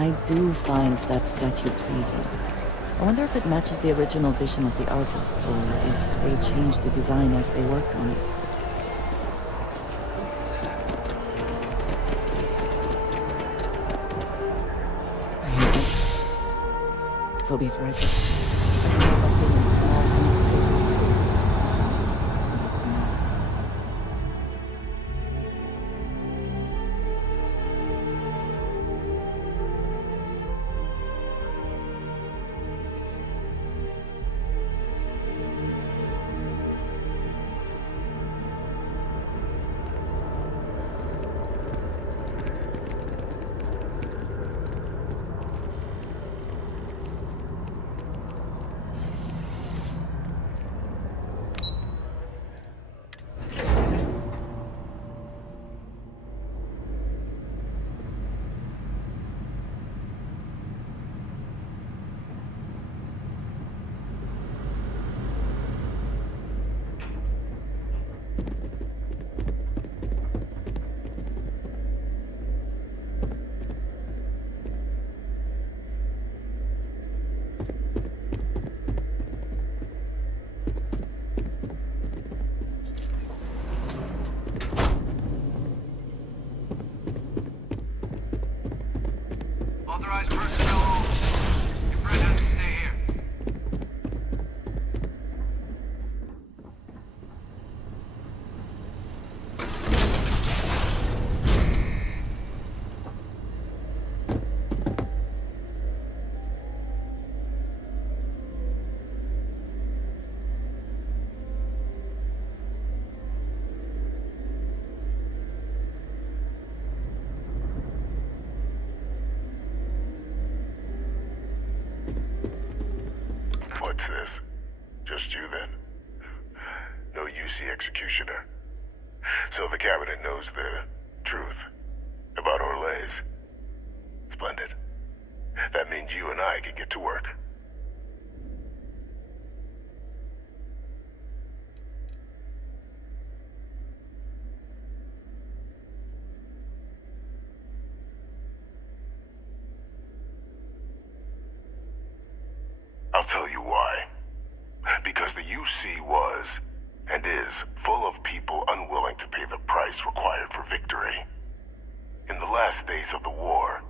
I do find that statue pleasing. I wonder if it matches the original vision of the artist, or if they changed the design as they worked on it. I hate that. Philby's right. I can make my thing in small, unenclosed spaces. Authorized personnel homes. Your friend has to stay here. What's this? Just you then? No UC executioner. So the cabinet knows the truth about Orlais. Splendid. That means you and I can get to work. I'll tell you why. Because the UC was, and is, full of people unwilling to pay the price required for victory. In the last days of the war,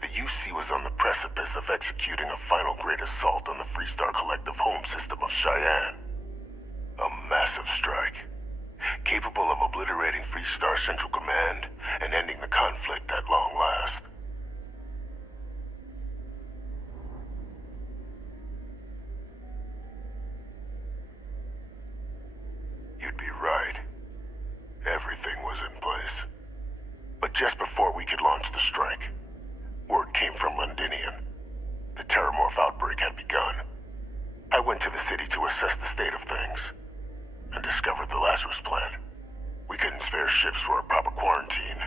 the UC was on the precipice of executing a final great assault on the Freestar Collective home system of Cheyenne. A massive strike, capable of obliterating Freestar Central Command and ending the conflict at long last. You'd be right. Everything was in place. But just before we could launch the strike, word came from Londinian. The Terramorph outbreak had begun. I went to the city to assess the state of things, and discovered the Lazarus plan. We couldn't spare ships for a proper quarantine,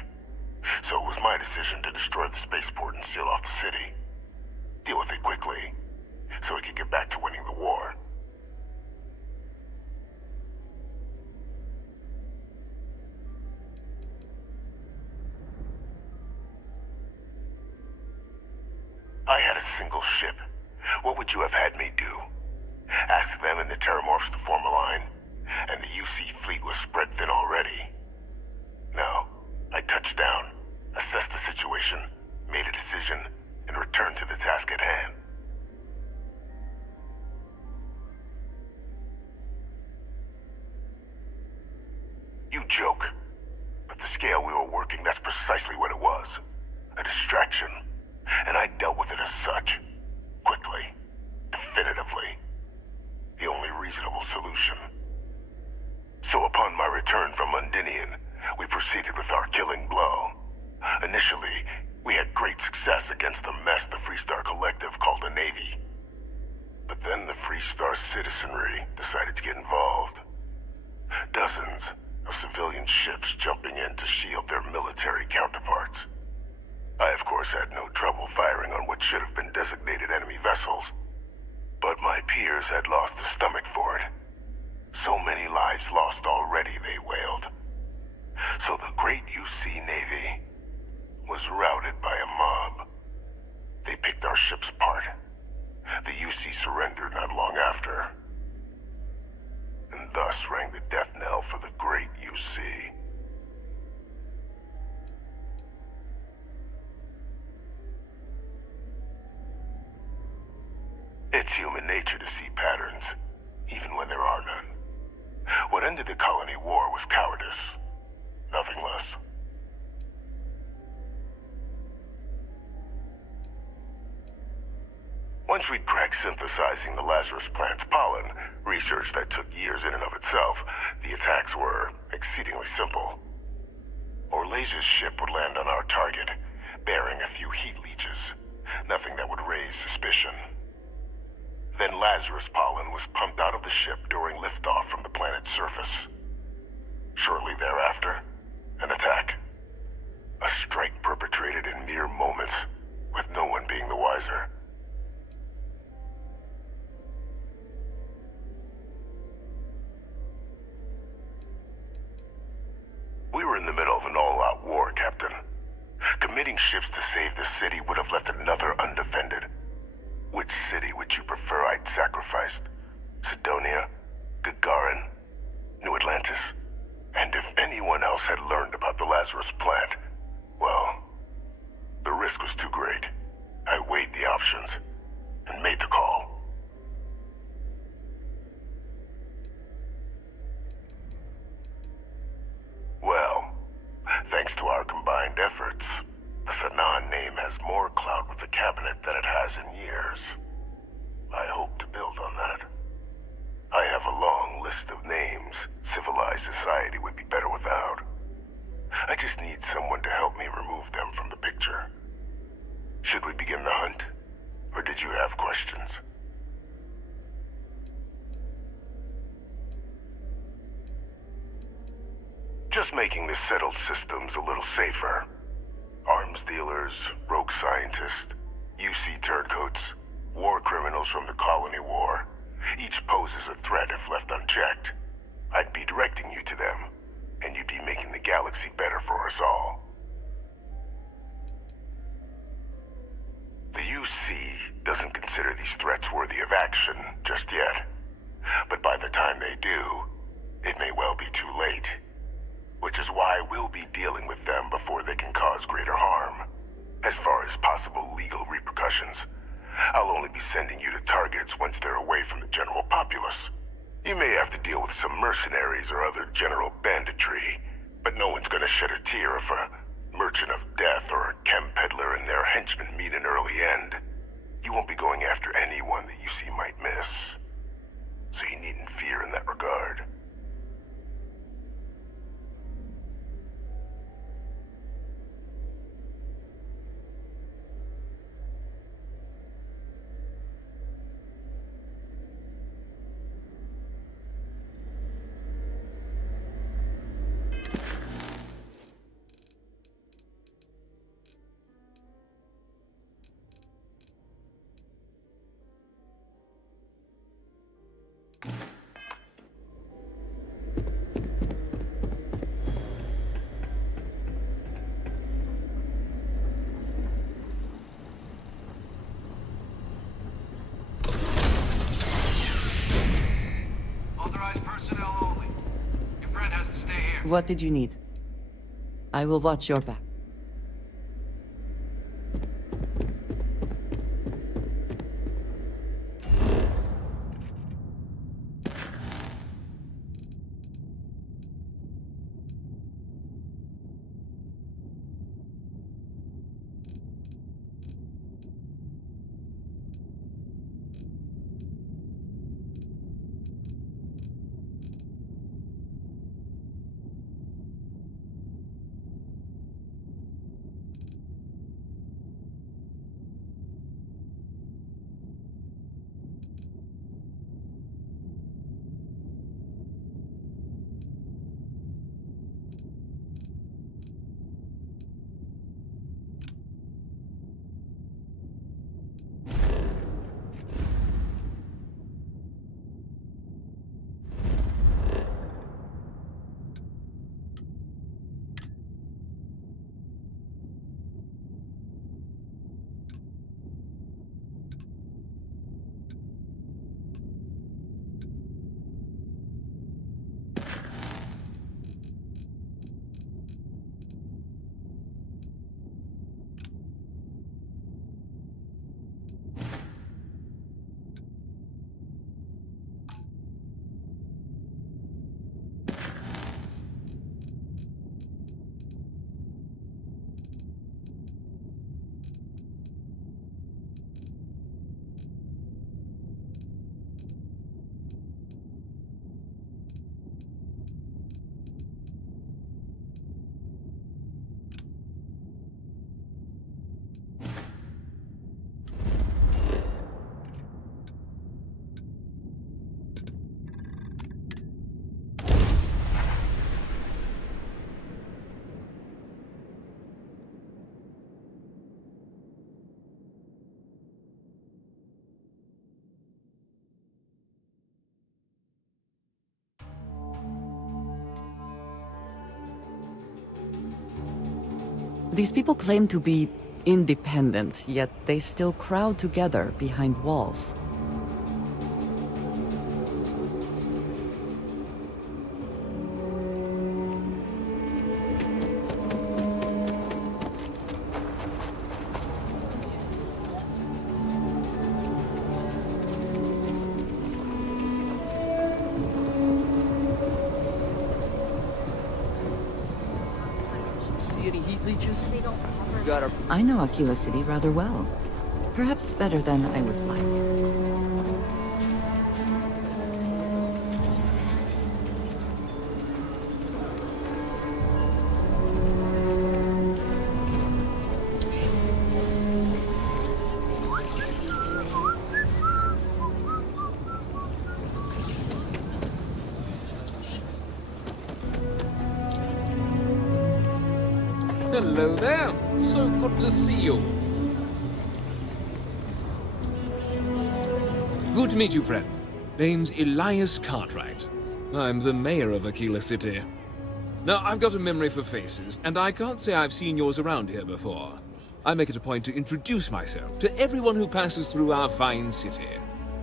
so it was my decision to destroy the spaceport and seal off the city. Deal with it quickly, so we could get back to winning the war. I had a single ship. What would you have had me do? Ask them and the Terramorphs to form a line, and the UC fleet was spread thin already. No, I touched down, assessed the situation, made a decision, and returned to the task at hand. You joke, but the scale we were working, that's precisely what it was. A distraction. And I dealt with it as such. Quickly. Definitively. The only reasonable solution. So upon my return from Londinian, we proceeded with our killing blow. Initially, we had great success against the mess the Freestar Collective called a Navy. But then the Freestar citizenry decided to get involved. Dozens of civilian ships jumping in to shield their military counterparts. I, of course, had no trouble firing on what should have been designated enemy vessels. But my peers had lost the stomach for it. So many lives lost already, they wailed. So the great UC Navy was routed by a mob. thereafter. And thus rang the death knell for the great UC. It's human nature to see patterns, even when there are none. What ended the colony war was cowardice, nothing less. Once we'd cracked synthesizing the Lazarus plant's pollen, research that took years in and of itself, the attacks were exceedingly simple. Orlaze's ship would land on our target, bearing a few heat leeches. Nothing that would raise suspicion. Then Lazarus pollen was pumped out of the ship during liftoff from the planet's surface. Shortly thereafter, an attack. A strike perpetrated in mere moments, with no one being the wiser. We were in the middle of an all-out war, Captain. Committing ships to save the city would have left another undefended. Which city would you prefer I'd sacrificed? Sidonia? Gagarin? New Atlantis? And if anyone else had learned about the Lazarus plant, well, the risk was too great. I weighed the options and made the call. Well, thanks to our combined efforts, the Sanan name has more clout with the cabinet than it has in years. I hope to build on that. I have a long list of names civilized society would be better without. I just need someone to help me remove them from the picture. Should we begin the hunt? Or did you have questions? Just making the settled systems a little safer. Arms dealers, rogue scientists, UC turncoats, war criminals from the colony war. Each poses a threat if left unchecked. I'd be directing you to them, and you'd be making the galaxy better for us all. The UC doesn't consider these threats worthy of action just yet. But by the time they do, it may well be too late. Which is why we'll be dealing with them before they can cause greater harm. As far as possible legal repercussions, I'll only be sending you to targets once they're away from the general populace. You may have to deal with some mercenaries or other general banditry, but no one's gonna shed a tear if a merchant of death or a chem peddler and their henchmen meet an early end. You won't be going after anyone that you see might miss. So you needn't fear in that regard. Authorized personnel only. Your friend has to stay here. What did you need? I will watch your back. These people claim to be independent, yet they still crowd together behind walls. See any heat leeches? Got our I know Aquila City rather well. Perhaps better than I would like. Hello there. So good to see you. Good to meet you, friend. Name's Elias Cartwright. I'm the mayor of Aquila City. Now, I've got a memory for faces, and I can't say I've seen yours around here before. I make it a point to introduce myself to everyone who passes through our fine city.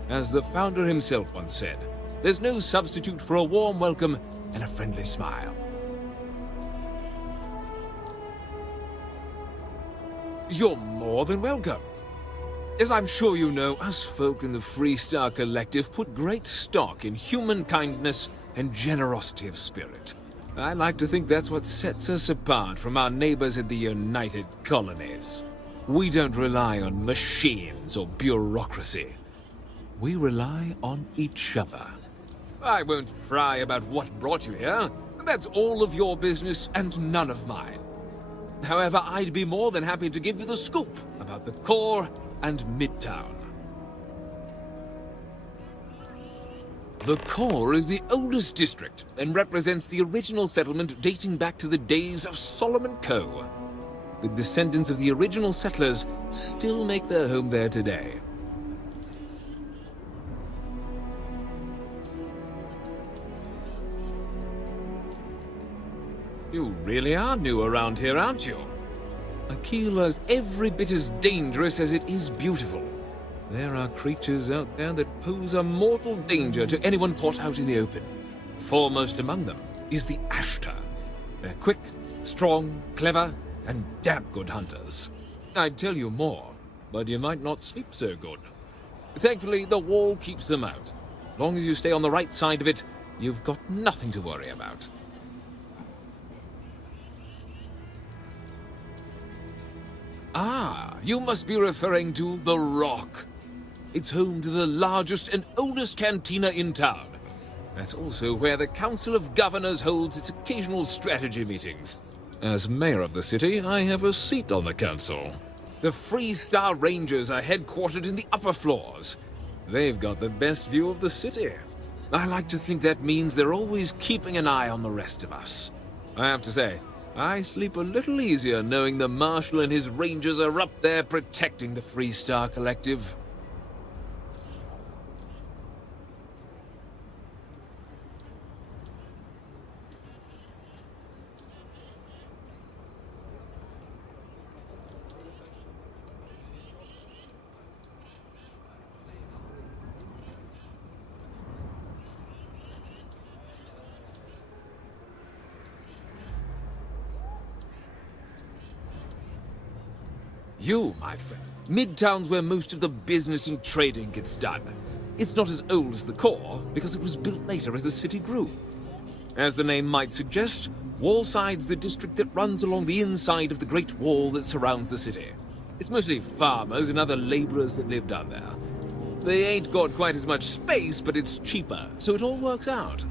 As the founder himself once said, there's no substitute for a warm welcome and a friendly smile. You're more than welcome. As I'm sure you know, us folk in the Freestar Collective put great stock in human kindness and generosity of spirit. I like to think that's what sets us apart from our neighbors in the United Colonies. We don't rely on machines or bureaucracy. We rely on each other. I won't pry about what brought you here. That's all of your business and none of mine. However, I'd be more than happy to give you the scoop about the core and Midtown. The core is the oldest district and represents the original settlement dating back to the days of Solomon Coe. The descendants of the original settlers still make their home there today. You really are new around here, aren't you? Aquila's every bit as dangerous as it is beautiful. There are creatures out there that pose a mortal danger to anyone caught out in the open. Foremost among them is the Ashtar. They're quick, strong, clever, and damn good hunters. I'd tell you more, but you might not sleep so good. Thankfully, the wall keeps them out. As long as you stay on the right side of it, you've got nothing to worry about. Ah, you must be referring to The Rock. It's home to the largest and oldest cantina in town. That's also where the Council of Governors holds its occasional strategy meetings. As mayor of the city, I have a seat on the council. The Freestar Rangers are headquartered in the upper floors. They've got the best view of the city. I like to think that means they're always keeping an eye on the rest of us. I have to say, I sleep a little easier knowing the Marshal and his Rangers are up there protecting the Freestar Collective. You, my friend. Midtown's where most of the business and trading gets done. It's not as old as the core, because it was built later as the city grew. As the name might suggest, Wallside's the district that runs along the inside of the Great Wall that surrounds the city. It's mostly farmers and other laborers that live down there. They ain't got quite as much space, but it's cheaper, so it all works out.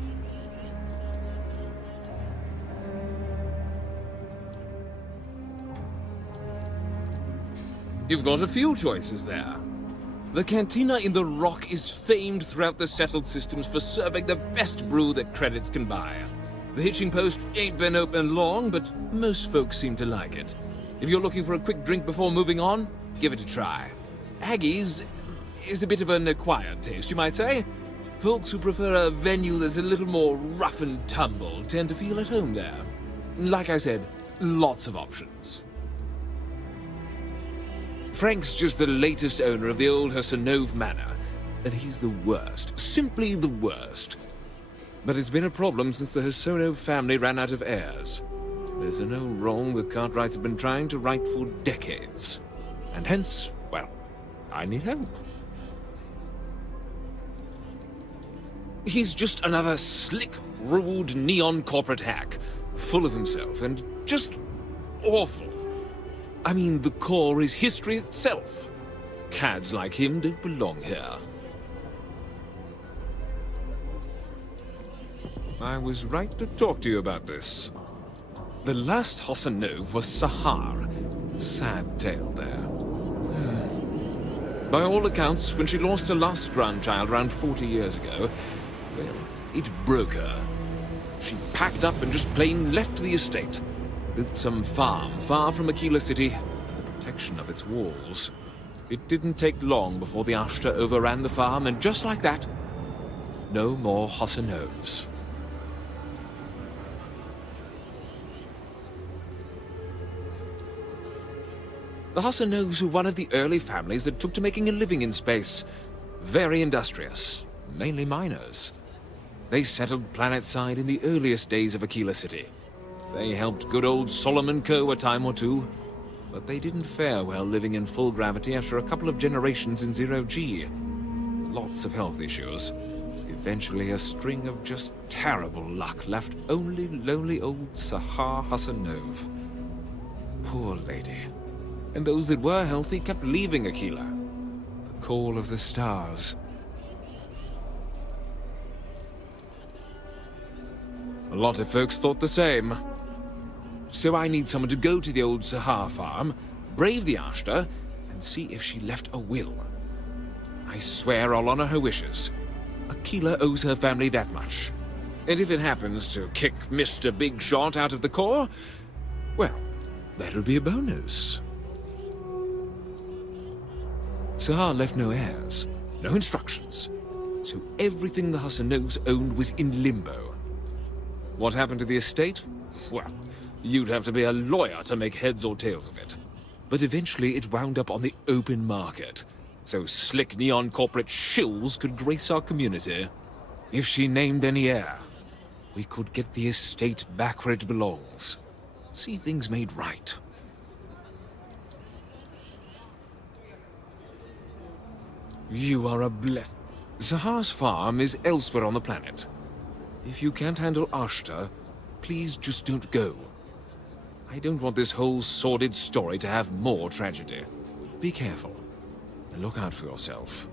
You've got a few choices there. The cantina in the Rock is famed throughout the settled systems for serving the best brew that credits can buy. The hitching post ain't been open long, but most folks seem to like it. If you're looking for a quick drink before moving on, give it a try. Aggie's is a bit of an acquired taste, you might say. Folks who prefer a venue that's a little more rough and tumble tend to feel at home there. Like I said, lots of options. Frank's just the latest owner of the old Hassanov Manor, and he's the worst, simply the worst. But it's been a problem since the Hassanov family ran out of heirs. There's a no wrong the Cartwrights have been trying to right for decades. And hence, well, I need help. He's just another slick, rude, neon corporate hack, full of himself and just awful. I mean, the core is history itself. Cads like him don't belong here. I was right to talk to you about this. The last Hassanov was Sahar. Sad tale there. By all accounts, when she lost her last grandchild around 40 years ago, well, it broke her. She packed up and just plain left the estate. Built some farm far from Aquila City, and the protection of its walls. It didn't take long before the Ashta overran the farm, and just like that, no more Hassanovs. The Hassanovs were one of the early families that took to making a living in space. Very industrious, mainly miners. They settled planetside in the earliest days of Aquila City. They helped good old Solomon Co. a time or two, but they didn't fare well living in full gravity after a couple of generations in zero-G. Lots of health issues. Eventually a string of just terrible luck left only lonely old Sahar Hassanov. Poor lady. And those that were healthy kept leaving Aquila. The call of the stars. A lot of folks thought the same. So I need someone to go to the old Sahar farm, brave the Ashta, and see if she left a will. I swear I'll honor her wishes. Aquila owes her family that much. And if it happens to kick Mr. Big Shot out of the core, well, that'll be a bonus. Sahar left no heirs, no instructions, so everything the Hassanovs owned was in limbo. What happened to the estate? Well, you'd have to be a lawyer to make heads or tails of it. But eventually it wound up on the open market, so slick neon corporate shills could grace our community. If she named any heir, we could get the estate back where it belongs. See things made right. You are a blessed. Sahar's farm is elsewhere on the planet. If you can't handle Ashta, please just don't go. I don't want this whole sordid story to have more tragedy. Be careful, and look out for yourself.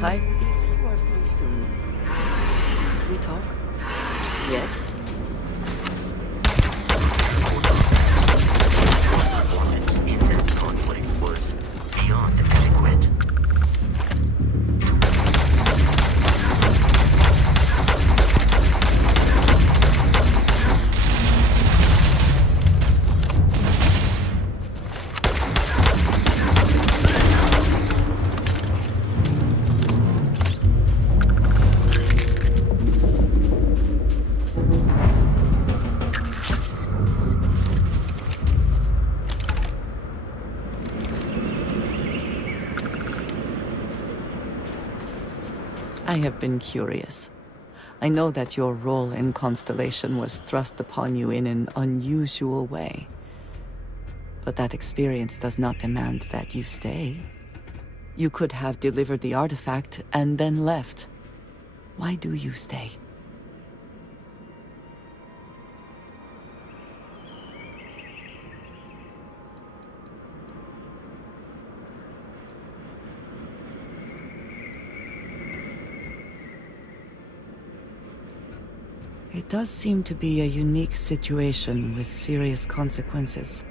Hi, if you are free soon, could we talk? Yes? Performance in this conflict was beyond adequate. I have been curious. I know that your role in Constellation was thrust upon you in an unusual way. But that experience does not demand that you stay. You could have delivered the artifact and then left. Why do you stay? It does seem to be a unique situation with serious consequences.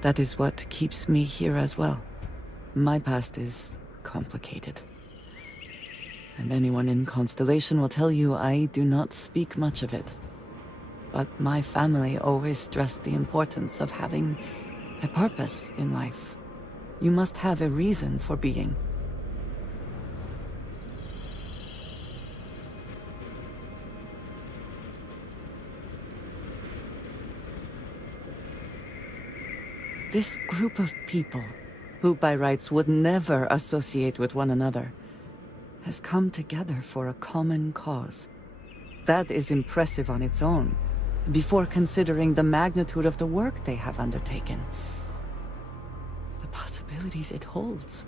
That is what keeps me here as well. My past is complicated. And anyone in Constellation will tell you I do not speak much of it. But my family always stressed the importance of having a purpose in life. You must have a reason for being. This group of people, who by rights would never associate with one another, has come together for a common cause. That is impressive on its own, before considering the magnitude of the work they have undertaken. The possibilities it holds.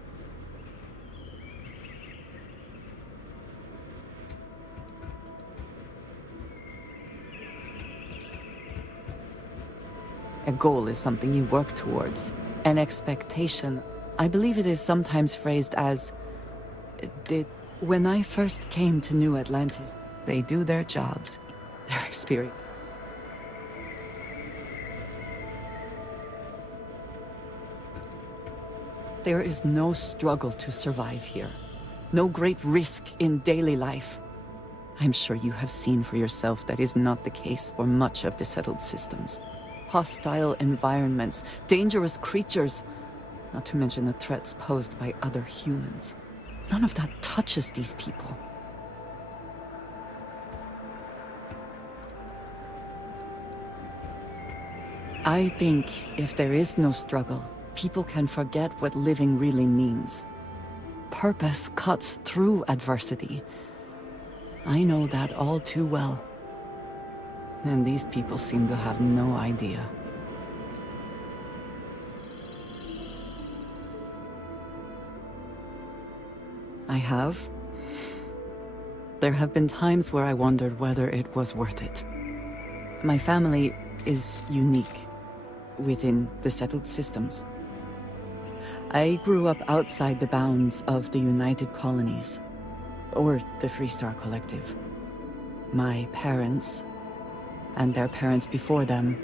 A goal is something you work towards. An expectation. I believe it is sometimes phrased as... When I first came to New Atlantis, they do their jobs, their experience. There is no struggle to survive here. No great risk in daily life. I'm sure you have seen for yourself that is not the case for much of the settled systems. Hostile environments, dangerous creatures, not to mention the threats posed by other humans. None of that touches these people. I think if there is no struggle, people can forget what living really means. Purpose cuts through adversity. I know that all too well. And these people seem to have no idea. I have. There have been times where I wondered whether it was worth it. My family is unique within the settled systems. I grew up outside the bounds of the United Colonies, or the Freestar Collective. My parents, and their parents before them,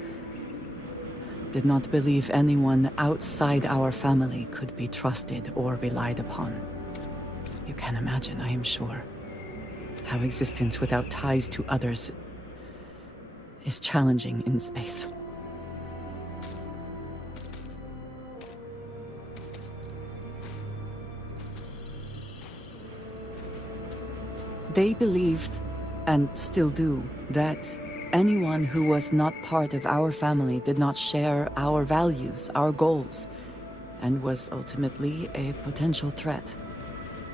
did not believe anyone outside our family could be trusted or relied upon. You can imagine, I am sure, how existence without ties to others is challenging in space. They believed, and still do, that anyone who was not part of our family did not share our values, our goals, and was ultimately a potential threat.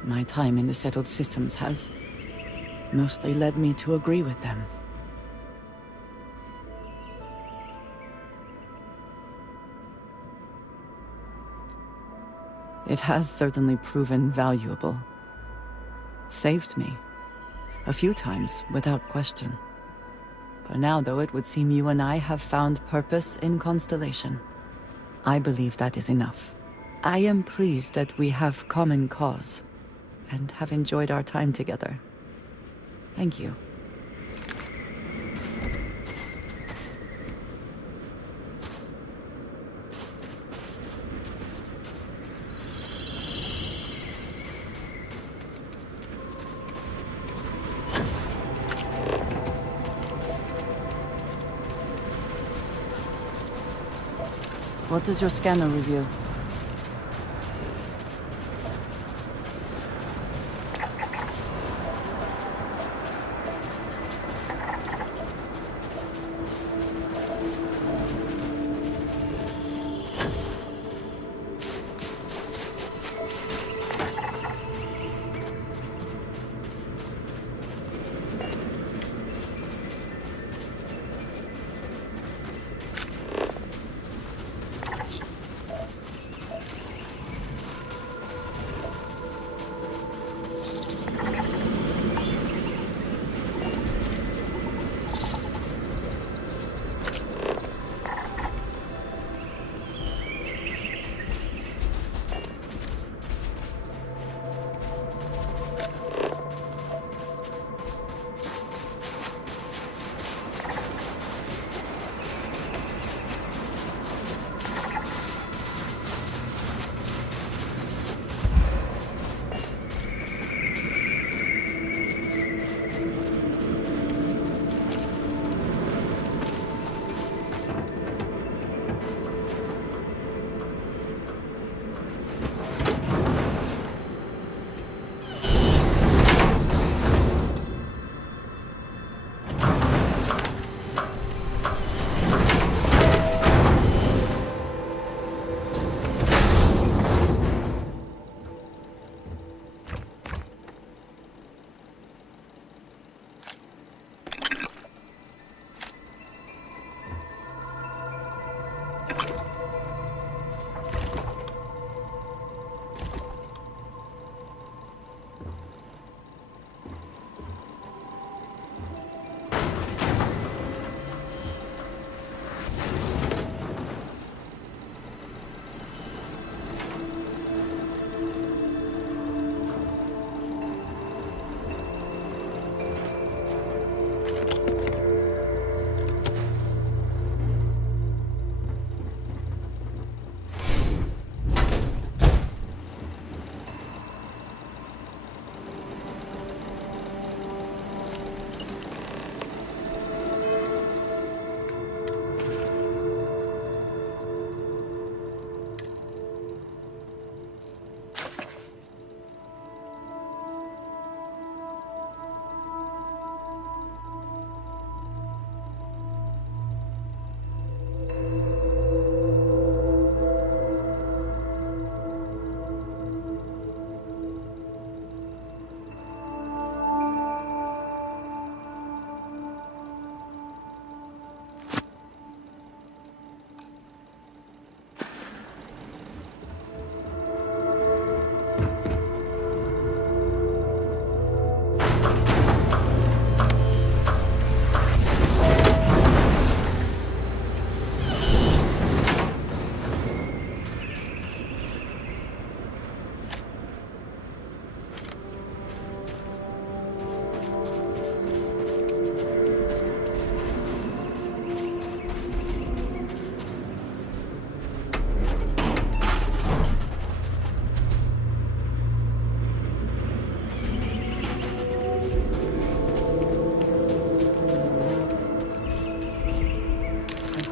My time in the settled systems has mostly led me to agree with them. It has certainly proven valuable. Saved me. A few times, without question. For now, though, it would seem you and I have found purpose in Constellation. I believe that is enough. I am pleased that we have common cause, and have enjoyed our time together. Thank you. What does your scanner reveal?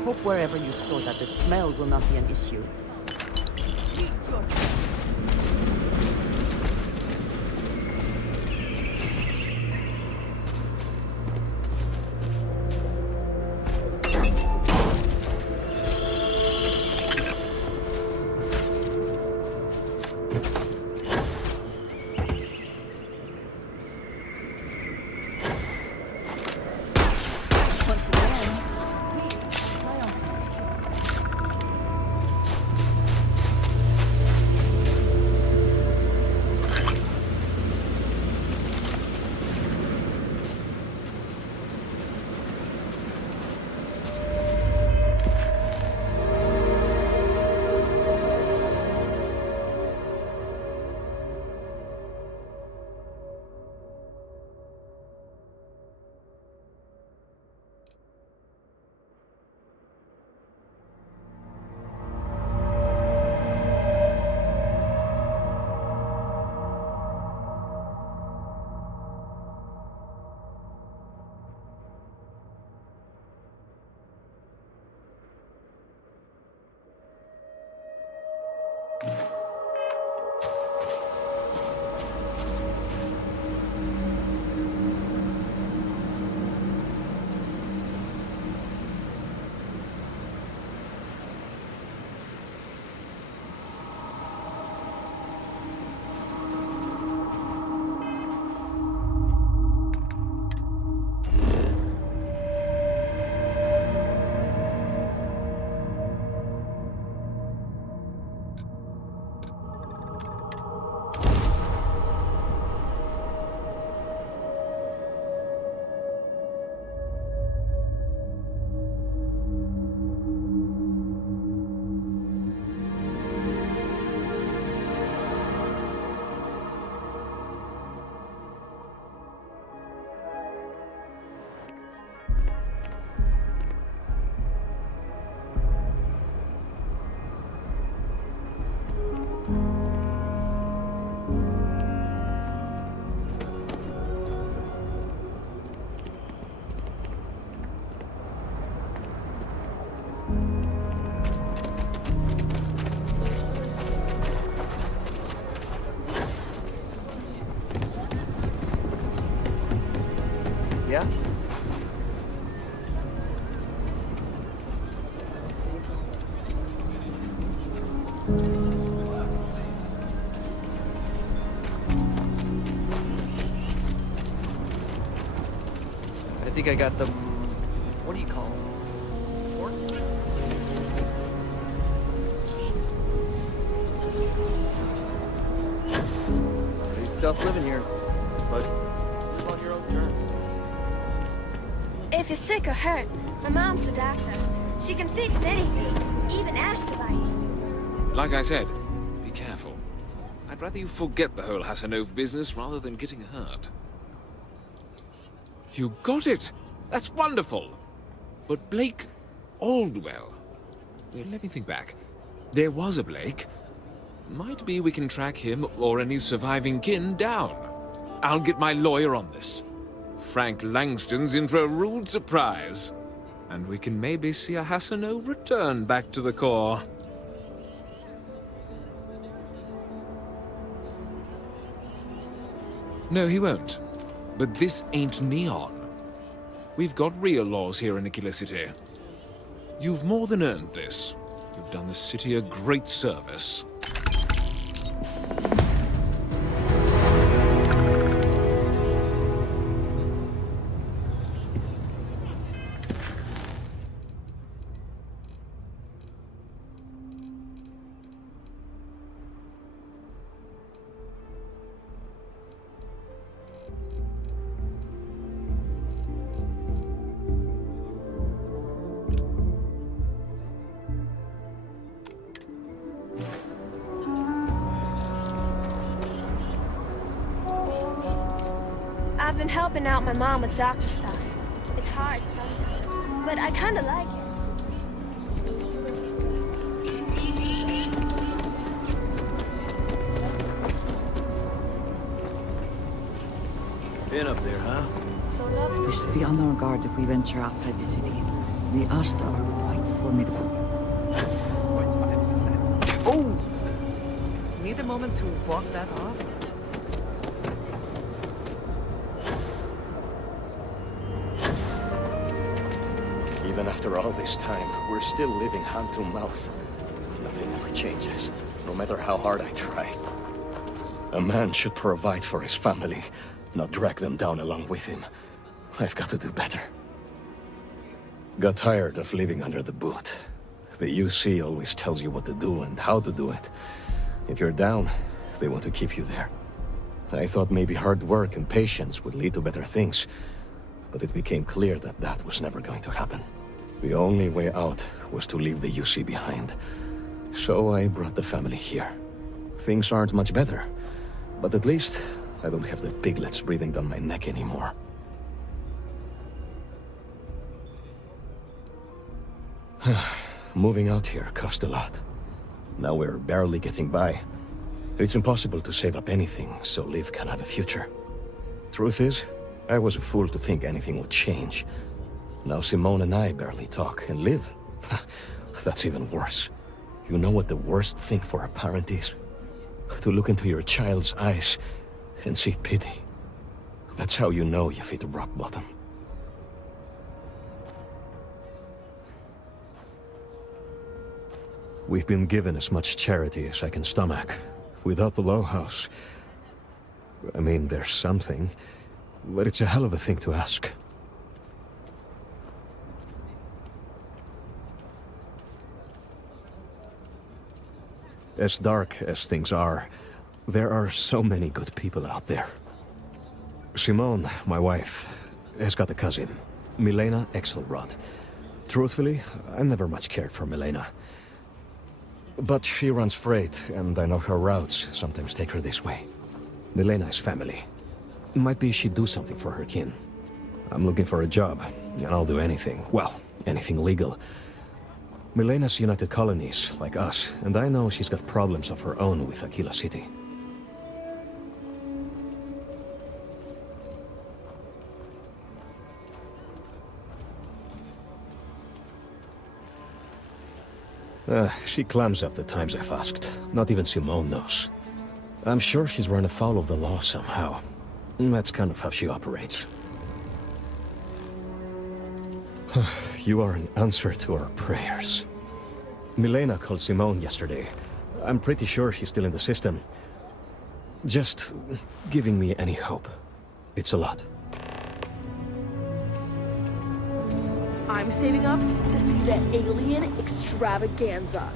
Hope wherever you store that the smell will not be an issue. Yeah? I think I got them. What do you call them? tough living here, but live on your own terms. If you're sick or hurt, my mom's the doctor. She can fix anything, even acid bites. Like I said, be careful. I'd rather you forget the whole Hassanov business rather than getting hurt. You got it! That's wonderful! But Blake Aldwell... Well, let me think back. There was a Blake. Might be we can track him or any surviving kin down. I'll get my lawyer on this. Frank Langston's in for a rude surprise. And we can maybe see a Hassanov return back to the core. No, he won't. But this ain't Neon. We've got real laws here in Aquila City. You've more than earned this. You've done the city a great service. I've been helping out my mom with doctor stuff. It's hard sometimes, but I kinda like it. Been up there, huh? So lovely. We should be on our guard if we venture outside the city. The Ashta are quite formidable. Oh! Need a moment to walk that off? Even after all this time, we're still living hand to mouth. Nothing ever changes, no matter how hard I try. A man should provide for his family, not drag them down along with him. I've got to do better. Got tired of living under the boot. The UC always tells you what to do and how to do it. If you're down, they want to keep you there. I thought maybe hard work and patience would lead to better things, but it became clear that that was never going to happen. The only way out was to leave the UC behind. So I brought the family here. Things aren't much better, but at least I don't have the piglets breathing down my neck anymore. Moving out here cost a lot. Now we're barely getting by. It's impossible to save up anything so Liv can have a future. Truth is, I was a fool to think anything would change. Now Simone and I barely talk, and Liv? That's even worse. You know what the worst thing for a parent is? To look into your child's eyes and see pity. That's how you know you've hit rock bottom. We've been given as much charity as I can stomach. Without the Low House... I mean, there's something, but it's a hell of a thing to ask. As dark as things are, there are so many good people out there. Simone, my wife, has got a cousin, Milena Exelrod. Truthfully, I never much cared for Milena. But she runs freight, and I know her routes sometimes take her this way. Milena is family. Might be she'd do something for her kin. I'm looking for a job, and I'll do anything. Well, anything legal. Milena's United Colonies, like us, and I know she's got problems of her own with Aquila City. She clams up the times I've asked. Not even Simone knows. I'm sure she's run afoul of the law somehow. That's kind of how she operates. You are an answer to our prayers. Milena called Simone yesterday. I'm pretty sure she's still in the system. Just giving me any hope. It's a lot. I'm saving up to see the alien extravaganza.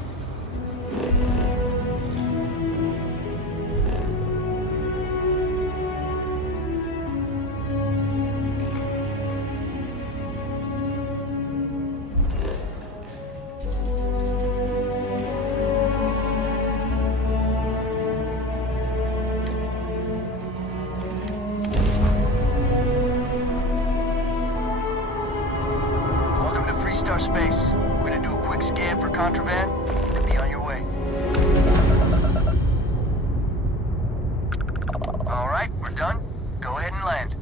Could be on your way. All right, we're done. Go ahead and land.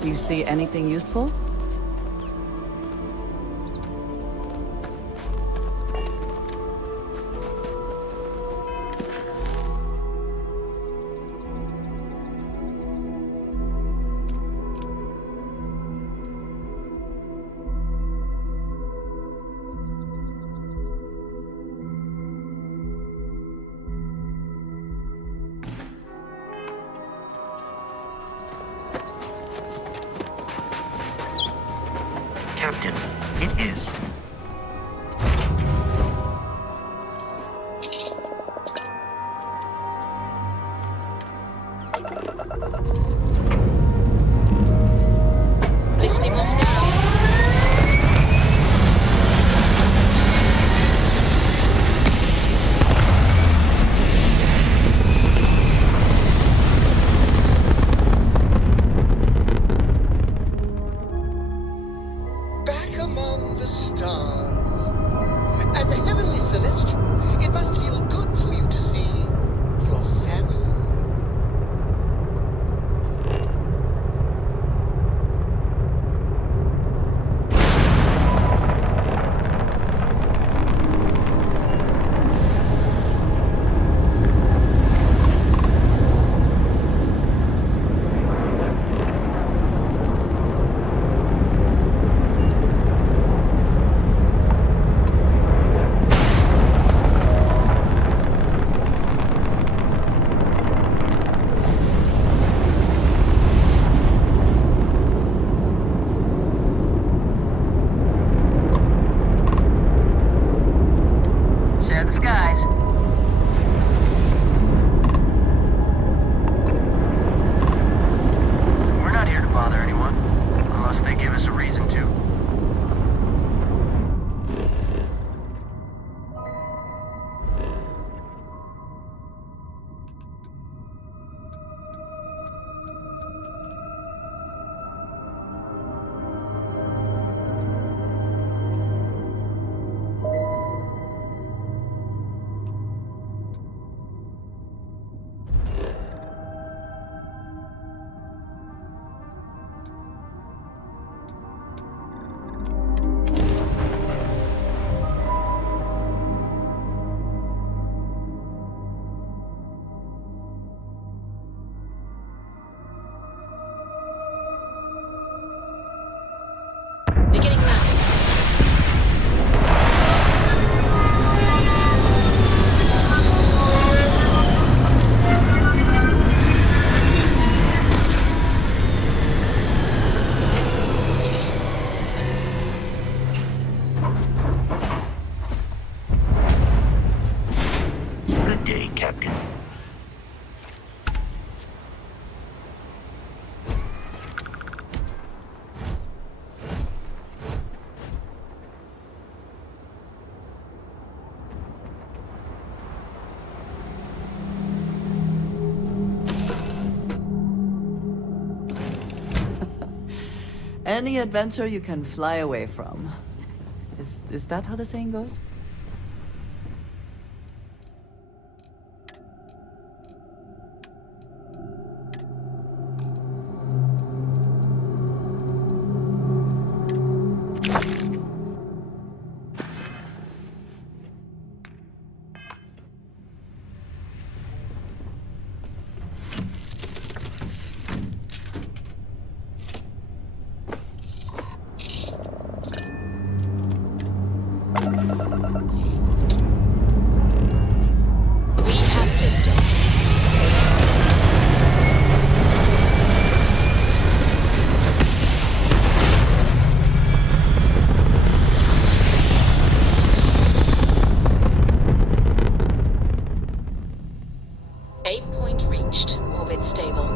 Do you see anything useful? Captain, it is. Lifting off now. Back among the stars. As a heavenly celestial, it must feel good for you to see your family. Any adventure you can fly away from. Is that how the saying goes? Aim point reached. Orbit stable.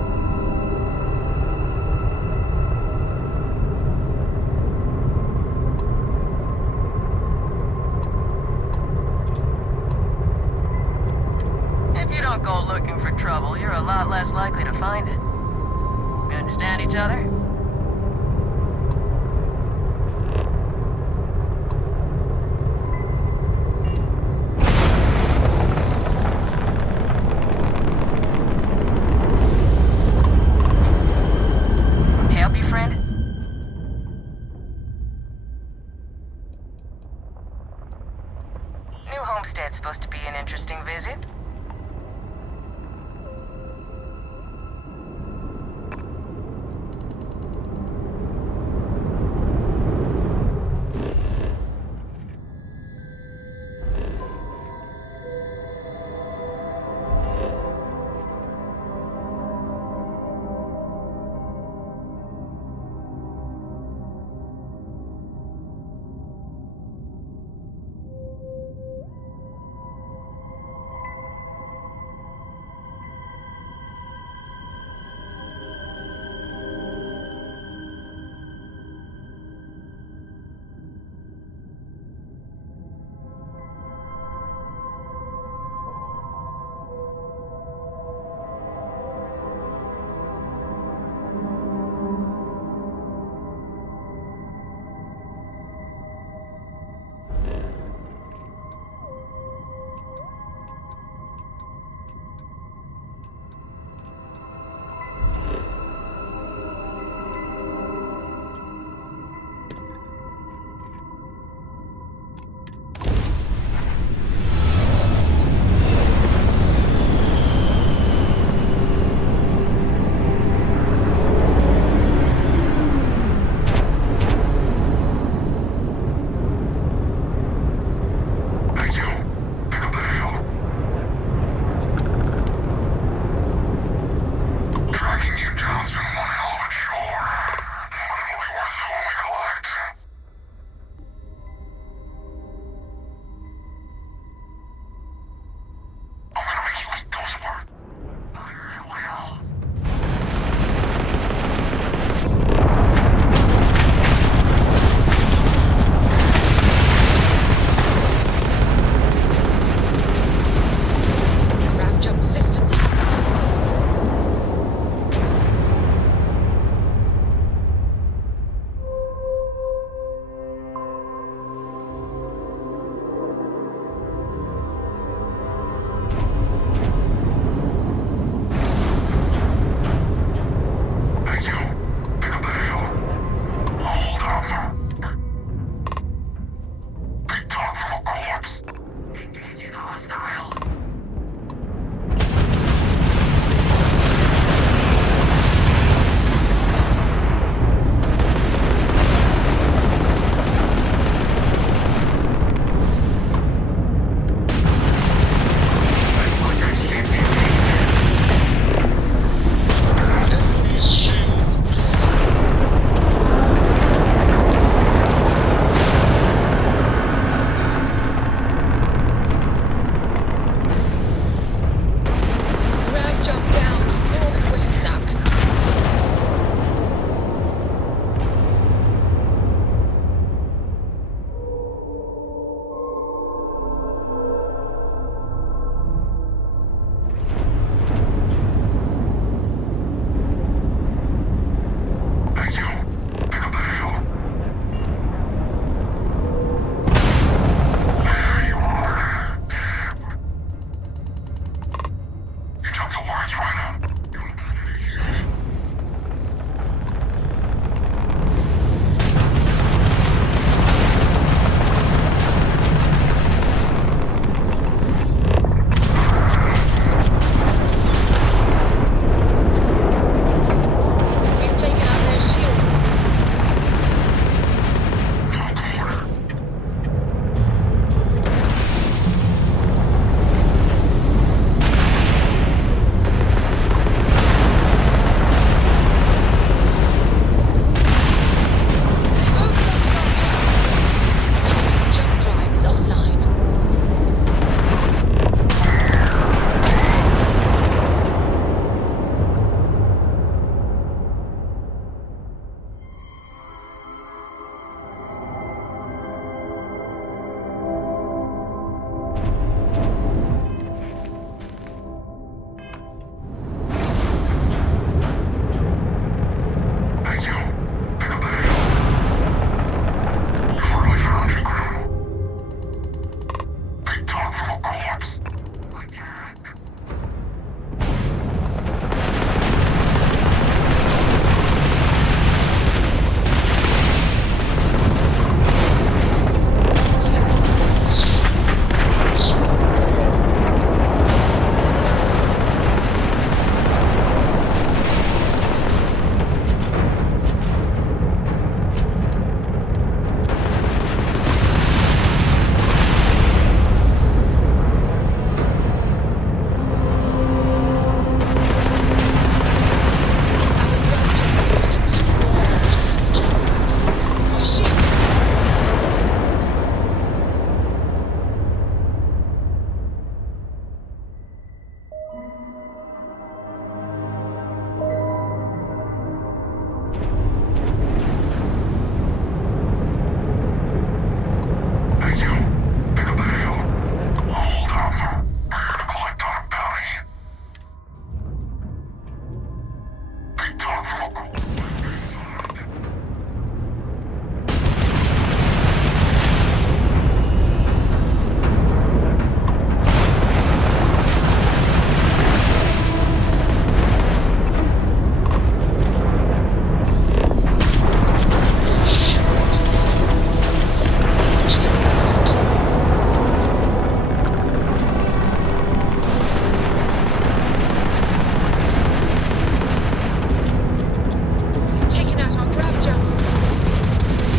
If you don't go looking for trouble, you're a lot less likely to find it. We understand each other? Help you, friend? New homestead's supposed to be an interesting visit. Taking out our grab jump.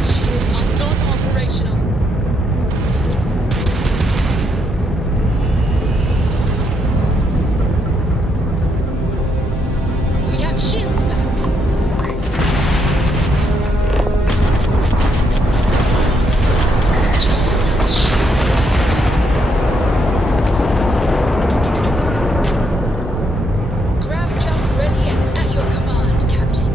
Shields are non-operational. We have shields back. Torrance shield. Grab jump ready and at your command, Captain.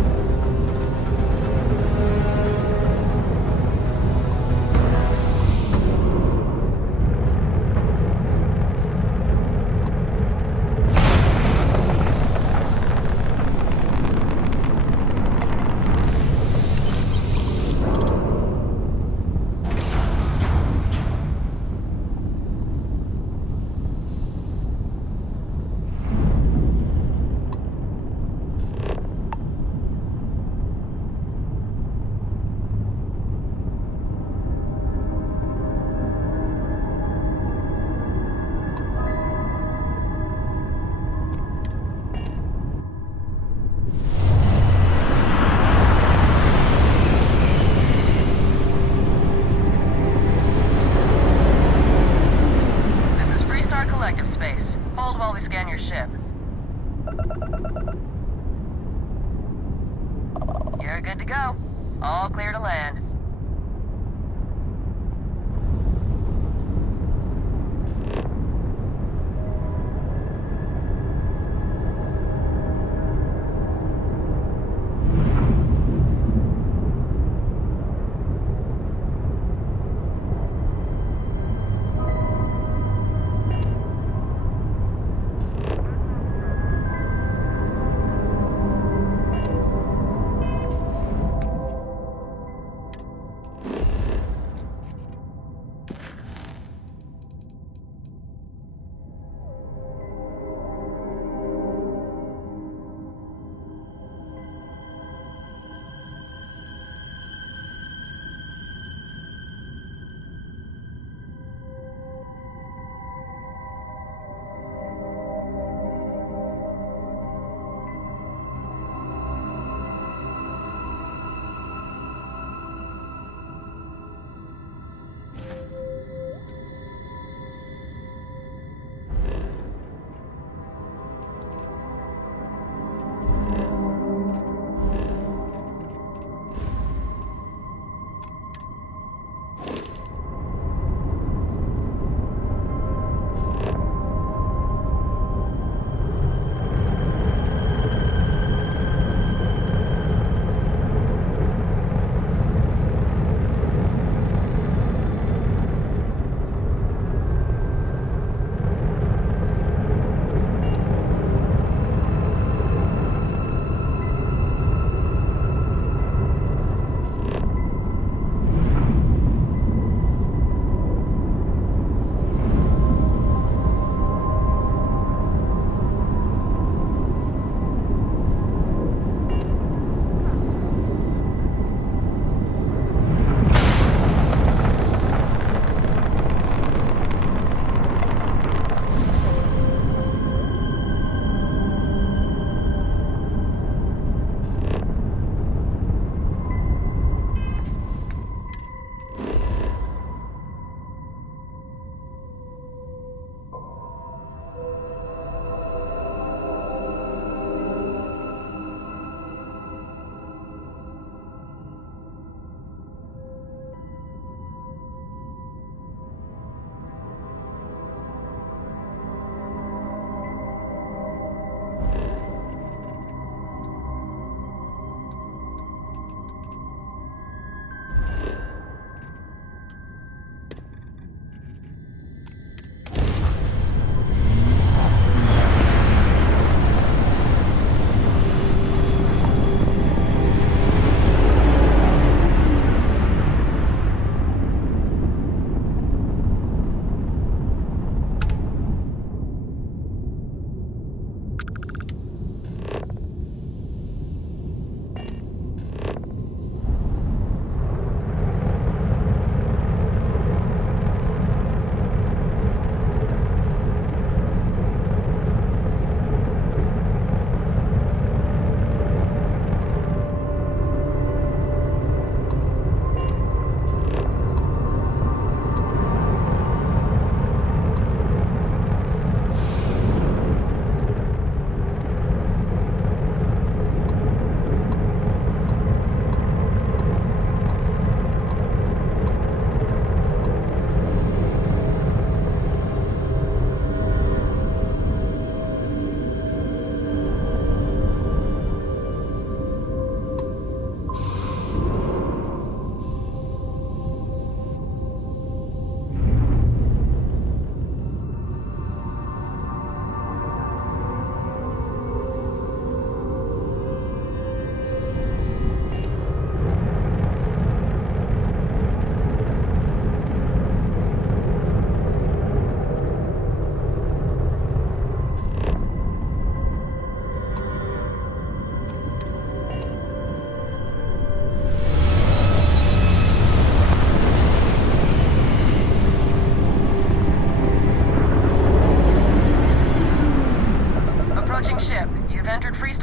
This is Freestar Collective Space. Hold while we scan your ship. You're good to go. All clear to land.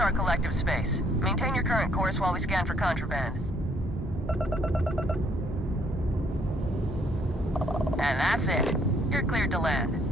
Star Collective space. Maintain your current course while we scan for contraband. And that's it. You're cleared to land.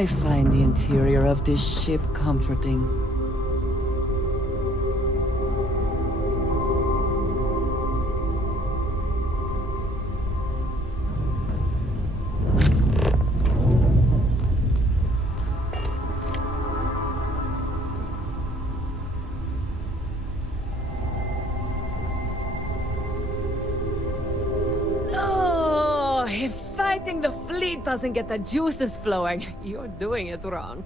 I find the interior of this ship comforting. Oh, if fighting the fleet doesn't get the juices flowing, you're doing it wrong.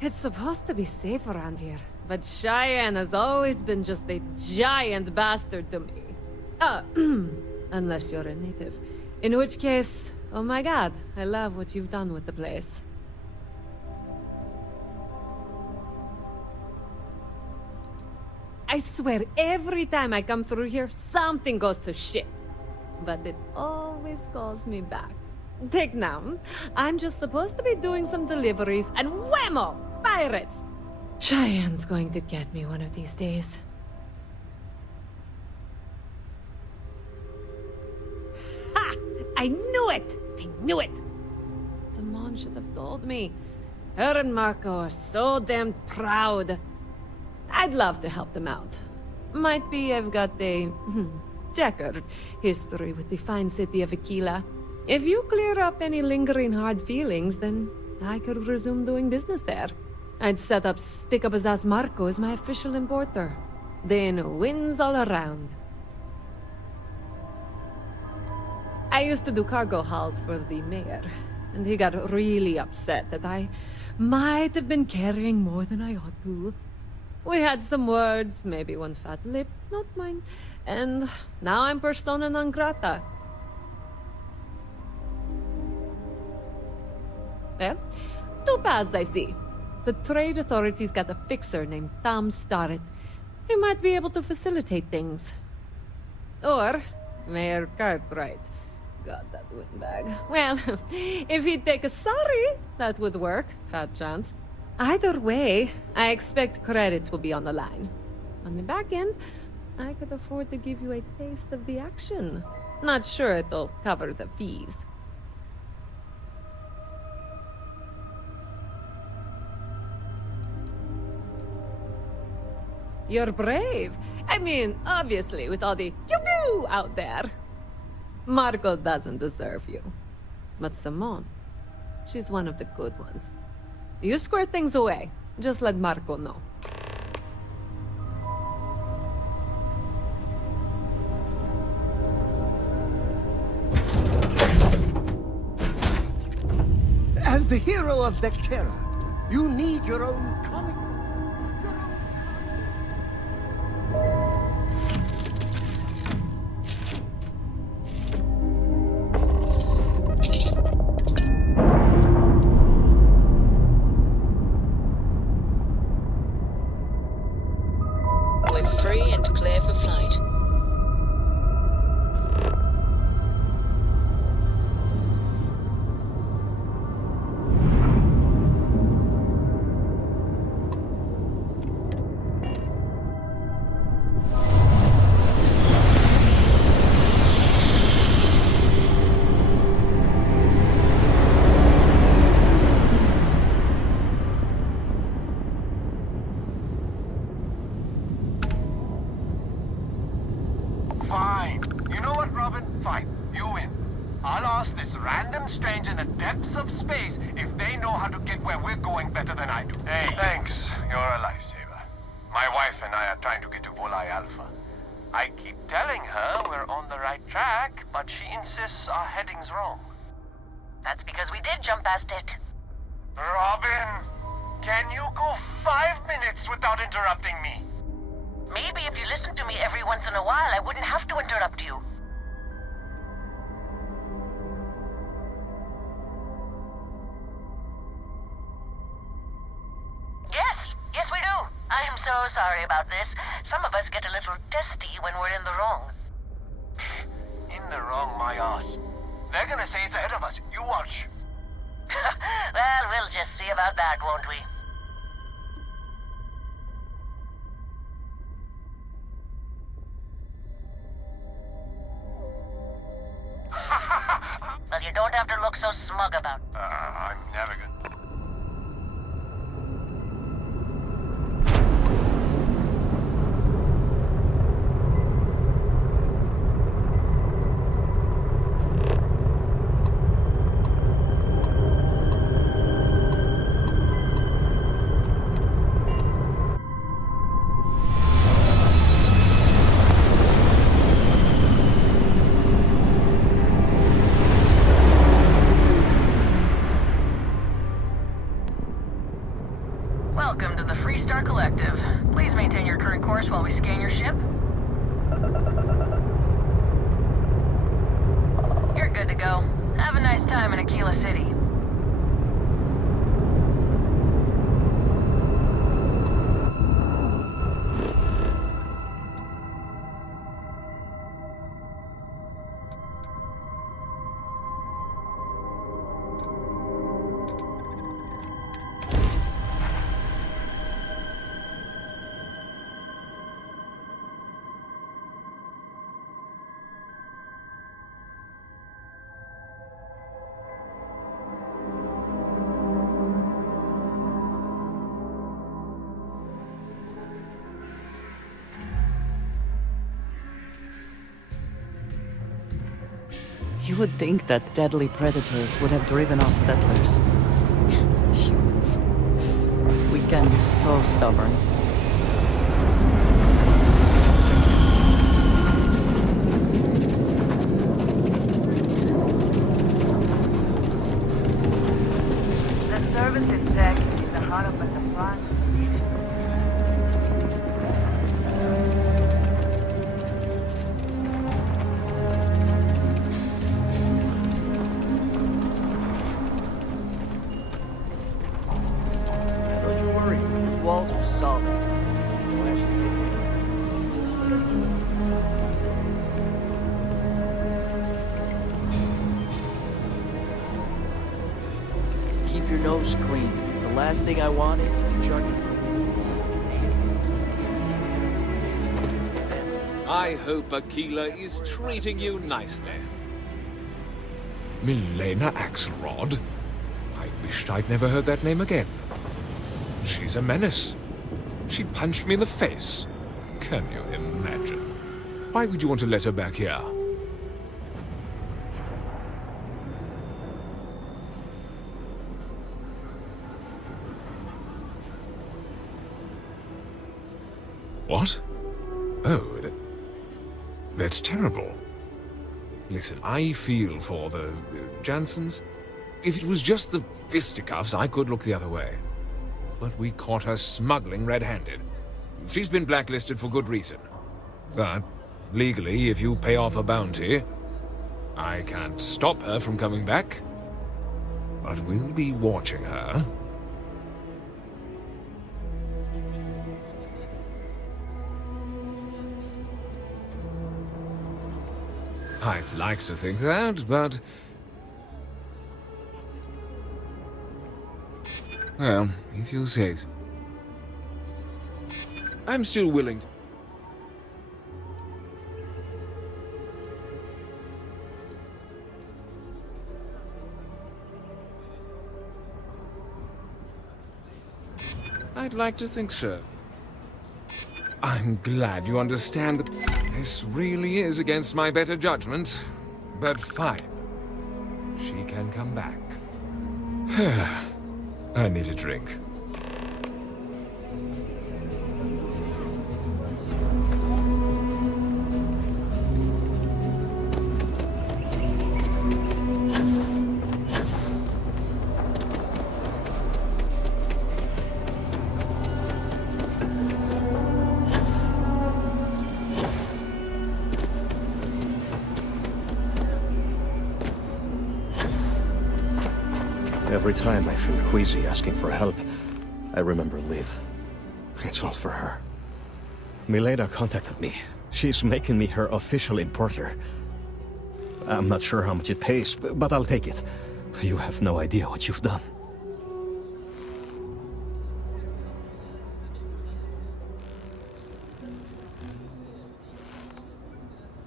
It's supposed to be safe around here, but Cheyenne has always been just a giant bastard to me. Unless you're a native. In which case, oh my god, I love what you've done with the place. I swear, every time I come through here, something goes to shit. But it always calls me back. Take now. I'm just supposed to be doing some deliveries, and whammo! Pirates! Cheyenne's going to get me one of these days. Ha! I knew it! I knew it! Simone should have told me. Her and Marco are so damned proud. I'd love to help them out. Might be I've got a checkered history with the fine city of Aquila. If you clear up any lingering hard feelings, then I could resume doing business there. I'd set up Stick-Up-His-Ass Marco as my official importer. Then wins all around. I used to do cargo hauls for the mayor, and he got really upset that I might have been carrying more than I ought to. We had some words, maybe one fat lip, not mine, and now I'm persona non grata. Well, two paths I see. The trade authorities got a fixer named Tom Starrett. He might be able to facilitate things. Or Mayor Cartwright. God, that windbag. Well, if he'd take a sorry, that would work. Fat chance. Either way, I expect credits will be on the line. On the back end, I could afford to give you a taste of the action. Not sure it'll cover the fees. You're brave. I mean, obviously, with all the pew-pew out there. Marco doesn't deserve you. But Simone, she's one of the good ones. You square things away. Just let Marco know. As the hero of Vectera, you need your own comic book. We're free and clear for flight. Fine. You know what, Robin? Fine. You win. I'll ask this random stranger in the depths of space if they know how to get where we're going better than I do. Hey, thanks. You're a lifesaver. My wife and I are trying to get to Volai Alpha. I keep telling her we're on the right track, but she insists our heading's wrong. That's because we did jump past it. Robin, can you go 5 minutes without interrupting me? Maybe if you listened to me every once in a while, I wouldn't have to interrupt you. Yes, we do. I am so sorry about this. Some of us get a little testy when we're in the wrong. In the wrong, my ass. They're gonna say it's ahead of us. You watch. Well, we'll just see about that, won't we? Well, you don't have to look so smug about it. I'm Never good. Welcome to the Freestar Collective. Please maintain your current course while we scan your ship. You're good to go. Have a nice time in Aquila City. You would think that deadly predators would have driven off settlers. Humans. We can be so stubborn. The services deck is the heart of the front. Don't you worry, those walls are solid. Don't actually keep your nose clean. The last thing I want is to charge you. I hope Aquila is treating you nicely. Milena Axelrod? I wished I'd never heard that name again. She's a menace. She punched me in the face. Can you imagine? Why would you want to let her back here? What? Oh, that's terrible. Listen, I feel for the Jansens. If it was just the fisticuffs, I could look the other way. But we caught her smuggling red-handed. She's been blacklisted for good reason. But, legally, if you pay off a bounty, I can't stop her from coming back. But we'll be watching her. I'd like to think that, but... well, if you say so. I'm still willing to... I'd like to think so. I'm glad you understand that this really is against my better judgment, but fine. She can come back. I need a drink. Every time I feel queasy asking for help, I remember Liv. It's all for her. Milena contacted me. She's making me her official importer. I'm not sure how much it pays, but I'll take it. You have no idea what you've done.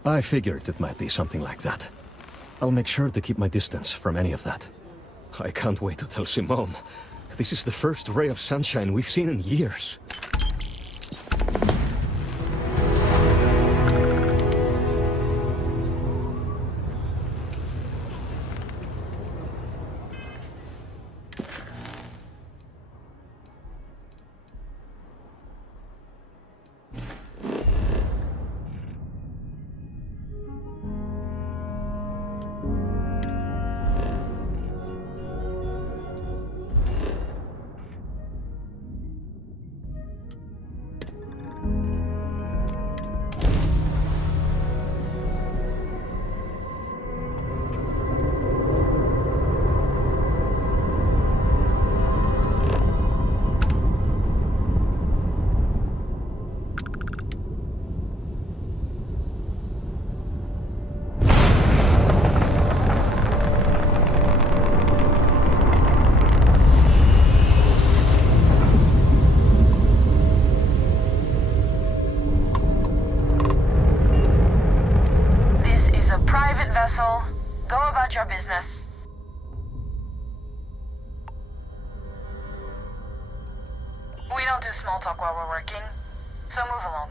I figured it might be something like that. I'll make sure to keep my distance from any of that. I can't wait to tell Simone. This is the first ray of sunshine we've seen in years. Go about your business. We don't do small talk while we're working, so move along.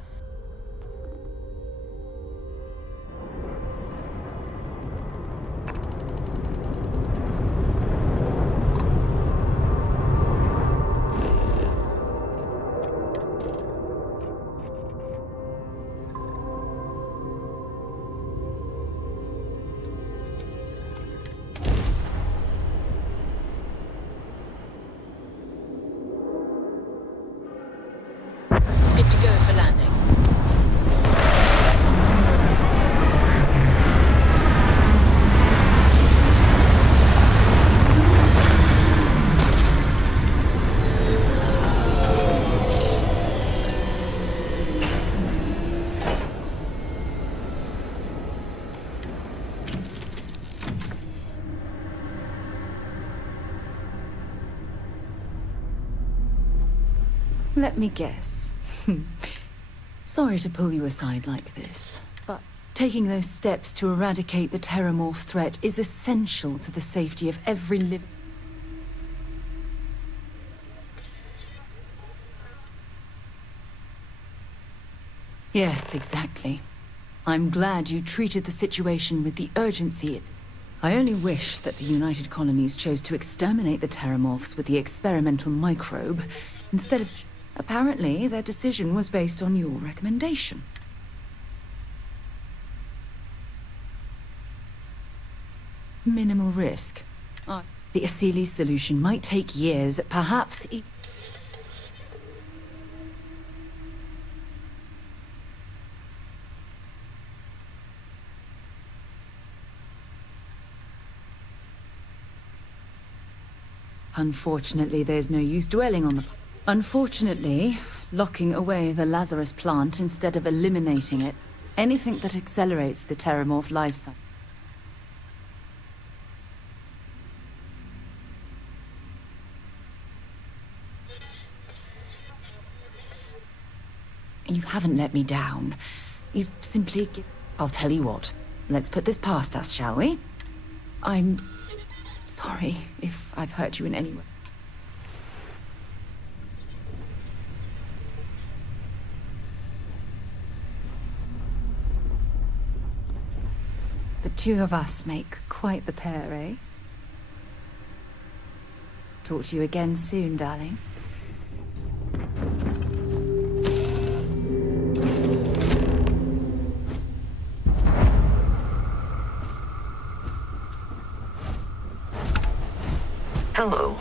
Good to go for landing. Let me guess. Sorry to pull you aside like this, but taking those steps to eradicate the Terramorph threat is essential to the safety of every living... Yes, exactly. I'm glad you treated the situation with the urgency it... I only wish that the United Colonies chose to exterminate the Terramorphs with the experimental microbe, instead of... Apparently, their decision was based on your recommendation. Minimal risk. The Asili solution might take years, perhaps Unfortunately, there's no use dwelling on the... Unfortunately, locking away the Lazarus plant instead of eliminating it, anything that accelerates the Terramorph life cycle. You haven't let me down. You've simply... I'll tell you what. Let's put this past us, shall we? I'm... sorry if I've hurt you in any way. The two of us make quite the pair, eh? Talk to you again soon, darling. Hello.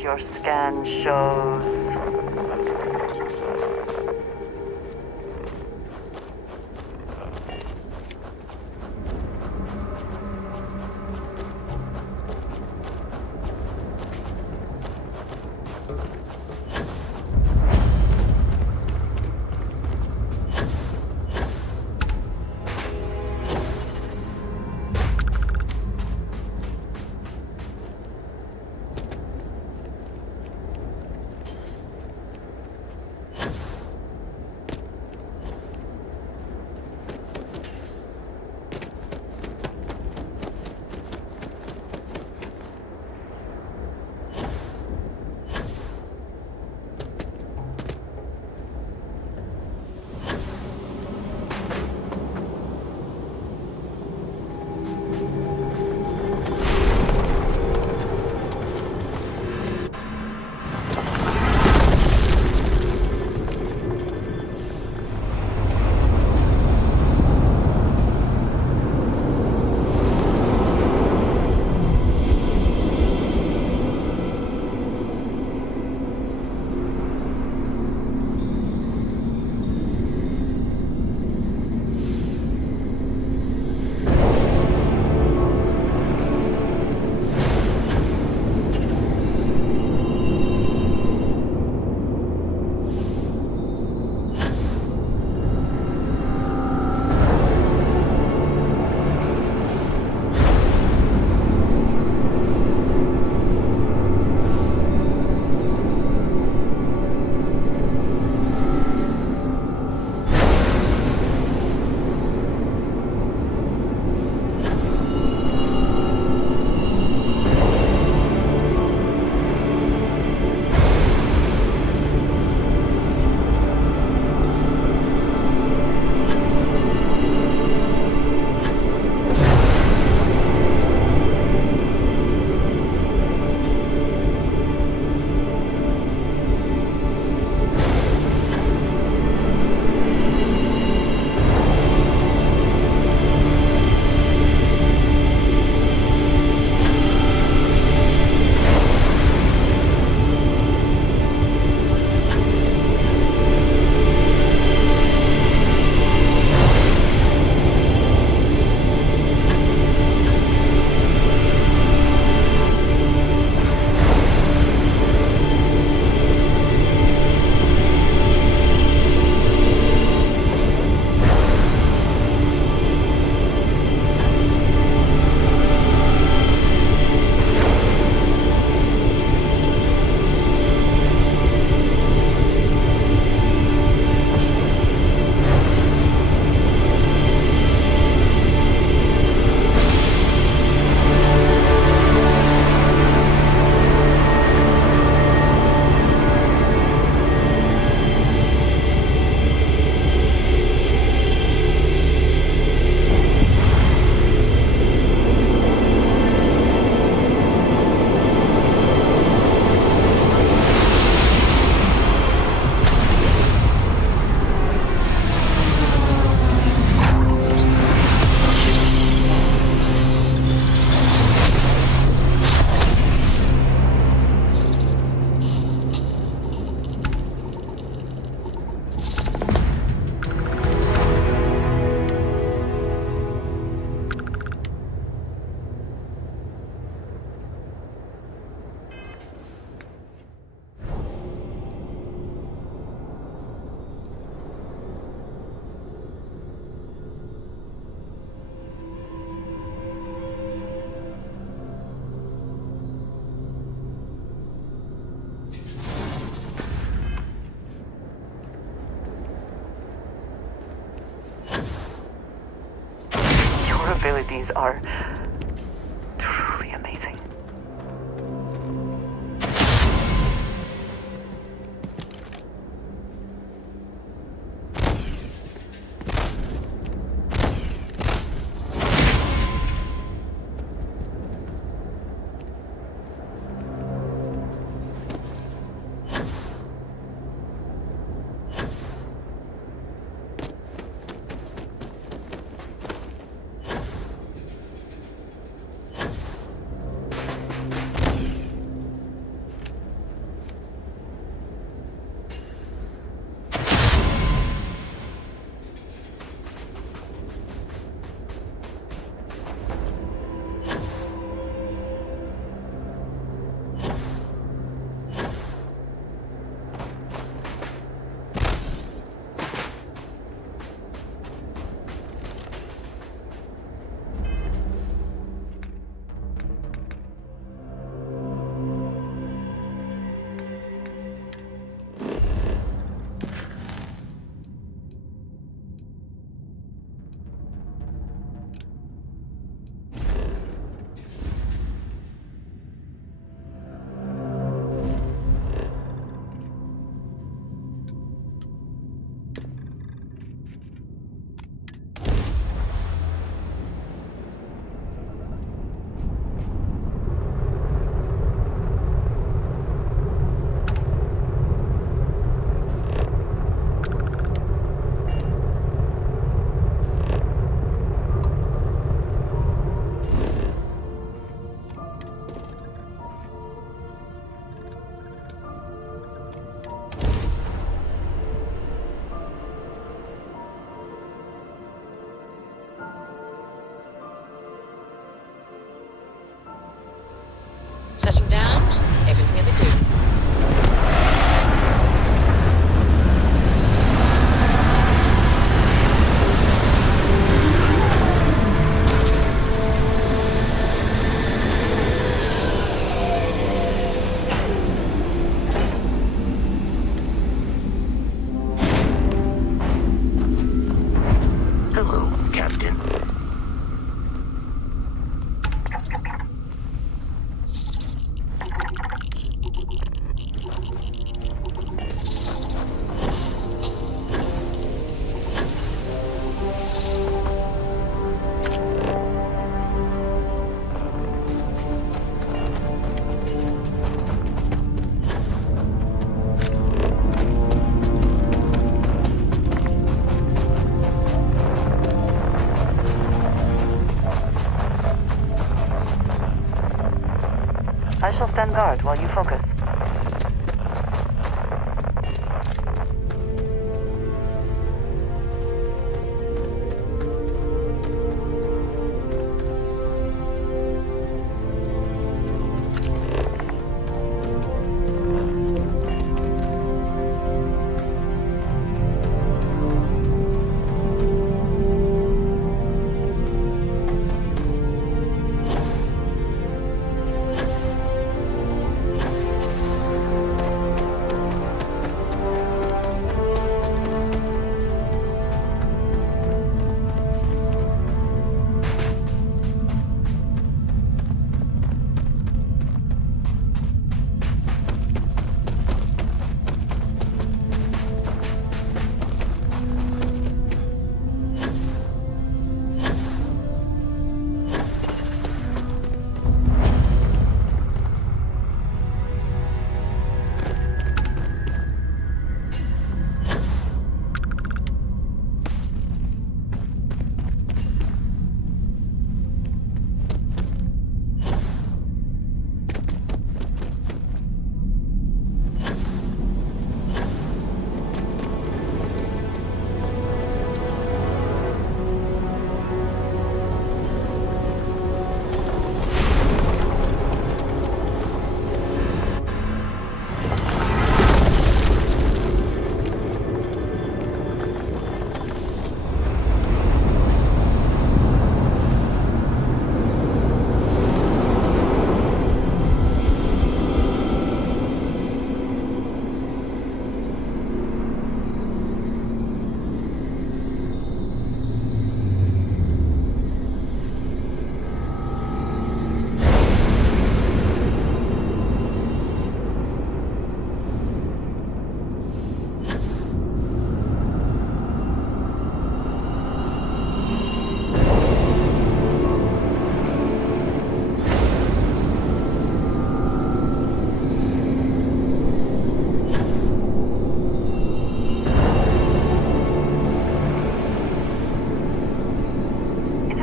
as your scan shows. abilities are truly amazing. setting down. Everything in the crew. Hello, Captain. I shall stand guard while you focus.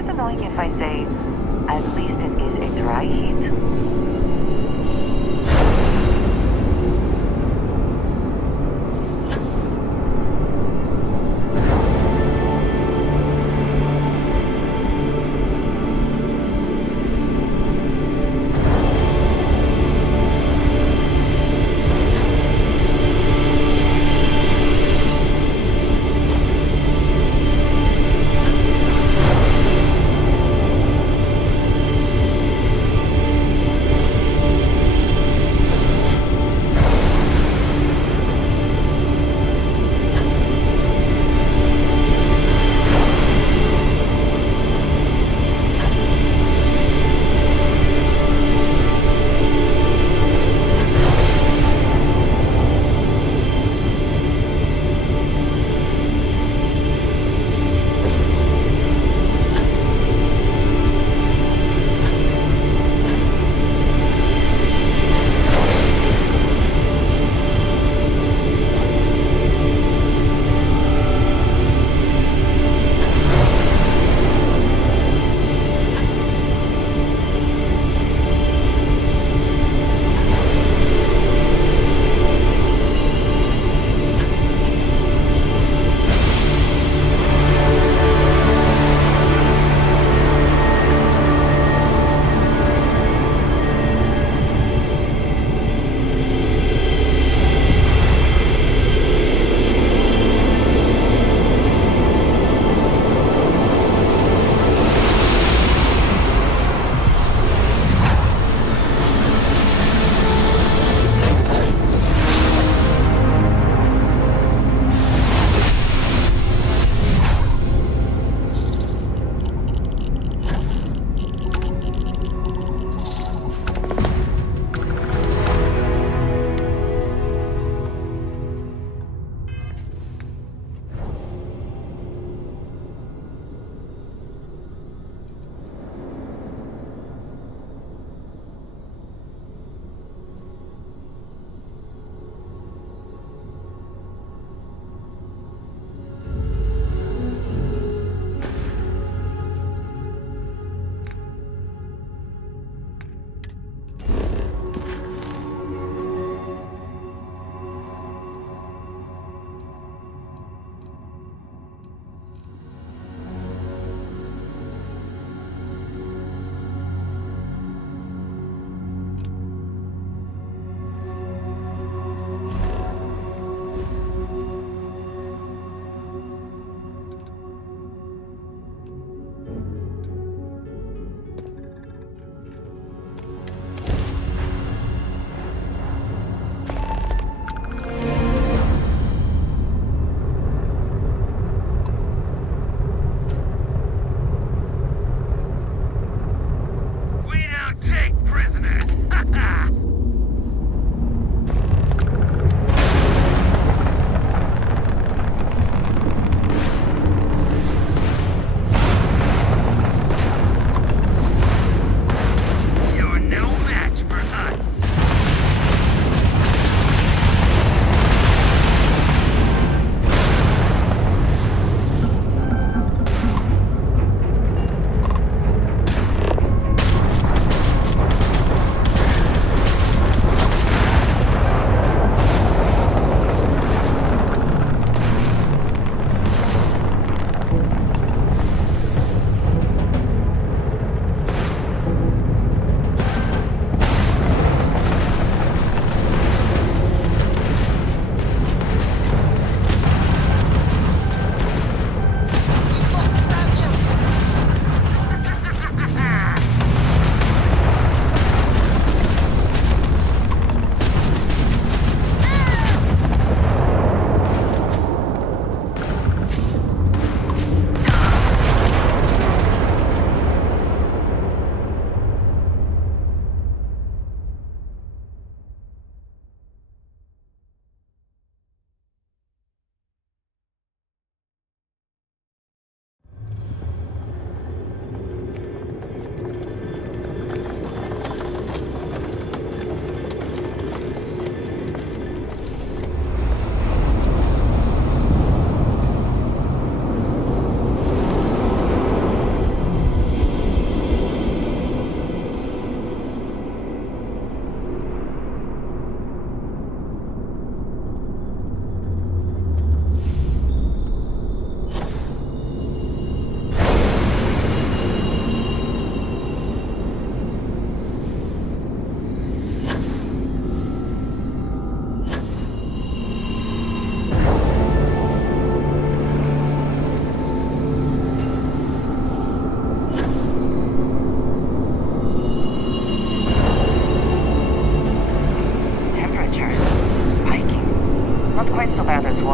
Annoying if I say, at least it is a dry heat.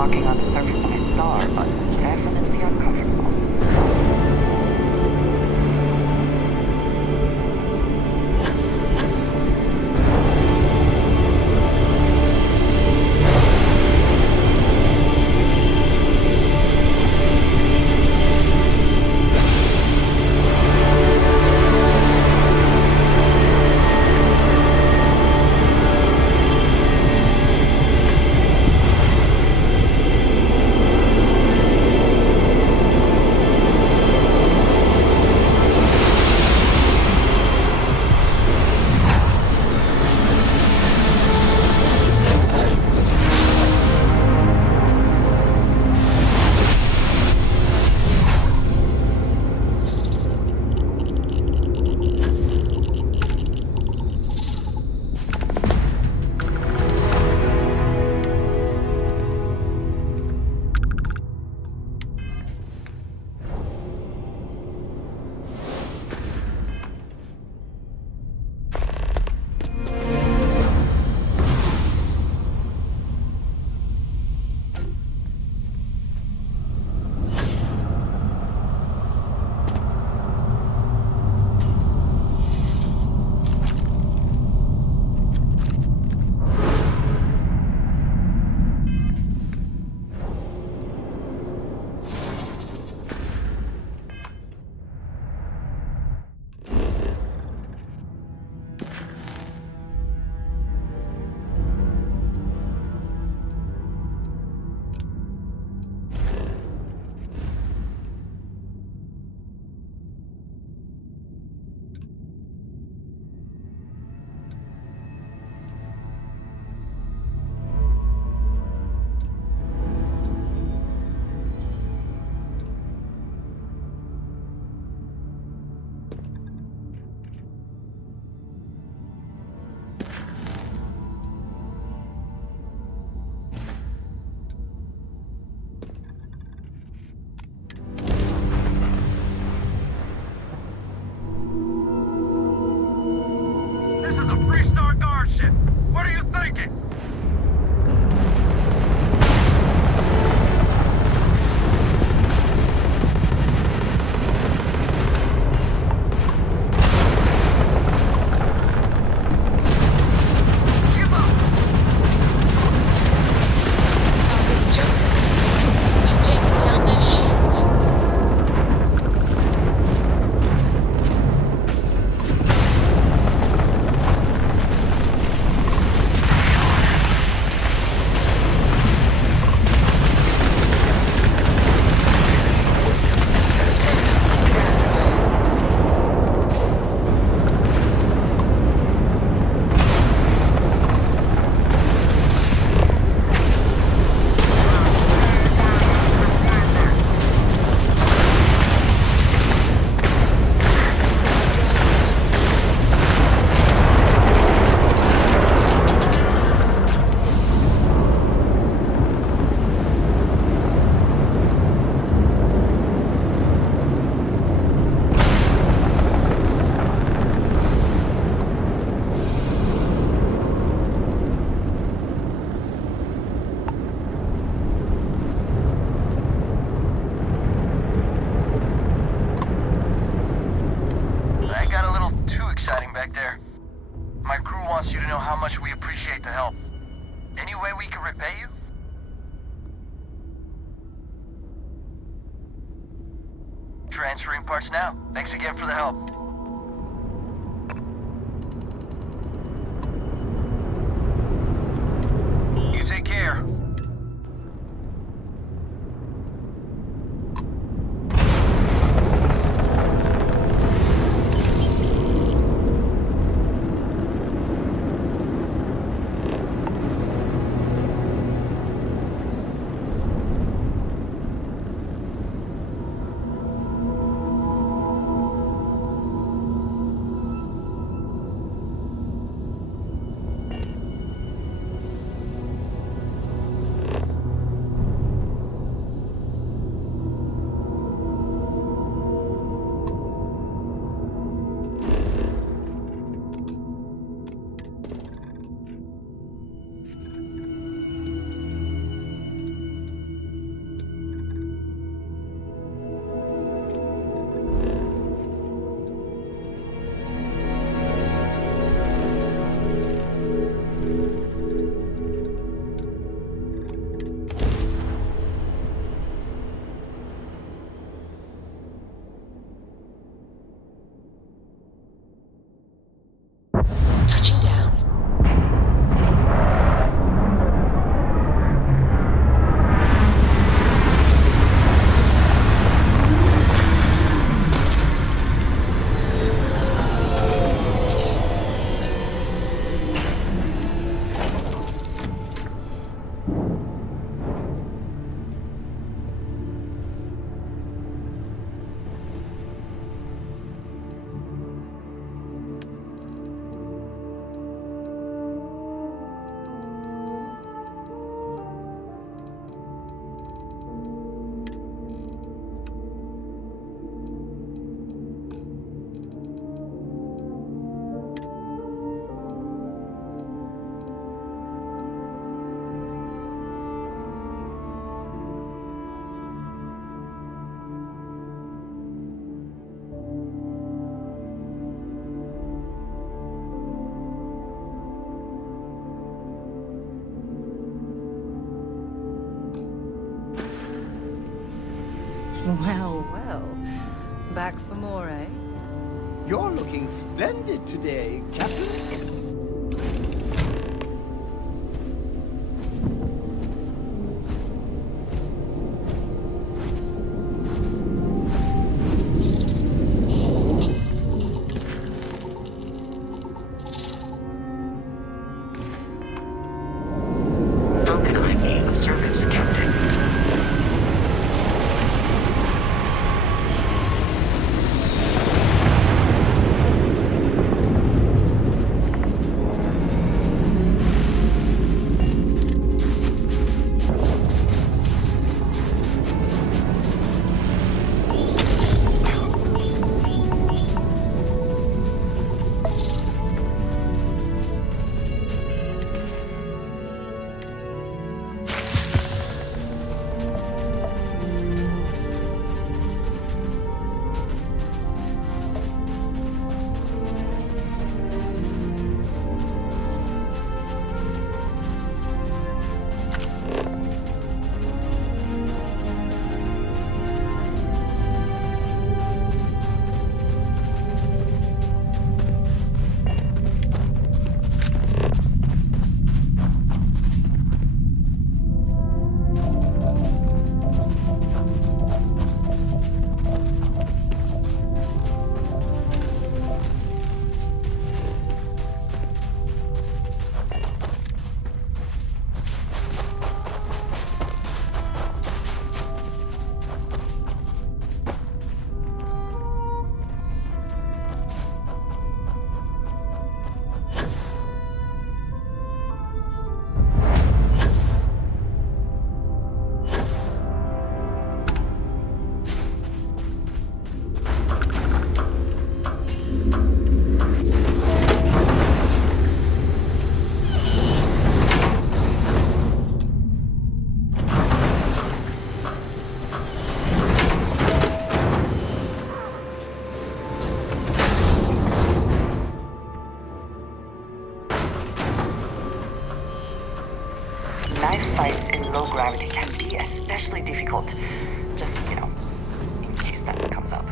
walking on the surface of a star, but definitely uncomfortable. Transferring parts now. Thanks again for the help. You take care. You're looking splendid today, Captain. Vulcan ID of service, Captain. Knife fights in low gravity can be especially difficult. Just, in case that comes up.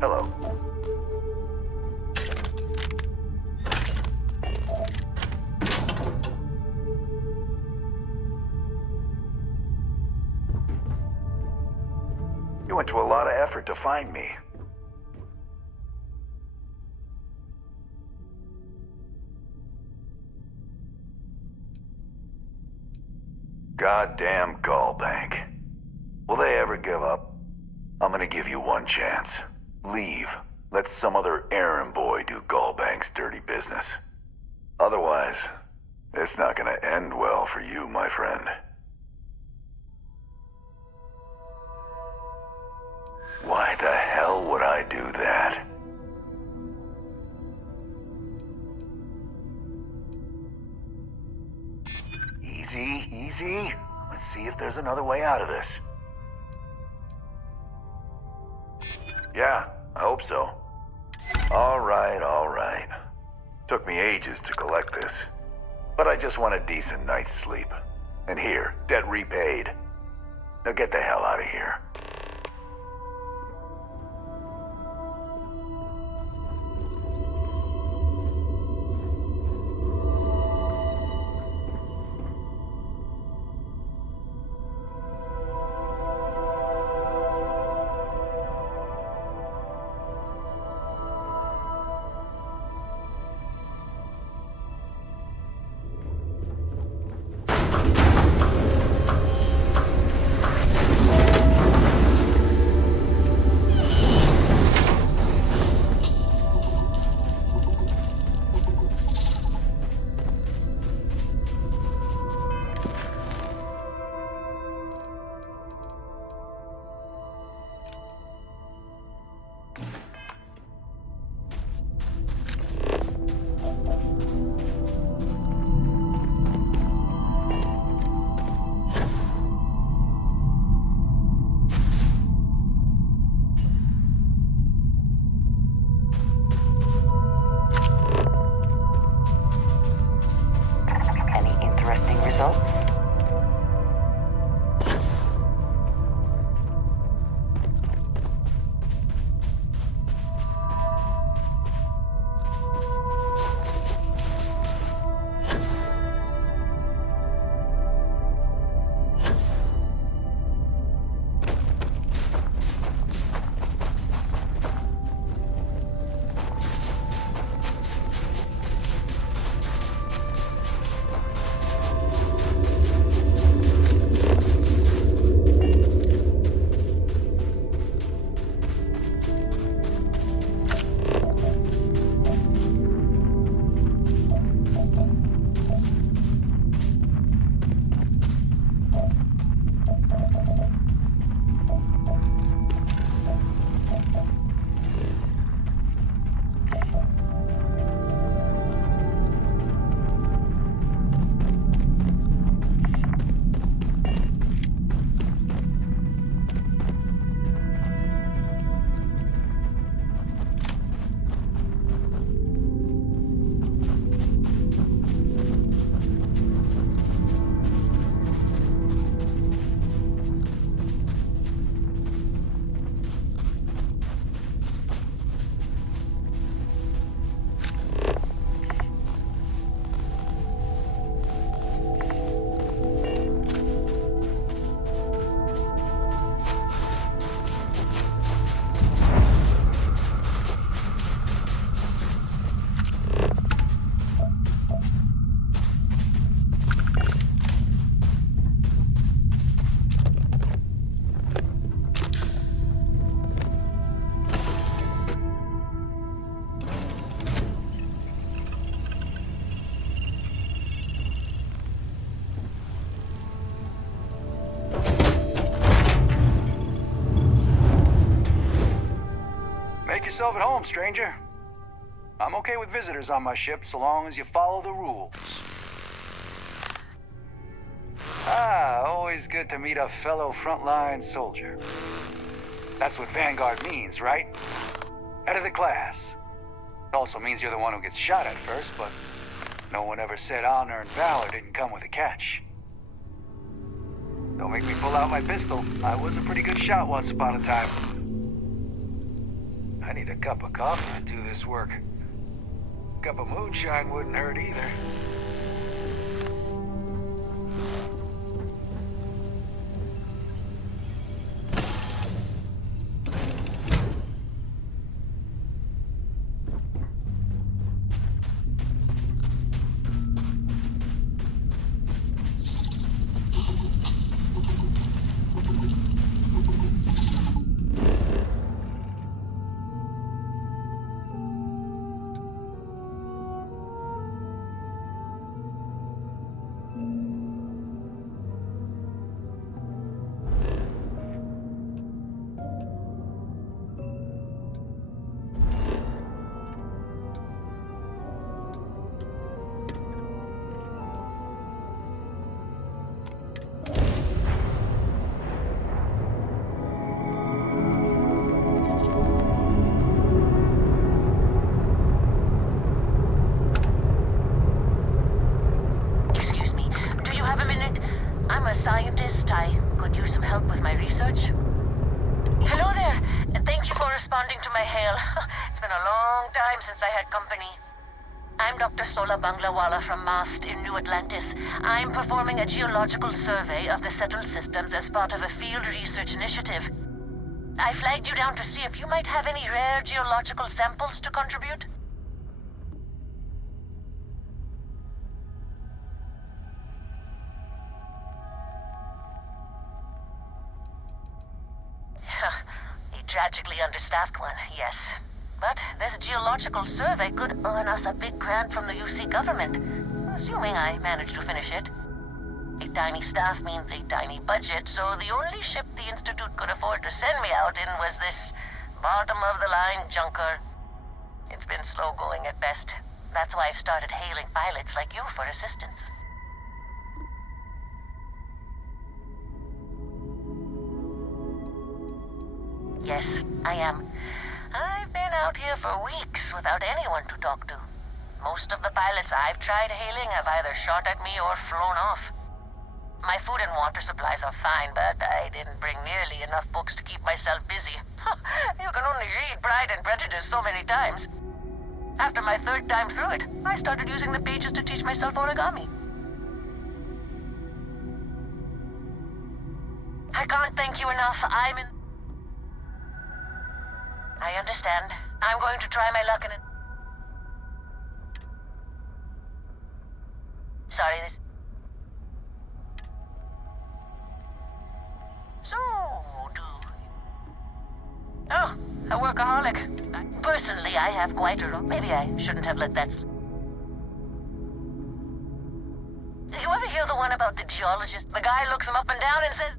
Hello. You went to a lot of effort to find me. Goddamn Gallbank. Will they ever give up? I'm gonna give you one chance. Leave. Let some other errand boy do Gallbank's dirty business. Otherwise, it's not gonna end well for you, my friend. Why the hell would I do that? Easy, easy. Let's see if there's another way out of this. Yeah, I hope so. All right, all right. Took me ages to collect this. But I just want a decent night's sleep. And here, debt repaid. Now get the hell out of here. yourself at home, stranger. I'm okay with visitors on my ship so long as you follow the rules. Always good to meet a fellow frontline soldier. That's what Vanguard means, right? Head of the class. It also means you're the one who gets shot at first, but no one ever said honor and valor didn't come with a catch. Don't make me pull out my pistol. I was a pretty good shot once upon a time. I need a cup of coffee to do this work. A cup of moonshine wouldn't hurt either. From Mast in New Atlantis. I'm performing a geological survey of the settled systems as part of a field research initiative. I flagged you down to see if you might have any rare geological samples to contribute. A tragically understaffed one, yes. But this geological survey could earn us a big grant from the UC government, assuming I manage to finish it. A tiny staff means a tiny budget, so the only ship the Institute could afford to send me out in was this bottom-of-the-line junker. It's been slow going at best. That's why I've started hailing pilots like you for assistance. Yes, I am. I've been out here for weeks without anyone to talk to. Most of the pilots I've tried hailing have either shot at me or flown off. My food and water supplies are fine, but I didn't bring nearly enough books to keep myself busy. You can only read Pride and Prejudice so many times. After my third time through it, I started using the pages to teach myself origami. I can't thank you enough. I understand. I'm going to try my luck in it. Sorry, this... So, Oh, a workaholic. Personally, I have quite a... Maybe I shouldn't have let that... Did you ever hear the one about the geologist? The guy looks him up and down and says...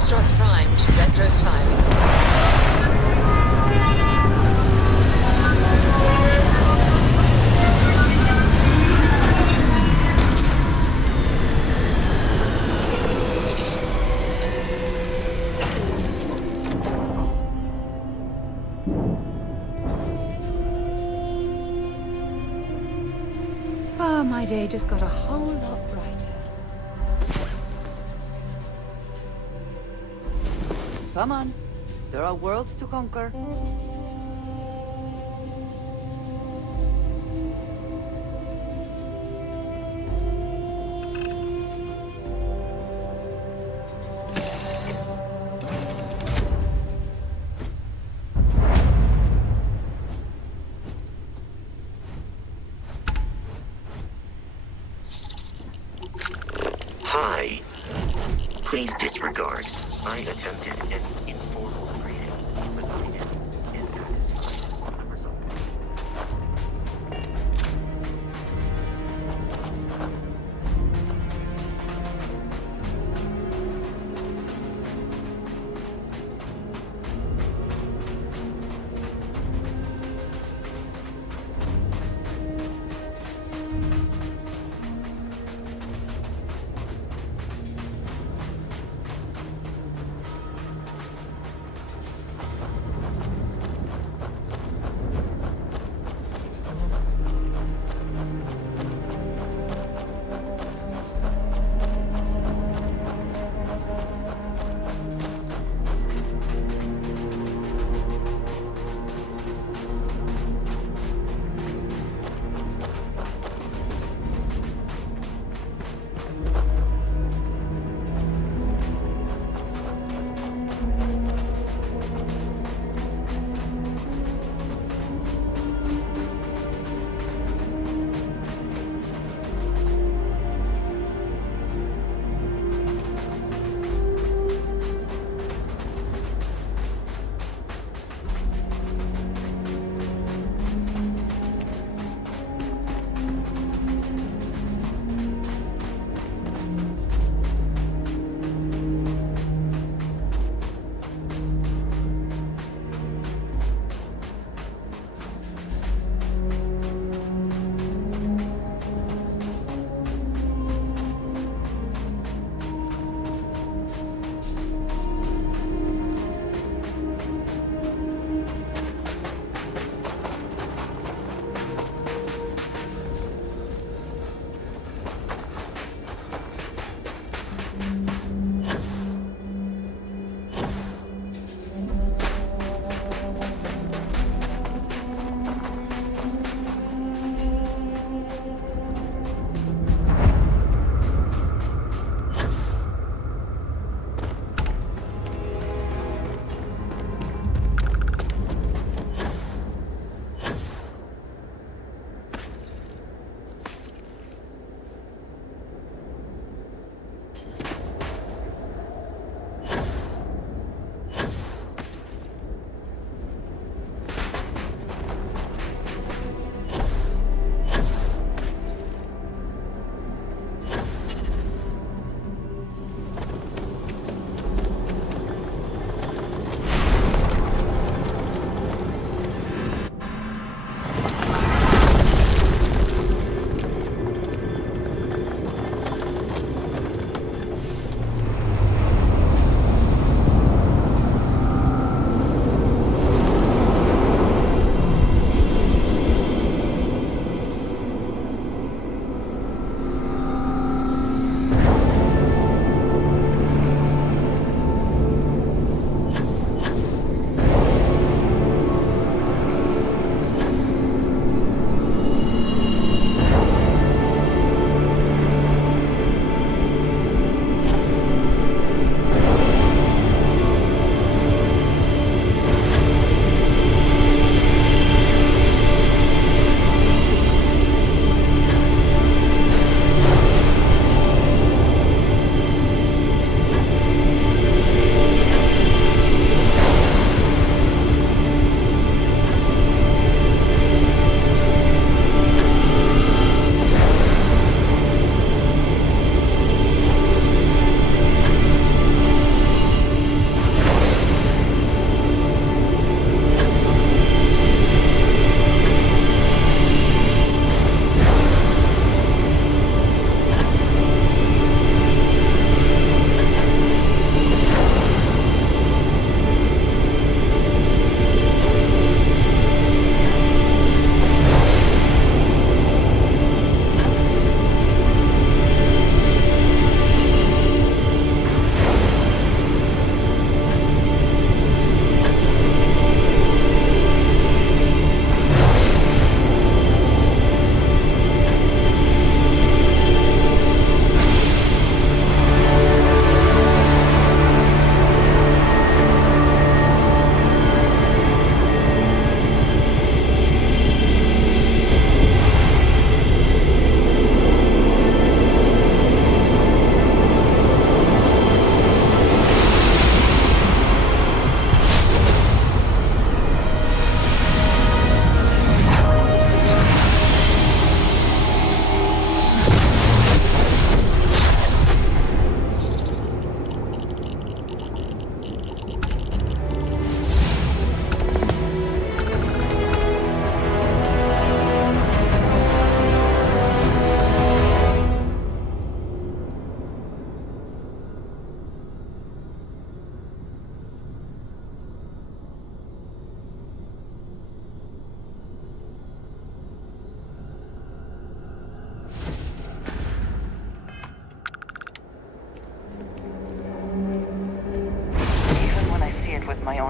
Struts primed. Retros firing. Ah, my day just got a whole lot brighter. Come on. There are worlds to conquer. Please disregard. I attempted an informal agreement, but my end is satisfied with the result.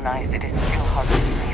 own eyes, it is still hard to believe.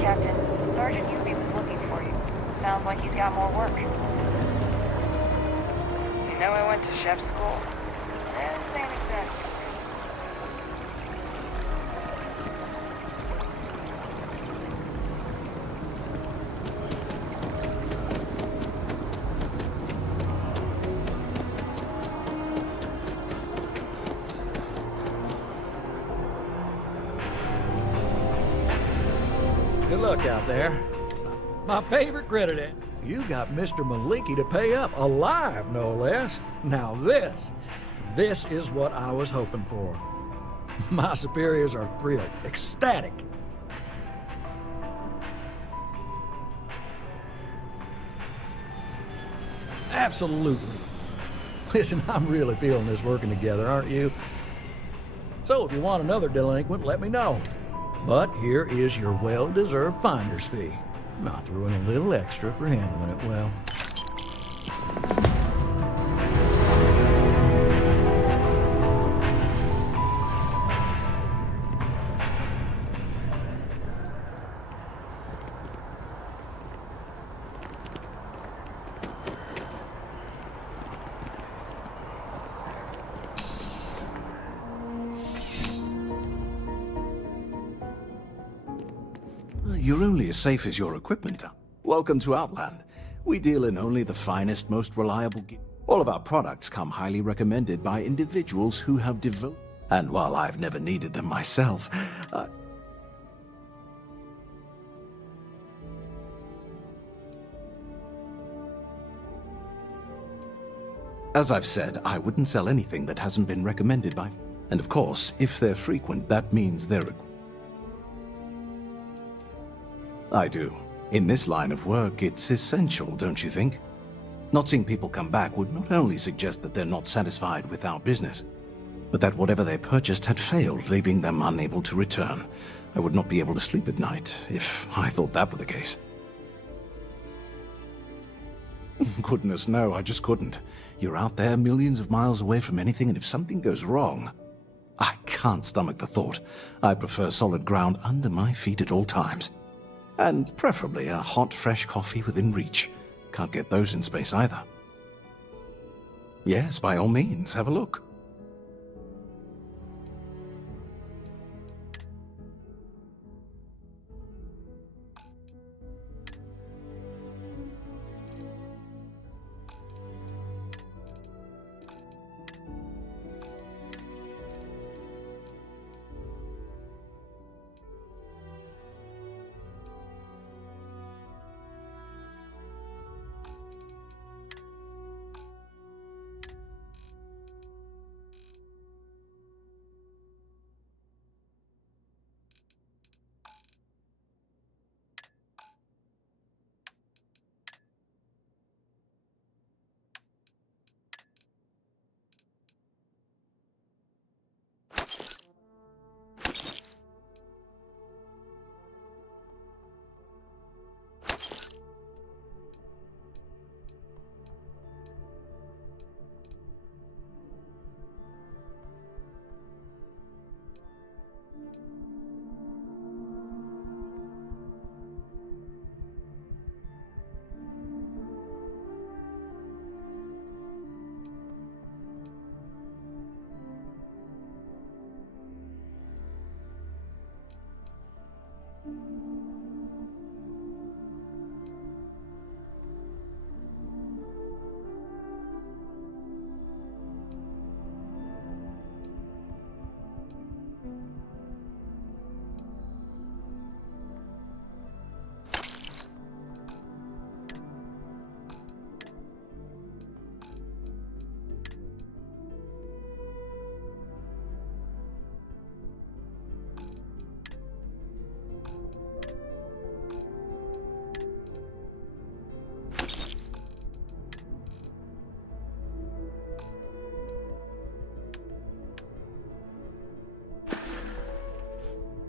Captain. Sergeant Yubi was looking for you. Sounds like he's got more work. You know I went to chef school? Same exactly. Good luck out there. My favorite credit, you got Mr. Maliki to pay up, alive no less. Now this is what I was hoping for. My superiors are thrilled, ecstatic. Absolutely. Listen, I'm really feeling this working together, aren't you? So if you want another delinquent, let me know. But here is your well-deserved finder's fee. I threw in a little extra for handling it well. You're only as safe as your equipment. Welcome to Outland. We deal in only the finest, most reliable gear. All of our products come highly recommended by individuals who have devoted. And while I've never needed them myself, as I've said, I wouldn't sell anything that hasn't been recommended by. And of course, if they're frequent, that means they're. I do. In this line of work, it's essential, don't you think? Not seeing people come back would not only suggest that they're not satisfied with our business, but that whatever they purchased had failed, leaving them unable to return. I would not be able to sleep at night if I thought that were the case. Goodness, no, I just couldn't. You're out there millions of miles away from anything, and if something goes wrong, I can't stomach the thought. I prefer solid ground under my feet at all times. And preferably a hot, fresh coffee within reach. Can't get those in space either. Yes, by all means, have a look.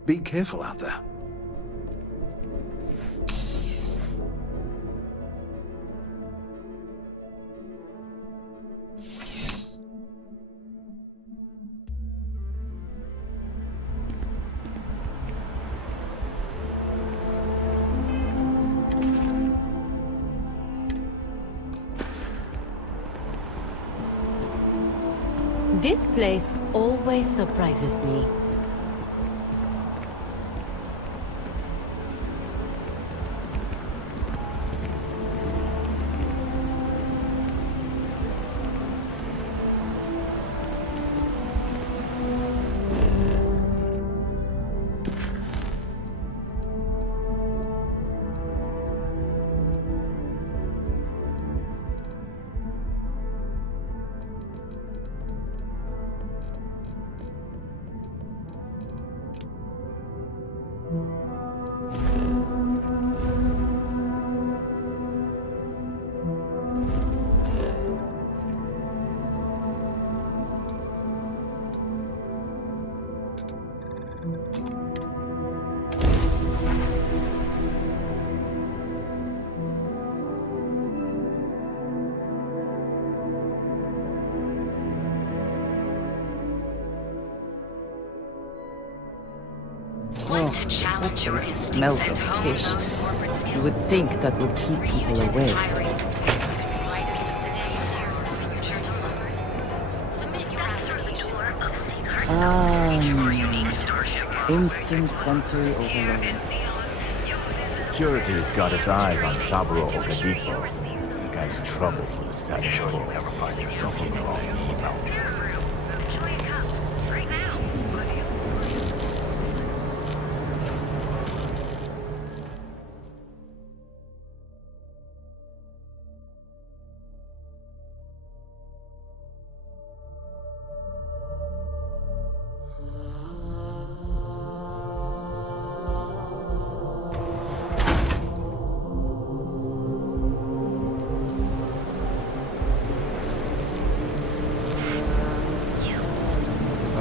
Be careful out there. This place always surprises me. Oh, the smells of fish. You would think that would keep people away. Instant sensory overload. Security's got its eyes on Saburo Ogadipo. The guy's trouble for the status quo. If you know him,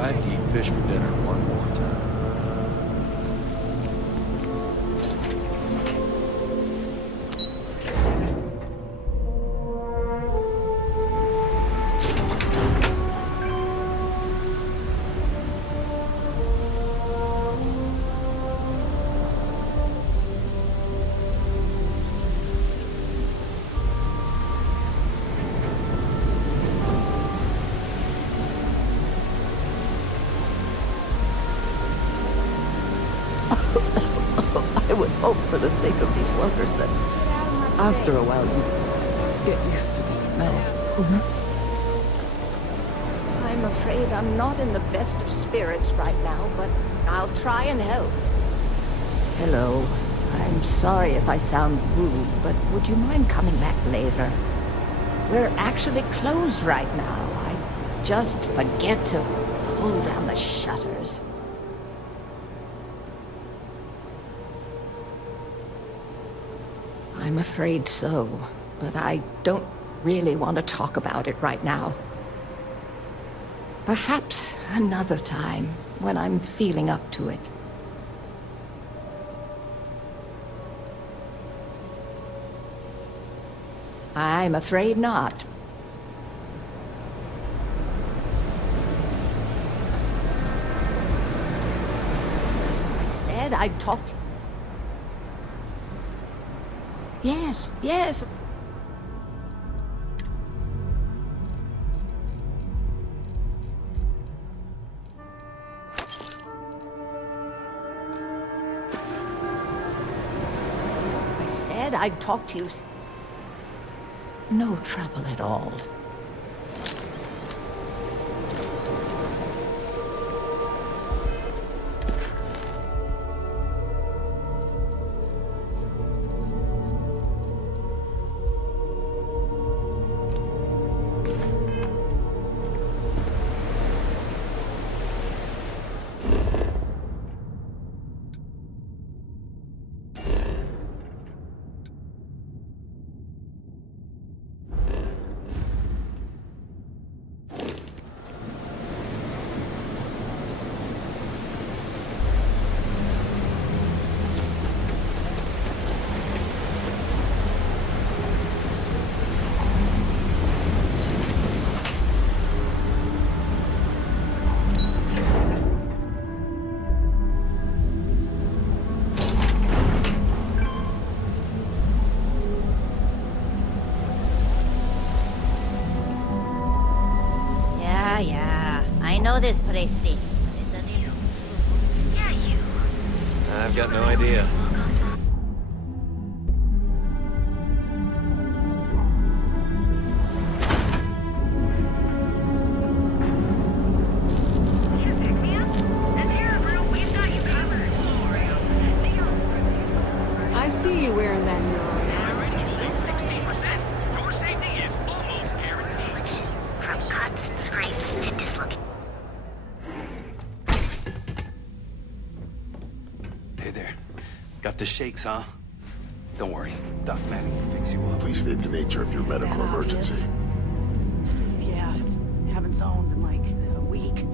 I have to eat fish for dinner one more time. I would hope for the sake of these workers that after a while you get used to the smell. I'm afraid I'm not in the best of spirits right now, but I'll try and help. Hello. I'm sorry if I sound rude, but would you mind coming back later? We're actually closed right now. I just forget to pull down the shutters. I'm afraid so, but I don't really want to talk about it right now. Perhaps another time, when I'm feeling up to it. I'm afraid not. I said I'd talk to... Yes, yes. I said I'd talk to you. No trouble at all. know this place stinks, but it's a new... Yeah, you. I've got no idea. I see you wearing that neural. From cuts, scrapes, to dislocation. Hey there. Got the shakes, huh? Don't worry. Doc Manning will fix you up. Please state the nature of your medical emergency. Yeah, haven't zoned in like a week.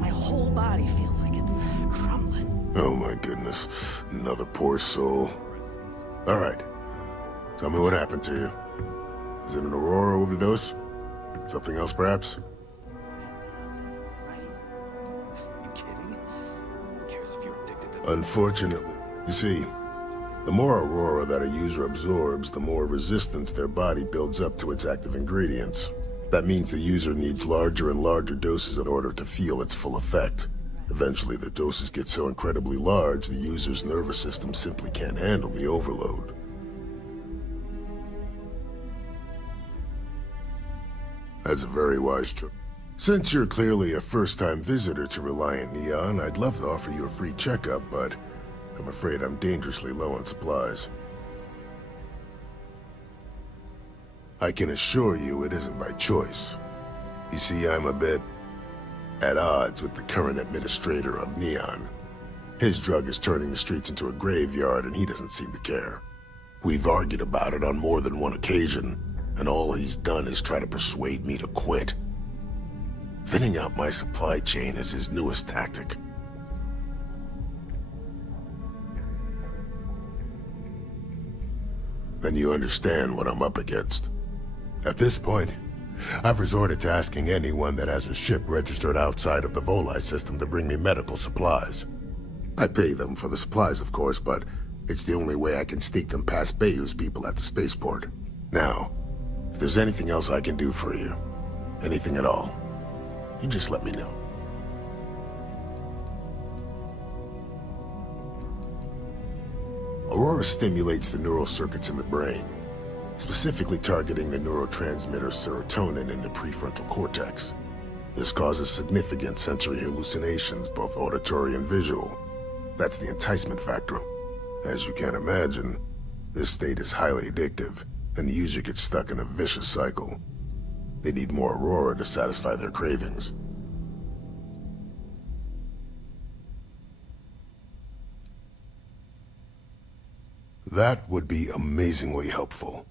My whole body feels like it's crumbling. Oh my goodness. Another poor soul. Alright. Tell me what happened to you. Is it an Aurora overdose? Something else, perhaps? Unfortunately, you see, the more Aurora that a user absorbs, the more resistance their body builds up to its active ingredients. That means the user needs larger and larger doses in order to feel its full effect. Eventually, the doses get so incredibly large, the user's nervous system simply can't handle the overload. That's a very wise choice. Since you're clearly a first-time visitor to Reliant Neon, I'd love to offer you a free checkup, but I'm afraid I'm dangerously low on supplies. I can assure you it isn't by choice. You see, I'm a bit at odds with the current administrator of Neon. His drug is turning the streets into a graveyard, and he doesn't seem to care. We've argued about it on more than one occasion, and all he's done is try to persuade me to quit. Thinning out my supply chain is his newest tactic. Then you understand what I'm up against. At this point, I've resorted to asking anyone that has a ship registered outside of the Volii system to bring me medical supplies. I pay them for the supplies, of course, but it's the only way I can sneak them past Bayou's people at the spaceport. Now, if there's anything else I can do for you, anything at all, you just let me know. Aurora stimulates the neural circuits in the brain, specifically targeting the neurotransmitter serotonin in the prefrontal cortex. This causes significant sensory hallucinations, both auditory and visual. That's the enticement factor. As you can imagine, this state is highly addictive, and the user gets stuck in a vicious cycle. They need more Aurora to satisfy their cravings. That would be amazingly helpful.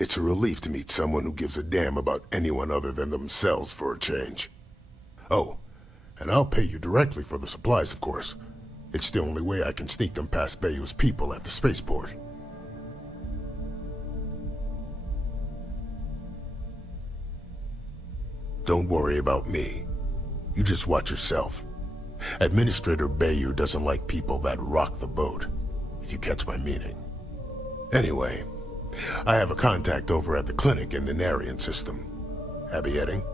It's a relief to meet someone who gives a damn about anyone other than themselves for a change. Oh, and I'll pay you directly for the supplies, of course. It's the only way I can sneak them past Bayou's people at the spaceport. Don't worry about me. You just watch yourself. Administrator Bayou doesn't like people that rock the boat, if you catch my meaning. Anyway, I have a contact over at the clinic in the Narian system. Abby Edding?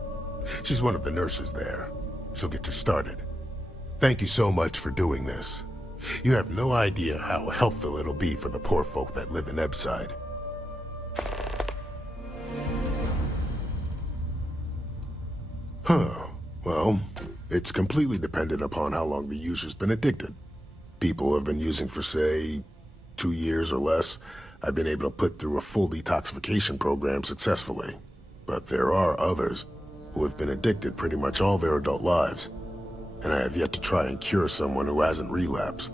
She's one of the nurses there. She'll get you started. Thank you so much for doing this. You have no idea how helpful it'll be for the poor folk that live in Ebside. Huh. Well, it's completely dependent upon how long the user's been addicted. People who have been using for, say, 2 years or less, I've been able to put through a full detoxification program successfully. But there are others who have been addicted pretty much all their adult lives, and I have yet to try and cure someone who hasn't relapsed.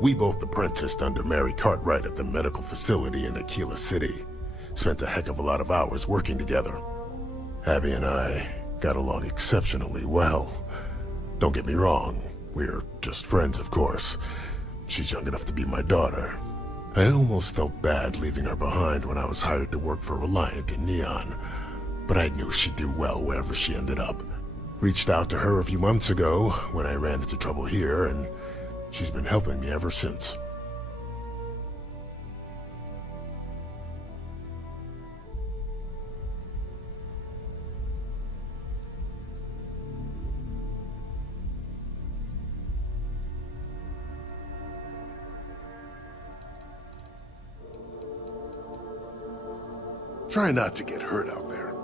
We both apprenticed under Mary Cartwright at the medical facility in Aquila City. Spent a heck of a lot of hours working together. Abby and I got along exceptionally well. Don't get me wrong, we're just friends, of course. She's young enough to be my daughter. I almost felt bad leaving her behind when I was hired to work for Reliant in Neon, but I knew she'd do well wherever she ended up. Reached out to her a few months ago when I ran into trouble here, and she's been helping me ever since. Try not to get hurt out there.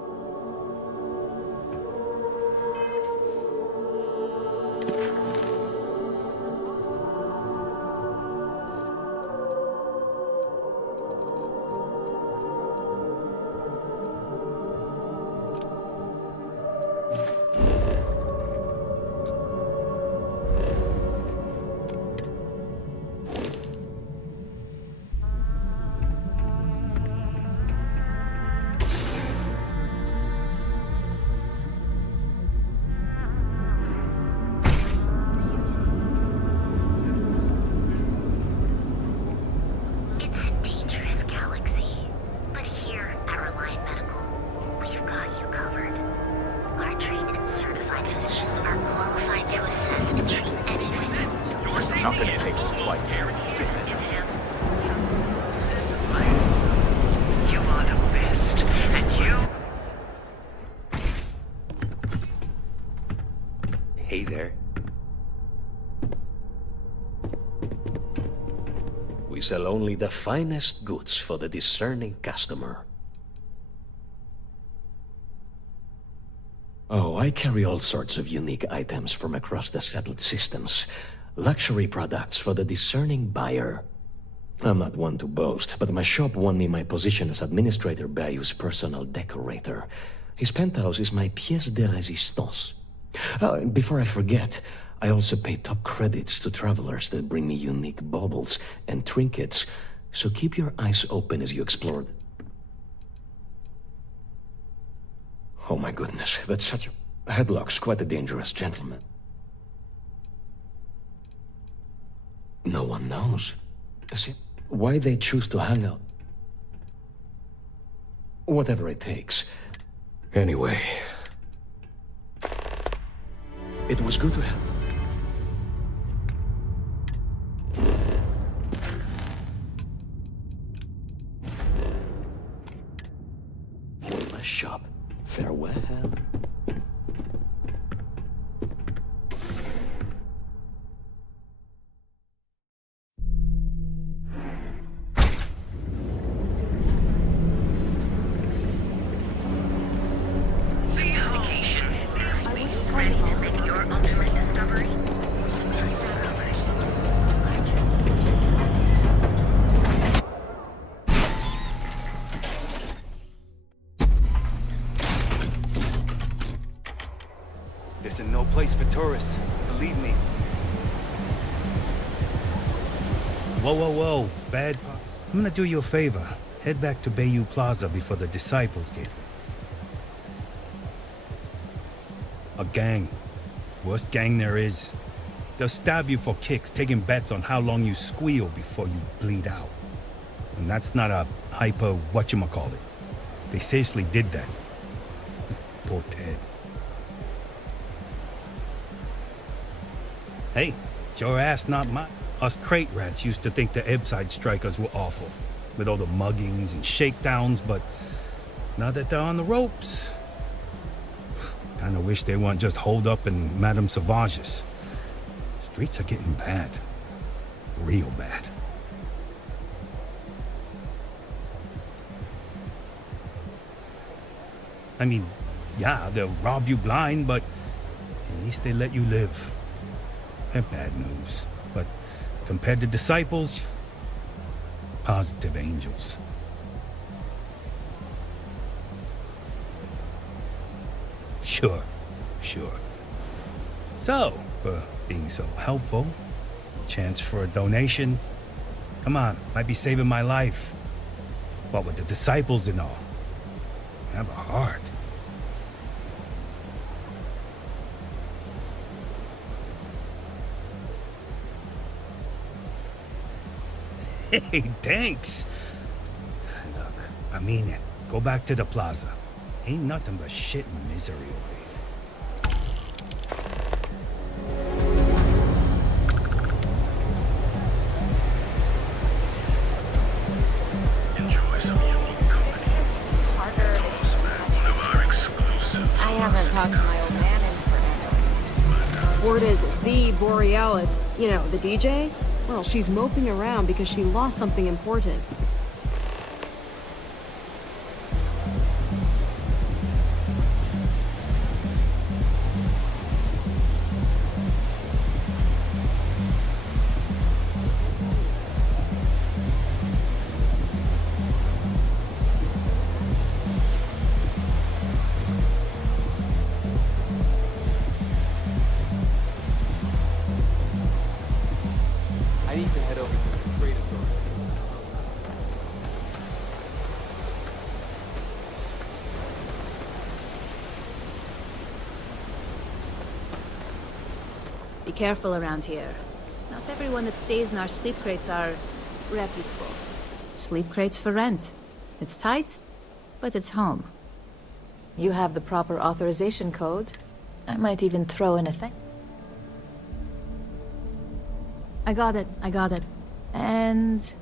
Not gonna say this twice. You are the best, and you... Hey there. We sell only the finest goods for the discerning customer. Oh, I carry all sorts of unique items from across the settled systems. Luxury products for the discerning buyer. I'm not one to boast, but my shop won me my position as Administrator Bayou's personal decorator. His penthouse is my pièce de résistance. Before I forget, I also pay top credits to travelers that bring me unique baubles and trinkets, so keep your eyes open as you explore. Oh my goodness, that's such a... Headlock's quite a dangerous gentleman. No one knows. See, why they choose to hang out. Whatever it takes. Anyway. It was good to have... My shop. Farewell. This is no place for tourists, believe me. Whoa, whoa, whoa, bad. I'm gonna do you a favor. Head back to Bayou Plaza before the disciples get here. A gang. Worst gang there is. They'll stab you for kicks, taking bets on how long you squeal before you bleed out. And that's not a hyper whatchamacallit. They seriously did that. Poor Ted. Hey, it's your ass, not mine. Us crate rats used to think the Ebbside strikers were awful, with all the muggings and shakedowns, but now that they're on the ropes, kinda wish they weren't just holed up in Madame Sauvage's. Streets are getting bad. Real bad. I mean, yeah, they'll rob you blind, but at least they let you live. They're bad news, but compared to disciples, positive angels. Sure. So, for being so helpful, chance for a donation. Come on, might be saving my life. What with the disciples and all. Have a heart. Hey, thanks. Look, I mean it. Go back to the plaza. Ain't nothing but shit and misery over here. I haven't talked to my old man in forever. Word is the Borealis, you know, the DJ? Well, she's moping around because she lost something important. head over to the Trader Zone. Be careful around here. Not everyone that stays in our sleep crates are reputable. Sleep crates for rent. It's tight, but it's home. You have the proper authorization code. I might even throw in a thing. I got it. And...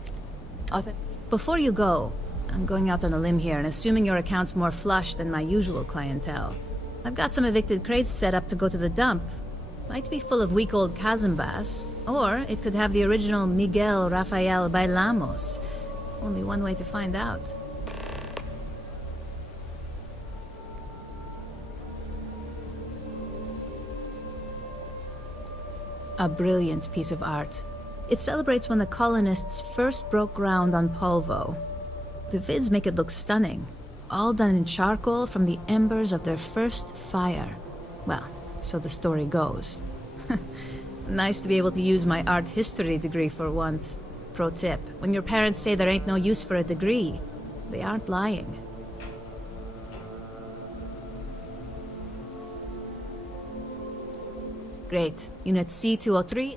Before you go, I'm going out on a limb here and assuming your account's more flush than my usual clientele. I've got some evicted crates set up to go to the dump. Might be full of week-old Kazambas, or it could have the original Miguel Rafael Bailamos. Only one way to find out. A brilliant piece of art. It celebrates when the colonists first broke ground on Polvo. The vids make it look stunning, all done in charcoal from the embers of their first fire. Well, so the story goes. Nice to be able to use my art history degree for once. Pro tip, when your parents say there ain't no use for a degree, they aren't lying. Great. Unit C-203.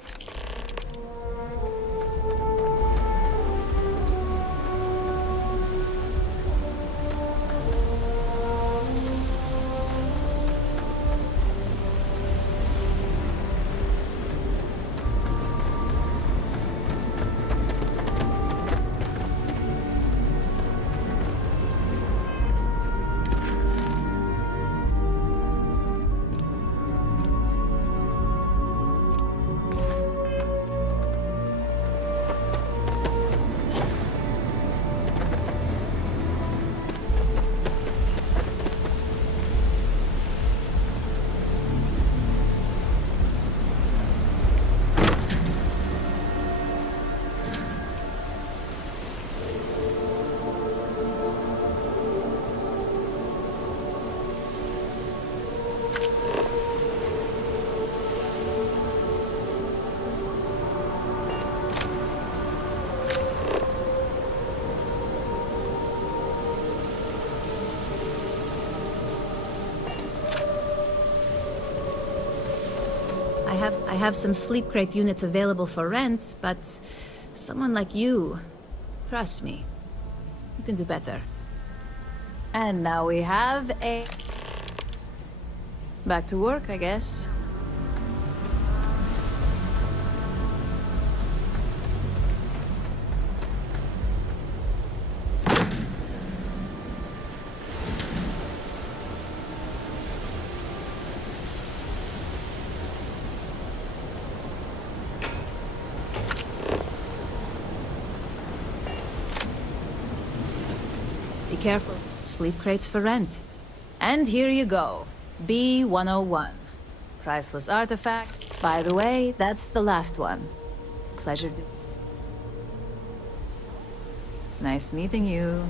I have some sleep crate units available for rent, but someone like you, trust me, you can do better. And now we have a... Back to work, I guess. Careful. Sleep crates for rent. And here you go. B-101. Priceless artifact. By the way, that's the last one. Pleasure. Nice meeting you.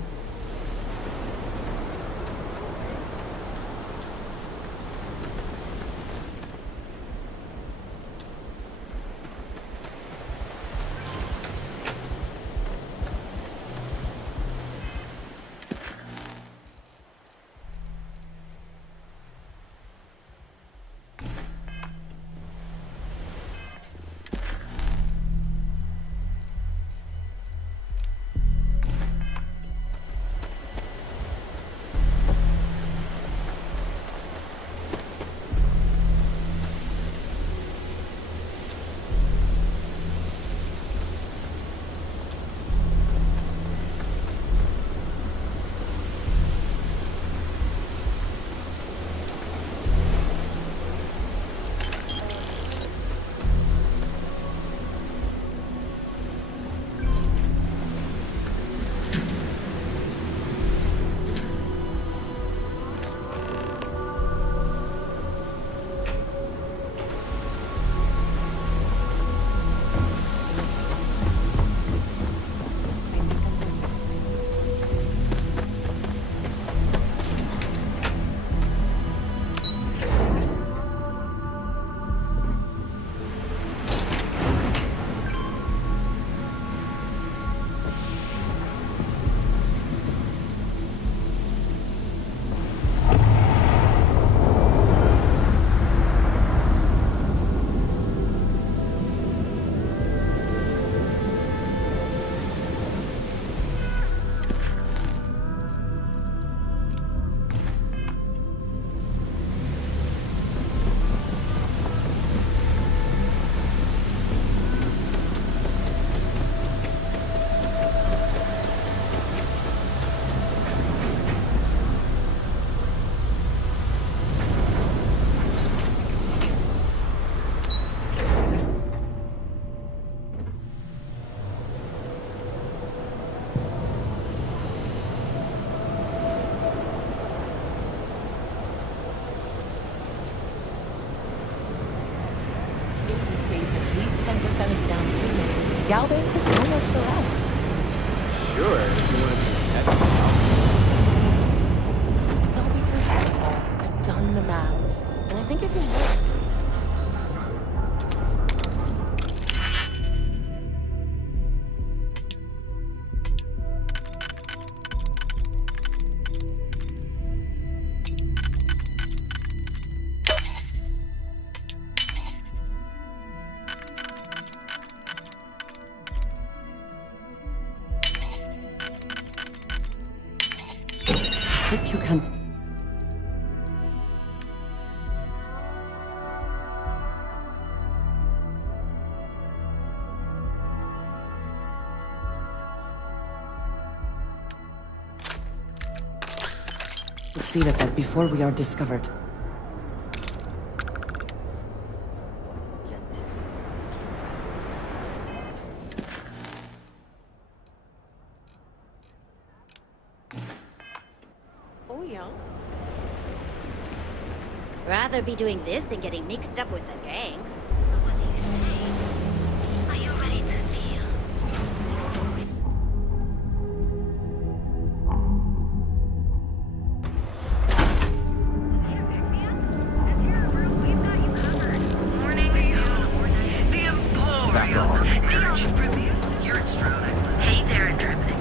at least 10% of the down payment, Galbank could loan us the rest. Sure, if you want to be happy. Don't be so cynical. I've done the math, and I think it can work. You can. Succeed at that before we are discovered. Rather be doing this than getting mixed up with the gangs. Are you ready to deal? Back off. Hey there, Intrepid.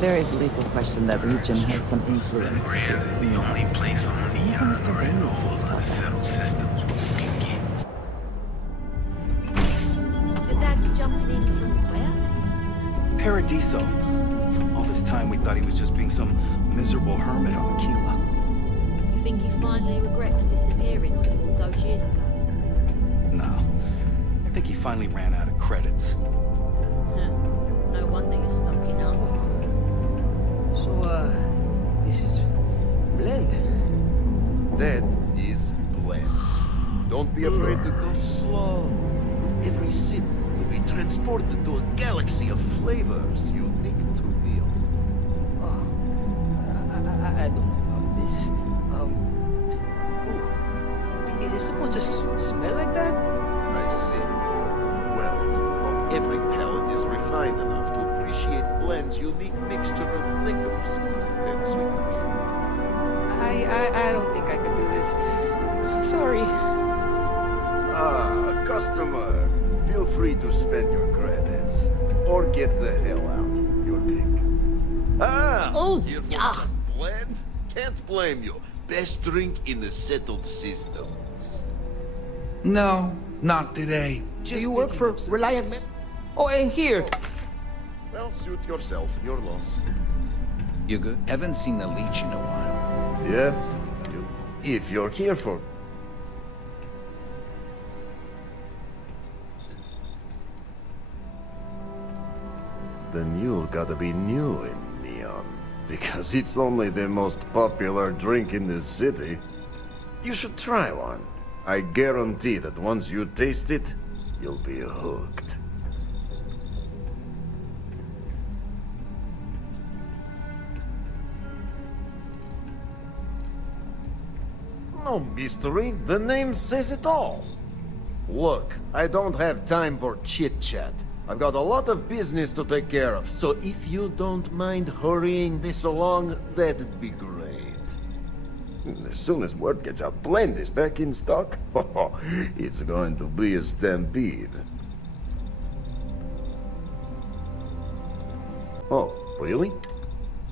There is a legal question that region has some influence. The only place on the Mr. Bailey feels about that. But that's jumping in from where? Paradiso. All this time we thought he was just being some miserable hermit on Aquila. You think he finally regrets disappearing on you all those years ago? No. I think he finally ran out of credits. No wonder you're stocking up. So, this is Blend. That is Blend. Don't be afraid to go slow. With every sip, you'll be transported to a galaxy of flavors unique to Neil. I don't know about this. Is it supposed to smell like that? I see. Well, not every palate is refined enough to appreciate Blend's unique mixture of liquors and sweeteners. I don't think I could do this. Sorry. Ah, customer. Feel free to spend your credits. Or get the hell out. Your pick. Ah! Oh! Here for some Blend? Can't blame you. Best drink in the settled systems. No, not today. Do you work for Reliant Men? Oh, and here! Well, suit yourself. Your loss. You good? Haven't seen the leech in a while. Yes? If you're here for... Then you gotta be new in Neon. Because it's only the most popular drink in the city. You should try one. I guarantee that once you taste it, you'll be hooked. No mystery, the name says it all. Look, I don't have time for chit-chat. I've got a lot of business to take care of, so if you don't mind hurrying this along, that'd be great. As soon as word gets out Blend is back in stock, it's going to be a stampede. Oh, really?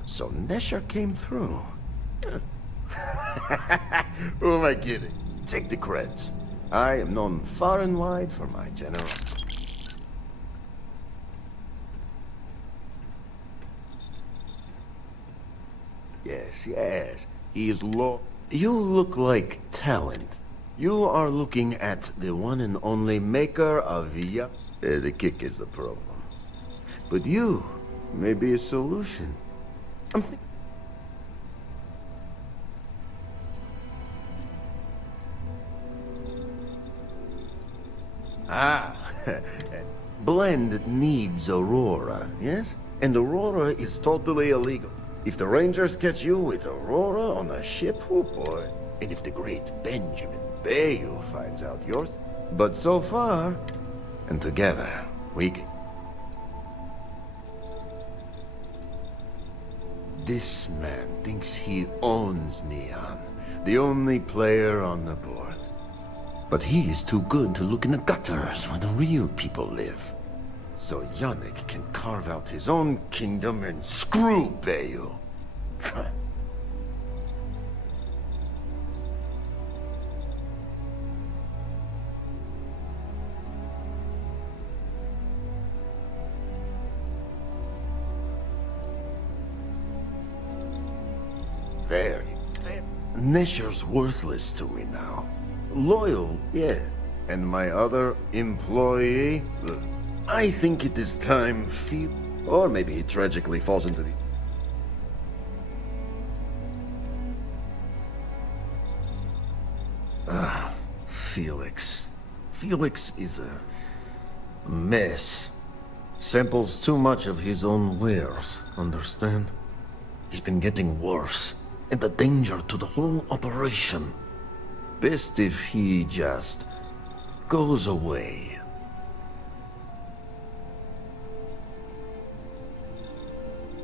So Nesher came through. Who am I kidding? Take the creds. I am known far and wide for my generosity. Yes. He is You look like talent. You are looking at the one and only maker of Villa. The kick is the problem. But you may be a solution. I'm thinking. Blend needs Aurora, yes? And Aurora is totally illegal. If the Rangers catch you with Aurora on a ship, oh boy, And if the great Benjamin Bayou finds out yours... But so far, and together, we can... This man thinks he owns Neon, the only player on the board. But he is too good to look in the gutters where the real people live. So Yannick can carve out his own kingdom and screw Bayou. Very. Nesher's worthless to me now. Loyal, yes. And my other employee? I think it is time or maybe he tragically falls into the... Felix. Felix is a mess. Samples too much of his own wares, understand? He's been getting worse, and the danger to the whole operation. Best if he just goes away.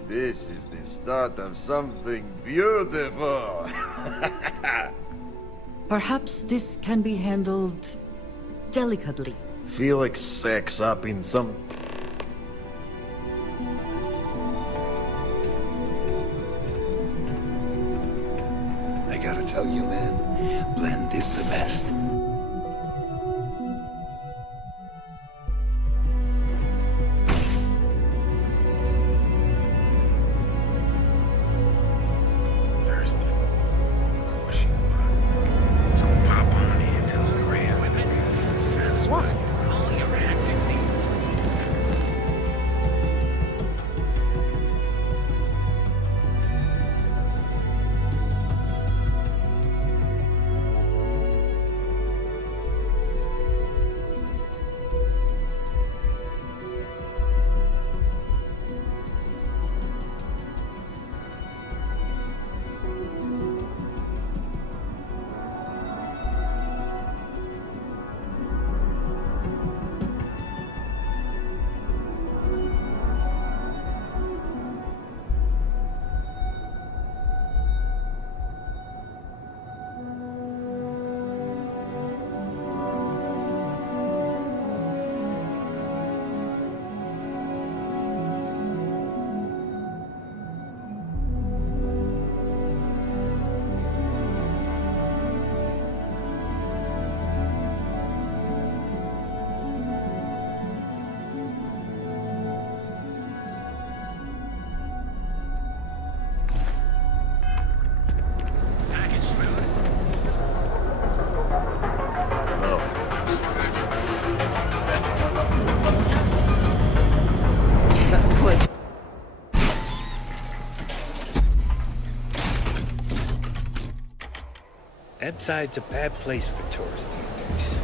This is the start of something beautiful. Perhaps this can be handled delicately. Felix sacks up in some... I gotta tell you, man, blend is the best. Ebbside's a bad place for tourists these days.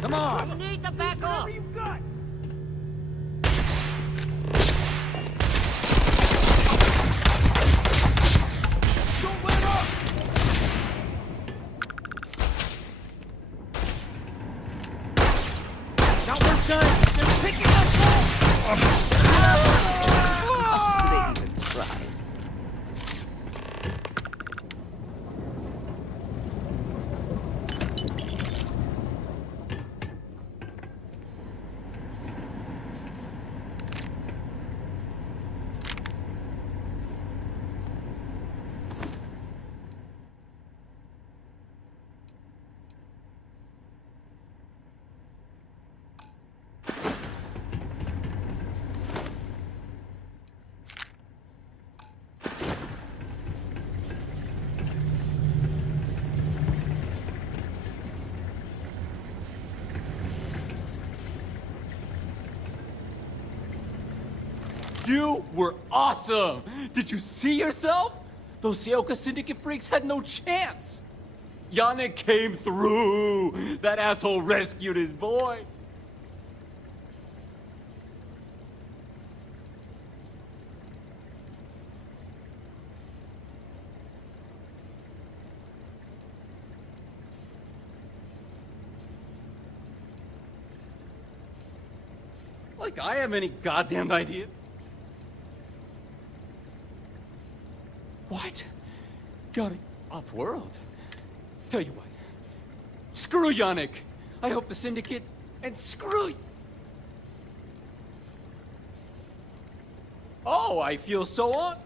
Come on! You need to back off! You were awesome! Did you see yourself? Those Seoka Syndicate freaks had no chance! Yannick came through! That asshole rescued his boy! Like I have any goddamn idea. What? Yannick, off-world? Tell you what. Screw Yannick! I hope the Syndicate... And screw you! Oh, I feel so on...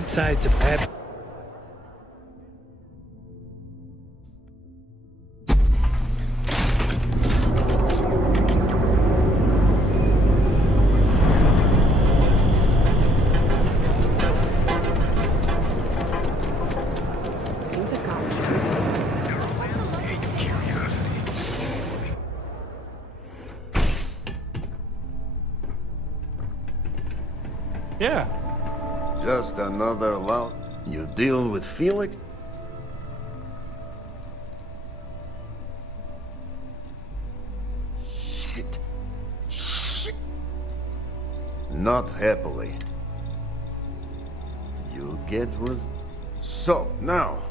Bad side to bad. Things are coming. Yeah. Just another loud. You deal with Felix? Shit. Shit. Not happily. You get So, now,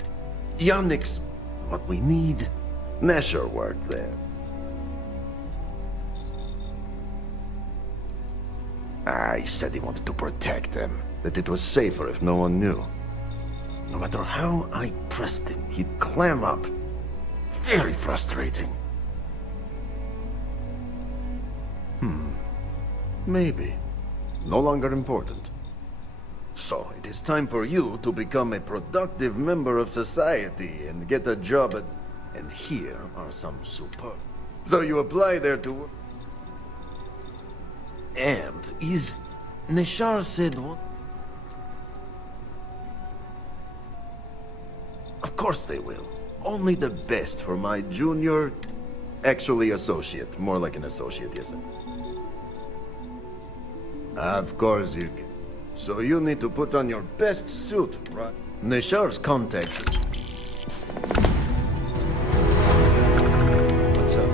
Yannick's what we need. Nasher worked there. He said he wanted to protect them, that it was safer if no one knew. No matter how I pressed him, he'd clam up. Very frustrating. Maybe. No longer important. So, it is time for you to become a productive member of society and get a job at... And here are some superb... So you apply there to work. Amp is... Nishar said what? Of course they will. Only the best for my junior... Actually associate. More like an associate, yes. Of course you can. So you need to put on your best suit, right? Nishar's contact. What's up?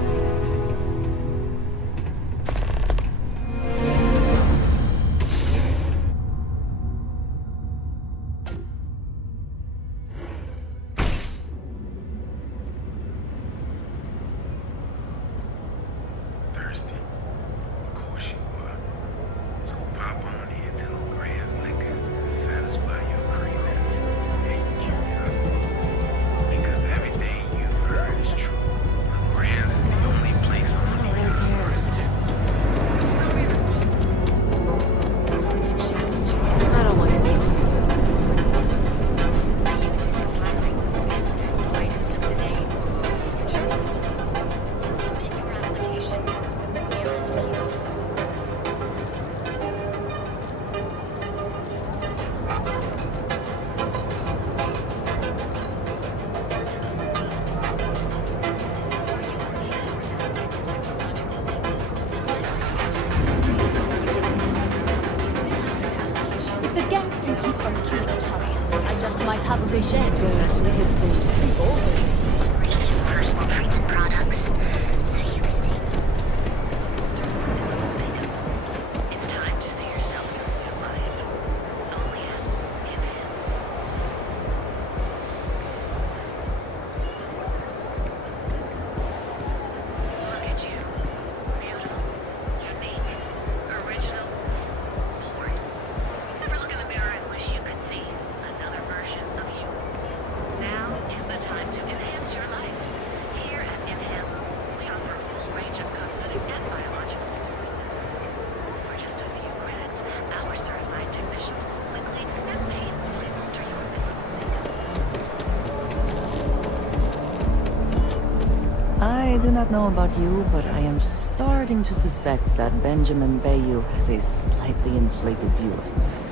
I do not know about you, but I am starting to suspect that Benjamin Bayou has a slightly inflated view of himself.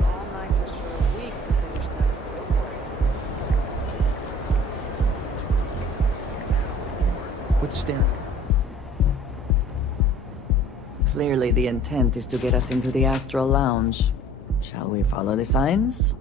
All-nighters for a week to finish that. Go for it. Quit staring. Clearly the intent is to get us into the Astral Lounge. Shall we follow the signs?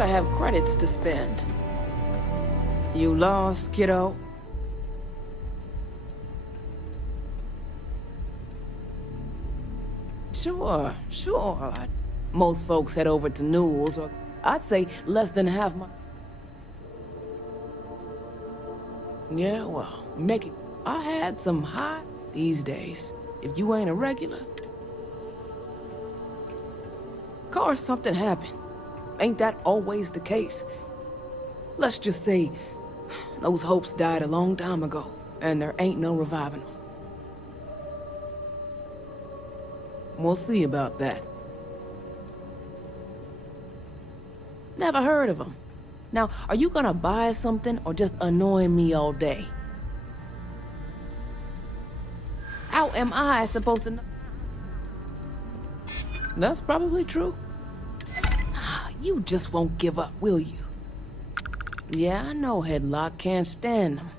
gotta have credits to spend. You lost, kiddo? Sure. Most folks head over to Newell's, or I'd say less than half my... Yeah, well, make it... I had some high these days, if you ain't a regular. Course something happened. Ain't that always the case? Let's just say, those hopes died a long time ago, and there ain't no reviving them. We'll see about that. Never heard of them. Now, are you gonna buy something or just annoying me all day? How am I supposed to know? That's probably true. You just won't give up, will you? Yeah, I know Headlock can't stand them.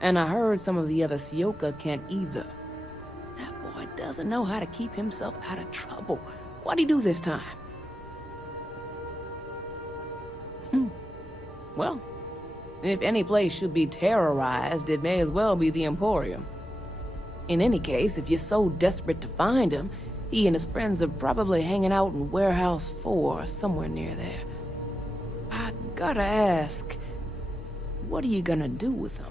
And I heard some of the other Sioka can't either. That boy doesn't know how to keep himself out of trouble. What'd he do this time? Well, if any place should be terrorized, it may as well be the Emporium. In any case, if you're so desperate to find him, he and his friends are probably hanging out in Warehouse 4 or somewhere near there. I gotta ask, what are you gonna do with him?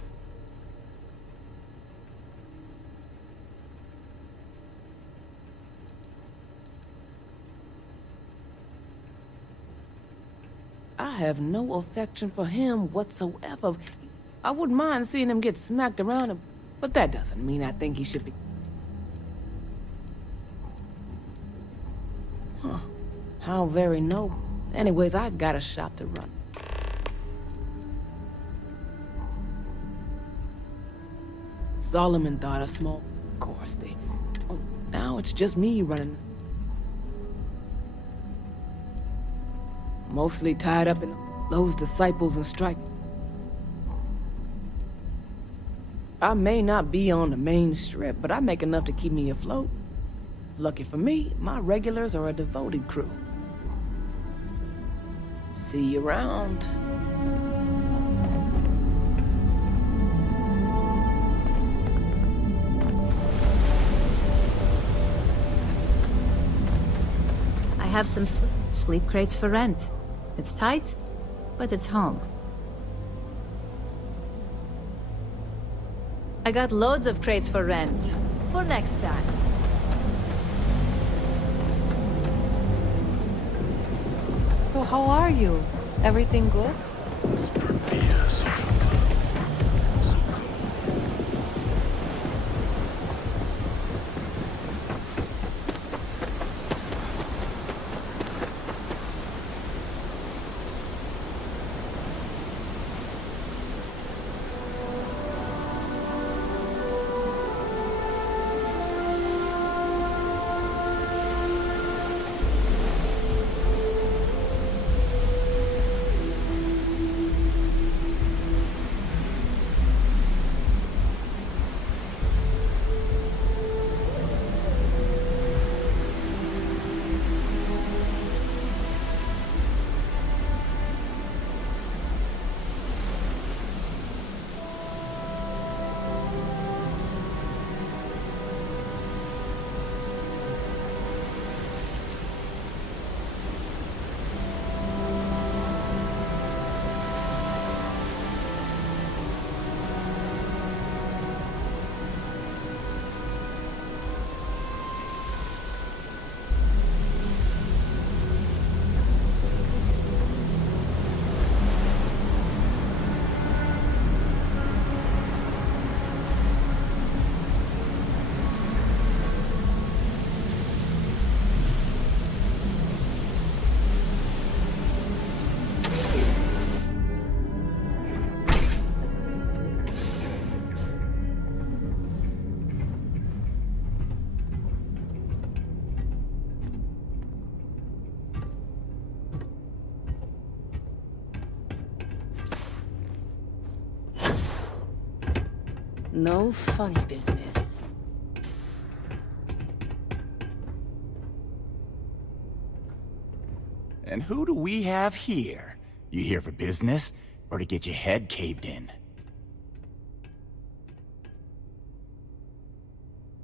I have no affection for him whatsoever. I wouldn't mind seeing him get smacked around, but that doesn't mean I think he should be... Huh. How very noble. Anyways, I got a shop to run. Solomon thought a small... Of course, oh, now it's just me running this. Mostly tied up in those disciples and strike. I may not be on the main strip, but I make enough to keep me afloat. Lucky for me, my regulars are a devoted crew. See you around. I have some sleep crates for rent. It's tight, but it's home. I got loads of crates for rent. For next time. So how are you? Everything good? No funny business. And who do we have here? You here for business, or to get your head caved in?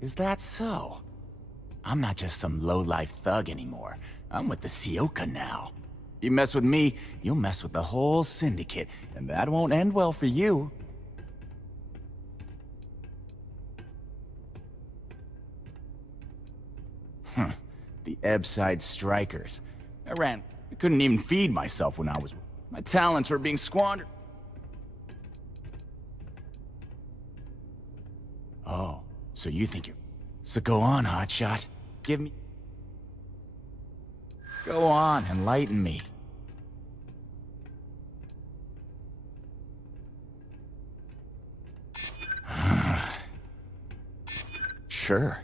Is that so? I'm not just some low-life thug anymore. I'm with the Sioka now. You mess with me, you'll mess with the whole syndicate, and that won't end well for you. The Ebbside Strikers. I couldn't even feed myself when I was... My talents were being squandered. Oh, so you think you're... So go on, hotshot. Give me... Go on, enlighten me. Sure.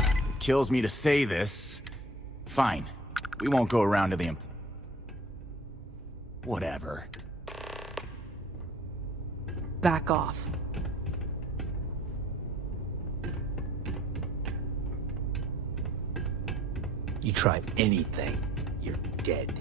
It kills me to say this. Fine. We won't go around to the... Whatever. Back off. You try anything, you're dead.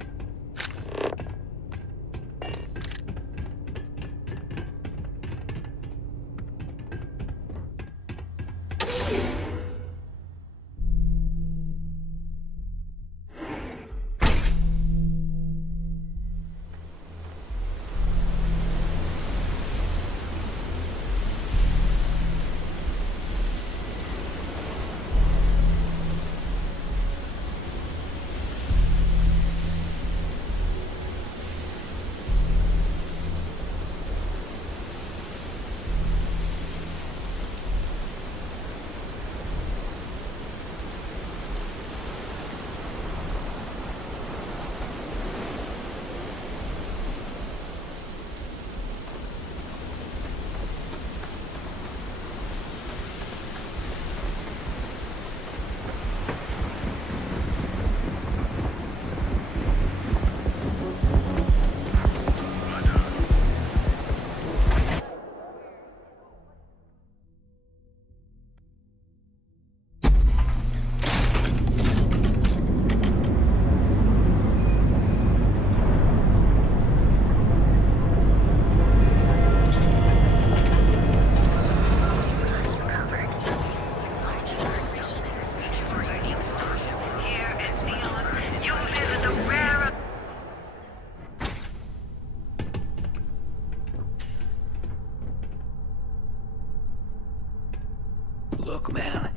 Look, man,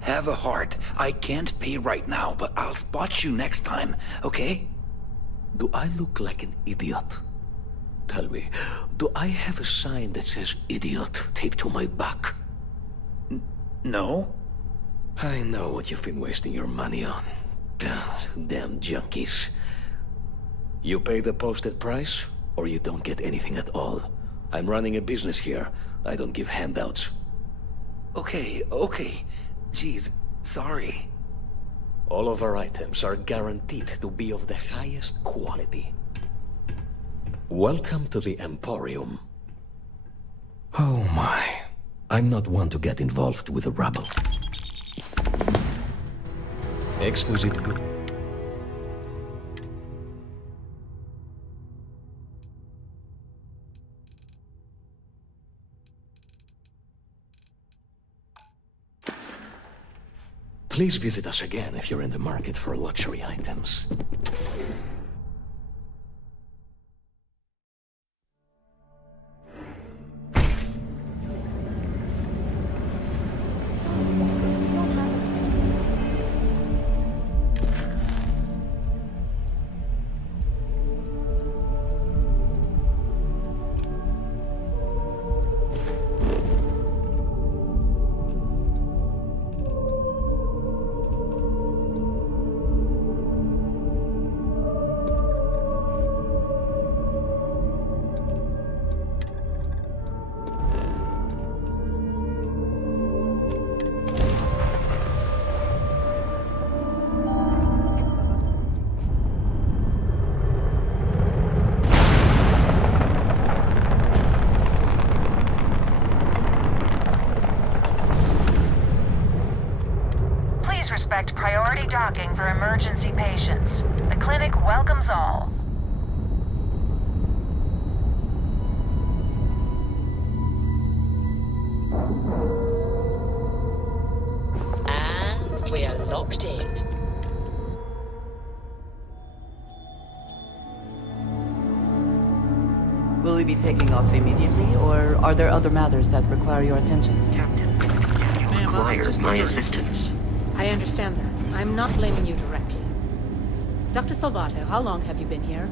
have a heart. I can't pay right now, but I'll spot you next time, okay? Do I look like an idiot? Tell me, do I have a sign that says idiot taped to my back? No? I know what you've been wasting your money on. Damn junkies. You pay the posted price, or you don't get anything at all. I'm running a business here. I don't give handouts. Okay. Jeez, sorry. All of our items are guaranteed to be of the highest quality. Welcome to the Emporium. Oh my. I'm not one to get involved with the rabble. Exquisite good. Please visit us again if you're in the market for luxury items. Priority docking for emergency patients. The clinic welcomes all. locked in. Will we be taking off immediately, or are there other matters that require your attention? Ma'am, I'm just my assistance. I understand that. I'm not blaming you directly. Dr. Salvato, how long have you been here?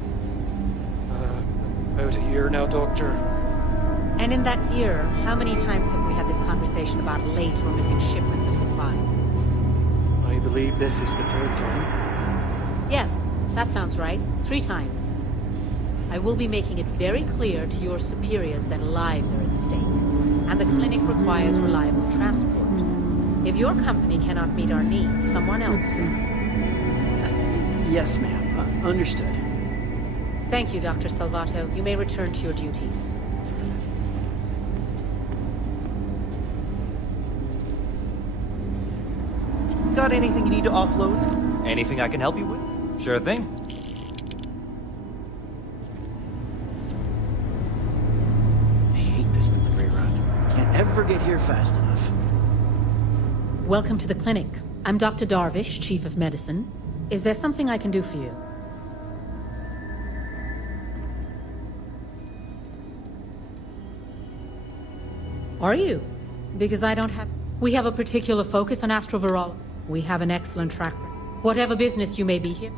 About a year now, Doctor. And in that year, how many times have we had this conversation about late or missing shipments of supplies? I believe this is the third time. Yes, that sounds right. 3 times. I will be making it very clear to your superiors that lives are at stake, and the clinic requires reliable transport. If your company cannot meet our needs, someone else will. Yes, ma'am. Understood. Thank you, Dr. Salvato. You may return to your duties. Got anything you need to offload? Anything I can help you with? Sure thing. I hate this delivery run. Can't ever get here fast enough. Welcome to the clinic. I'm Dr. Darvish, Chief of Medicine. Is there something I can do for you? Are you? Because I don't have... We have a particular focus on astrovirology. We have an excellent track record. Whatever business you may be here.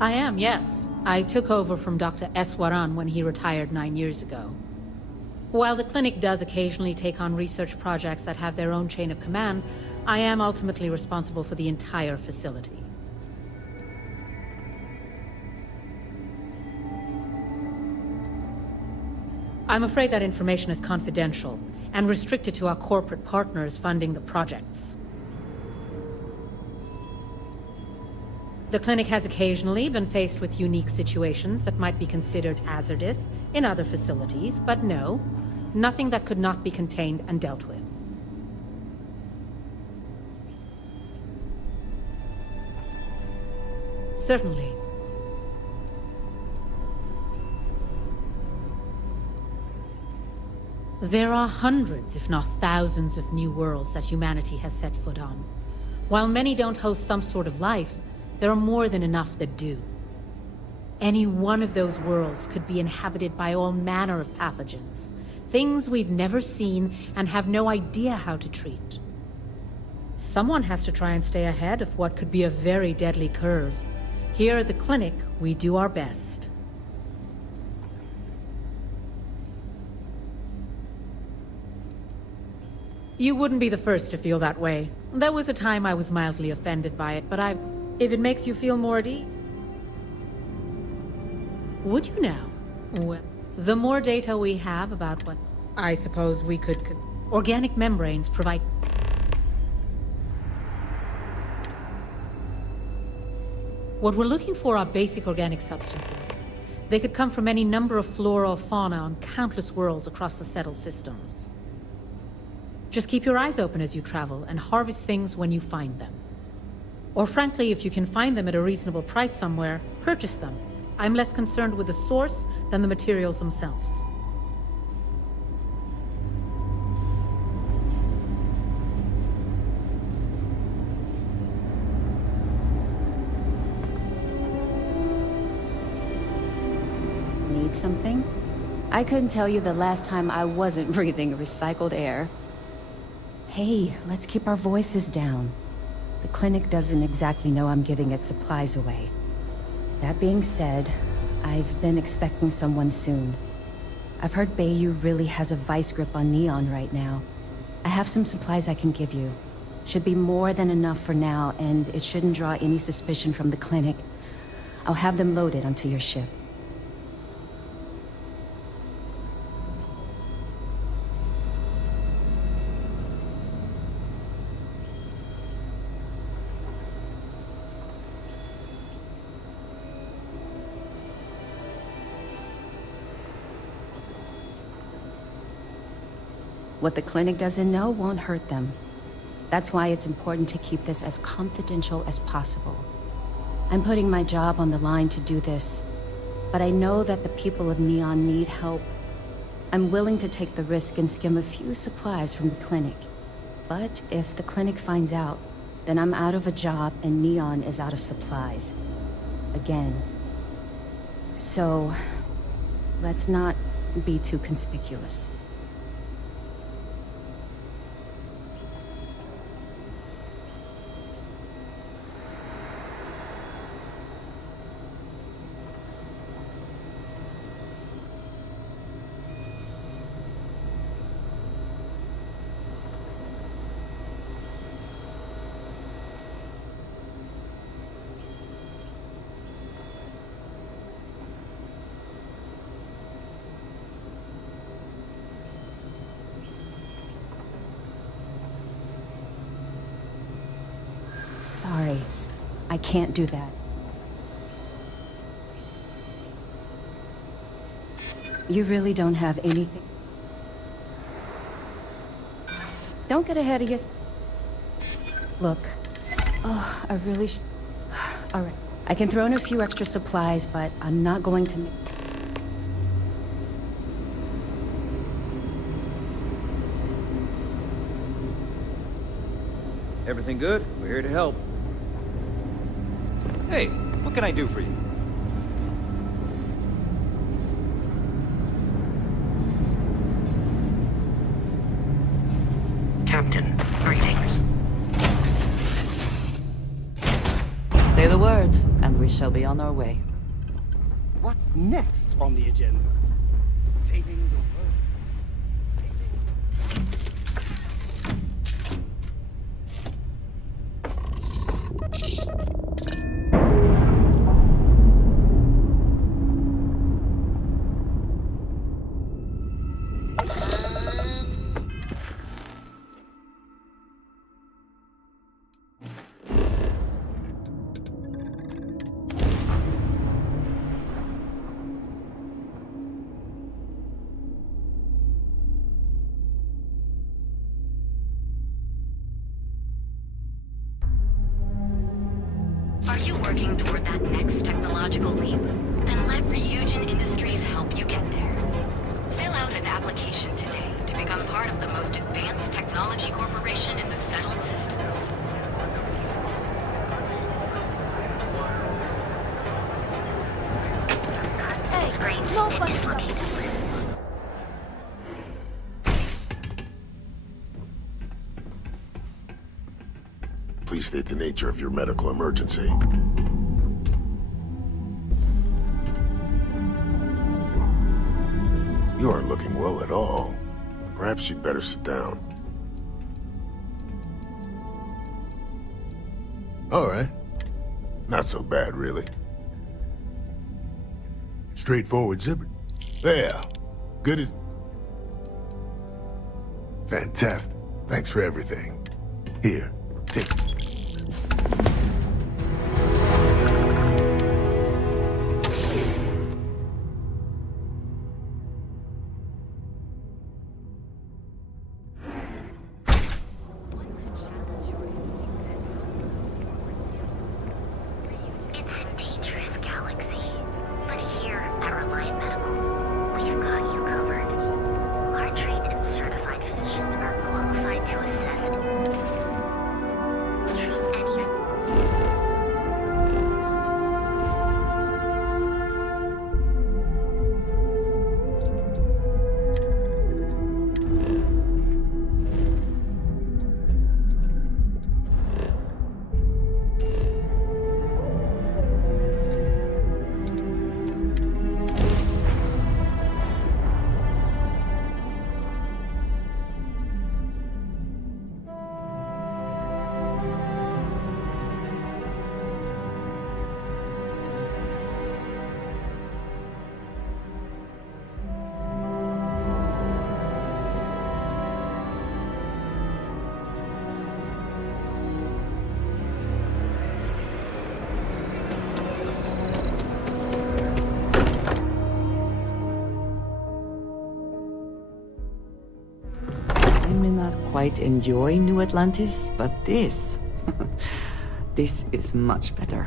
I am, yes. I took over from Dr. Eswaran when he retired 9 years ago. While the clinic does occasionally take on research projects that have their own chain of command, I am ultimately responsible for the entire facility. I'm afraid that information is confidential and restricted to our corporate partners funding the projects. The clinic has occasionally been faced with unique situations that might be considered hazardous in other facilities, but no, nothing that could not be contained and dealt with. Certainly. There are hundreds, if not thousands, of new worlds that humanity has set foot on. While many don't host some sort of life, there are more than enough that do. Any one of those worlds could be inhabited by all manner of pathogens, things we've never seen and have no idea how to treat. Someone has to try and stay ahead of what could be a very deadly curve. Here at the clinic, we do our best. You wouldn't be the first to feel that way. There was a time I was mildly offended by it, but if it makes you feel more at ease... Would you now? Well, the more data we have about what... I suppose we could... Organic membranes provide... What we're looking for are basic organic substances. They could come from any number of flora or fauna on countless worlds across the settled systems. Just keep your eyes open as you travel and harvest things when you find them. Or frankly, if you can find them at a reasonable price somewhere, purchase them. I'm less concerned with the source than the materials themselves. Need something? I couldn't tell you the last time I wasn't breathing recycled air. Hey, let's keep our voices down. The clinic doesn't exactly know I'm giving its supplies away. That being said, I've been expecting someone soon. I've heard Bayou really has a vice grip on Neon right now. I have some supplies I can give you. Should be more than enough for now, and it shouldn't draw any suspicion from the clinic. I'll have them loaded onto your ship. What the clinic doesn't know won't hurt them. That's why it's important to keep this as confidential as possible. I'm putting my job on the line to do this, but I know that the people of Neon need help. I'm willing to take the risk and skim a few supplies from the clinic. But if the clinic finds out, then I'm out of a job and Neon is out of supplies. Again. So, let's not be too conspicuous. Sorry, I can't do that. You really don't have anything? Don't get ahead of yourself. Look, oh, I really All right, I can throw in a few extra supplies, but I'm not going to make... Everything good? We're here to help. Hey, what can I do for you? Captain, greetings. Say the word, and we shall be on our way. What's next on the agenda? Saving the world? Are you working toward that next technological leap? Then let Ryujin Industries help you get there. Fill out an application today to become part of the most advanced technology corporation in the settled systems. Hey, no funny stuff. Please state the nature of your medical emergency. You aren't looking well at all. Perhaps you'd better sit down. All right. Not so bad, really. Straightforward zipper. There. Good as... Fantastic. Thanks for everything. Here, take it. Quite enjoy New Atlantis, but this... this is much better.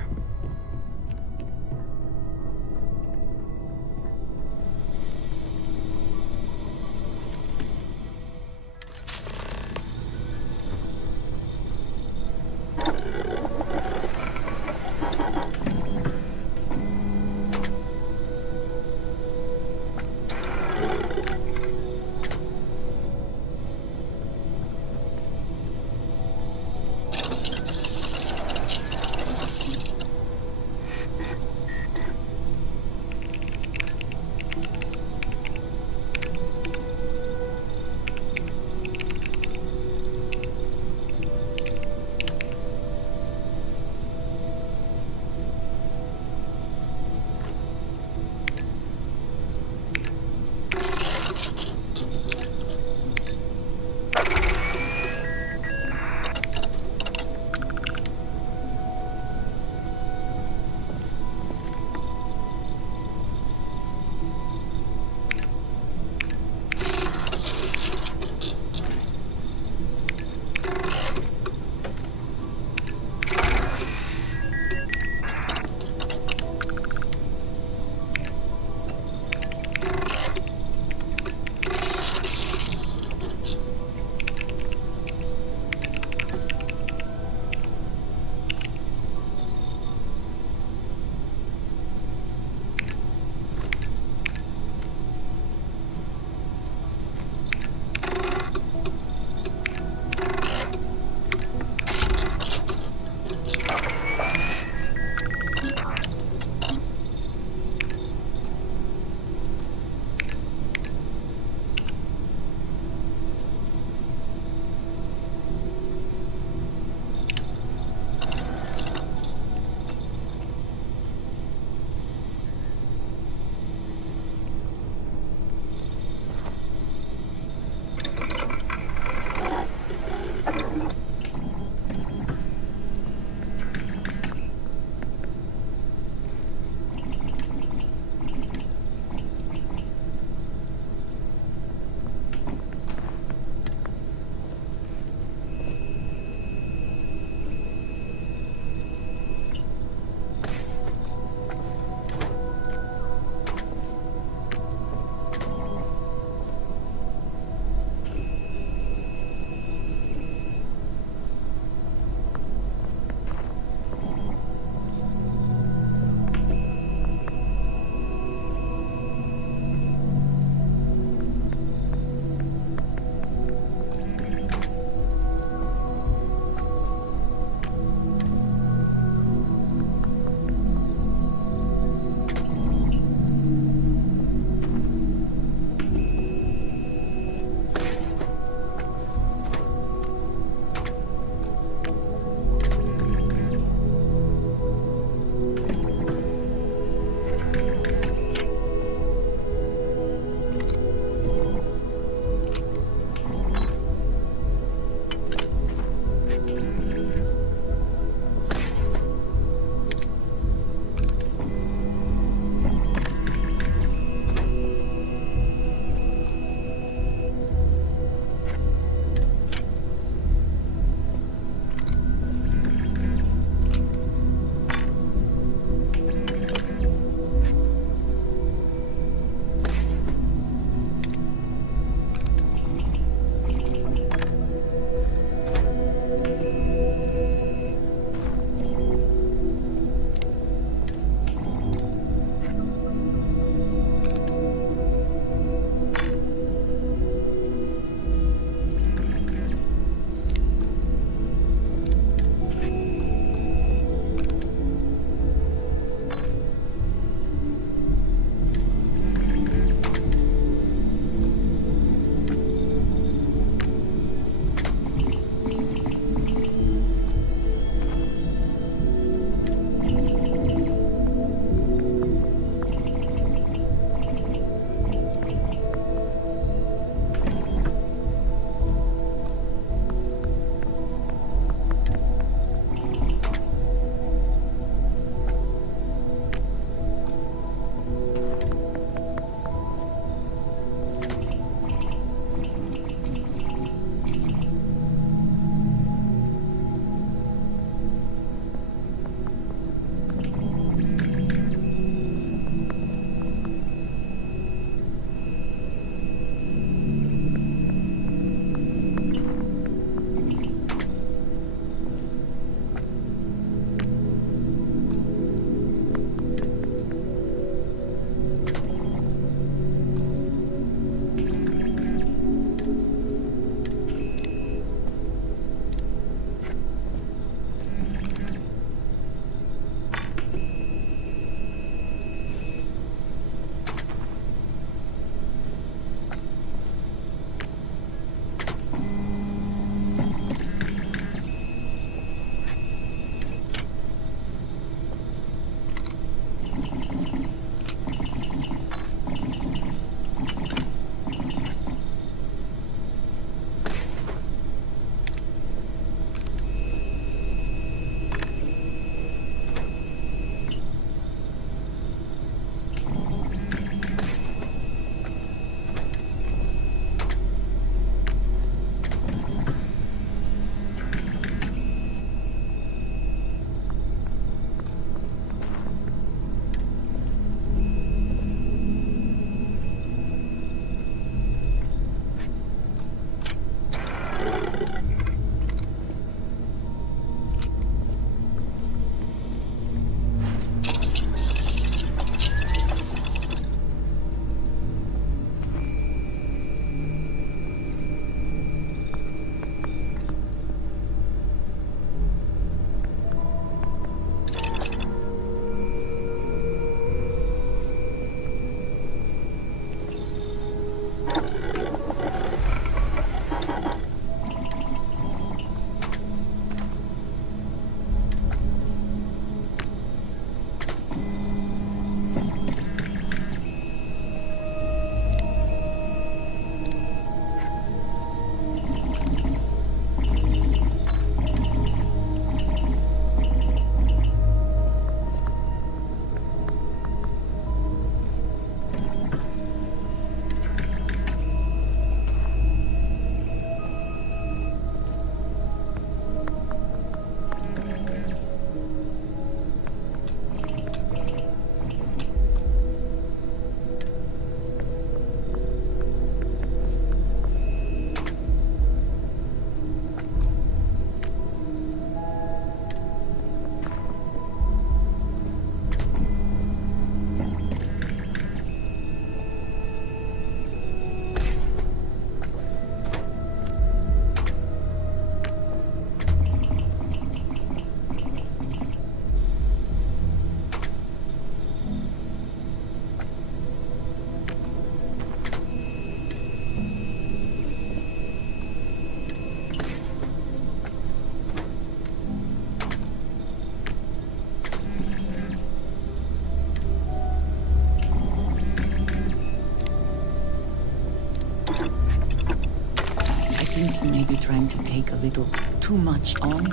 think you may be trying to take a little too much on?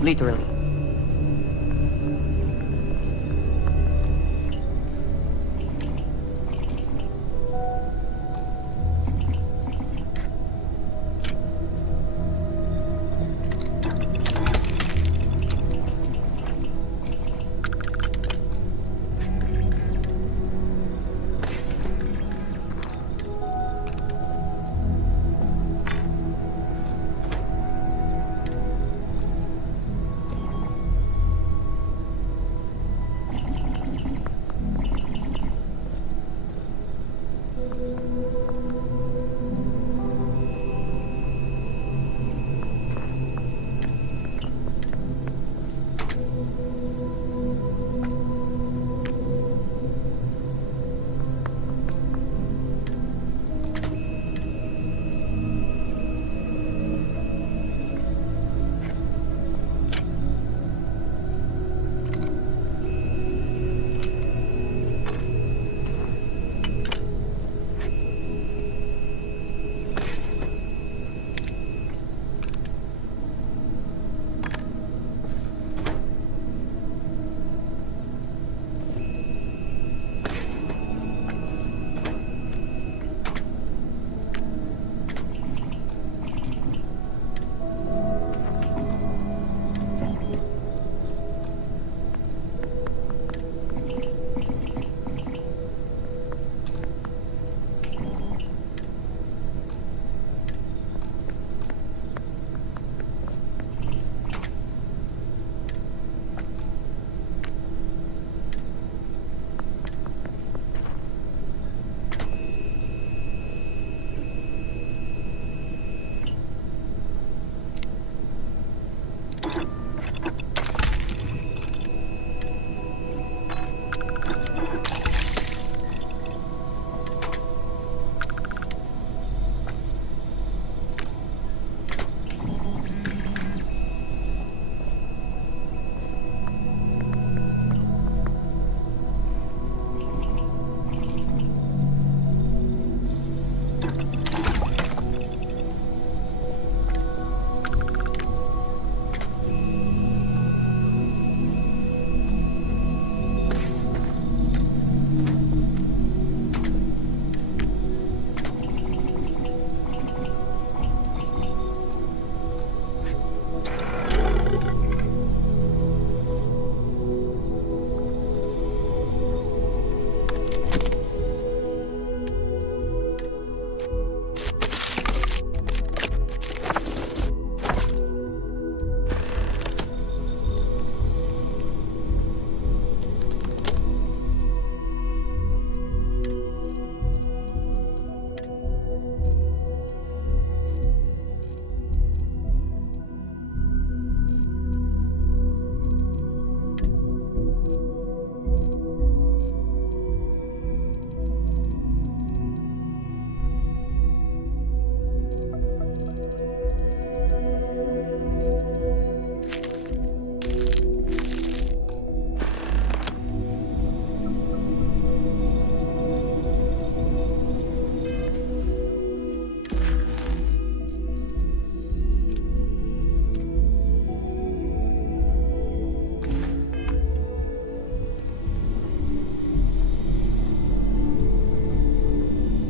Literally.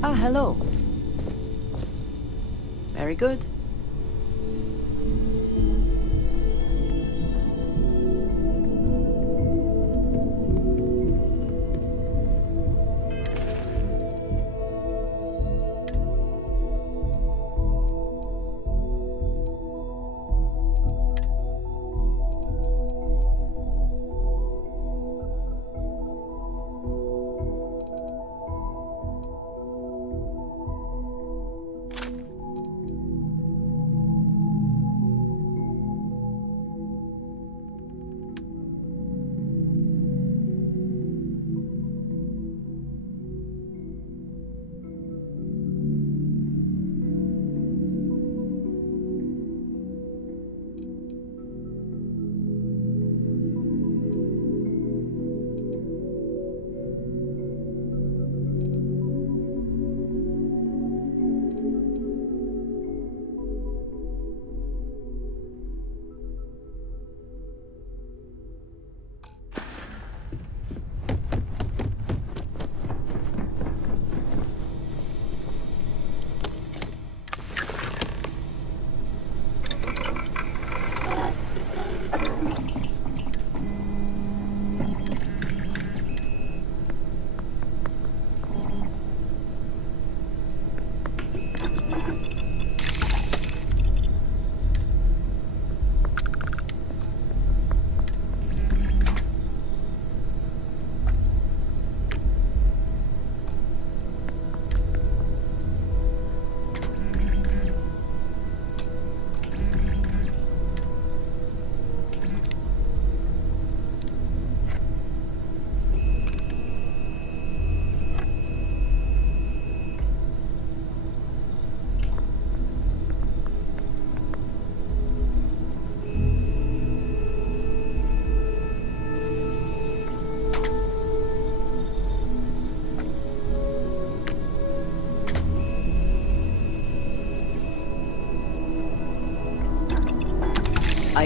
Ah, hello. Very good.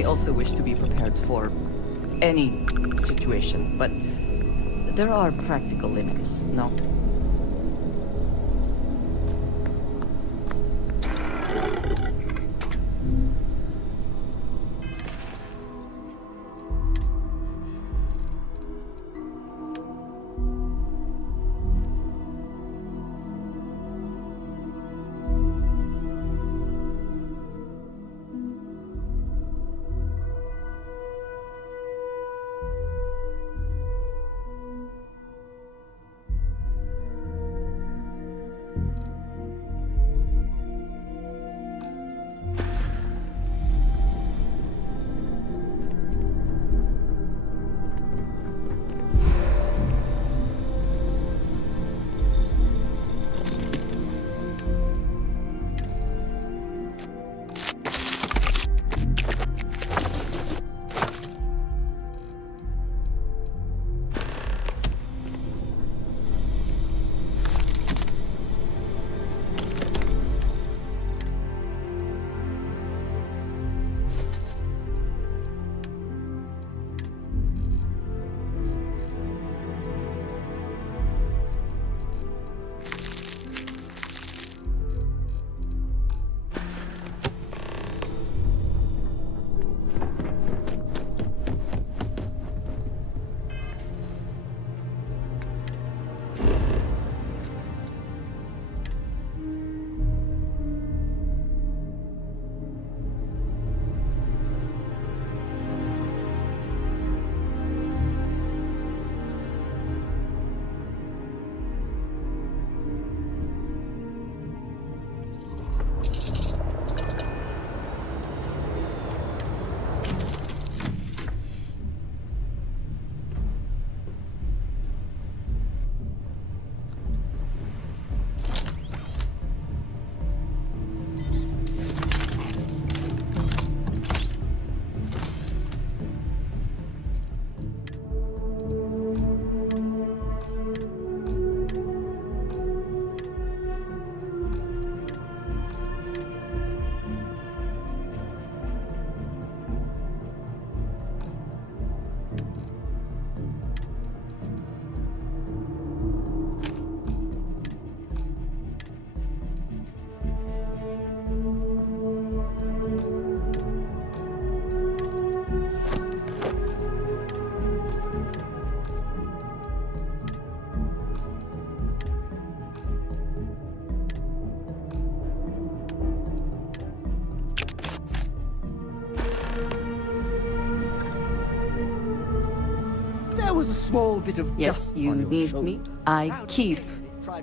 I also wish to be prepared for any situation, but there are practical limits, no? There was a small bit of Yes, dust you on your need shoulder. me. I How keep. dare you try-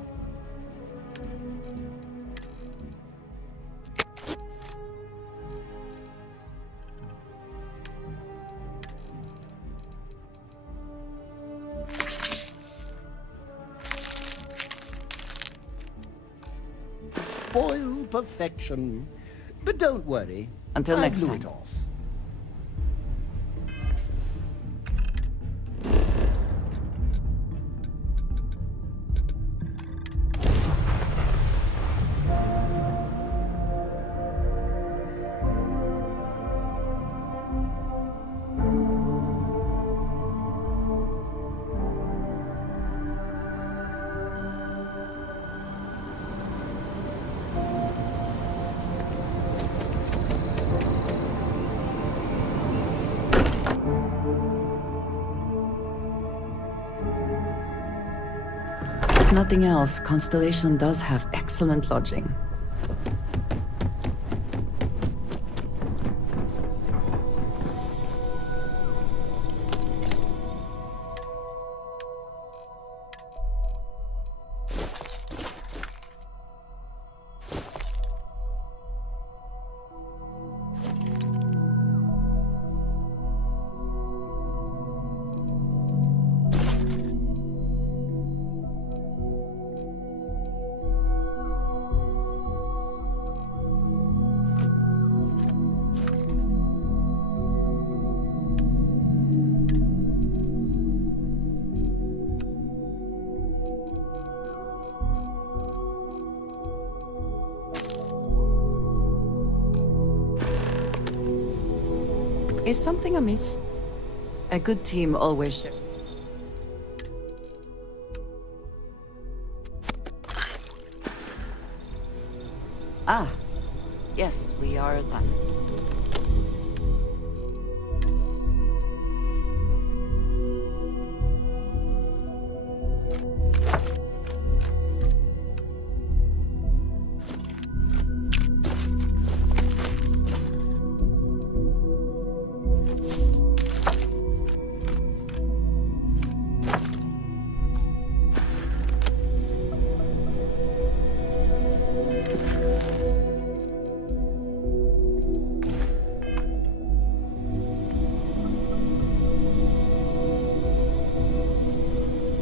Spoil perfection. But don't worry. Until I next blew time. it off. If nothing else, Constellation does have excellent lodging. Is something amiss? A good team always shares. Ah, yes, we are done.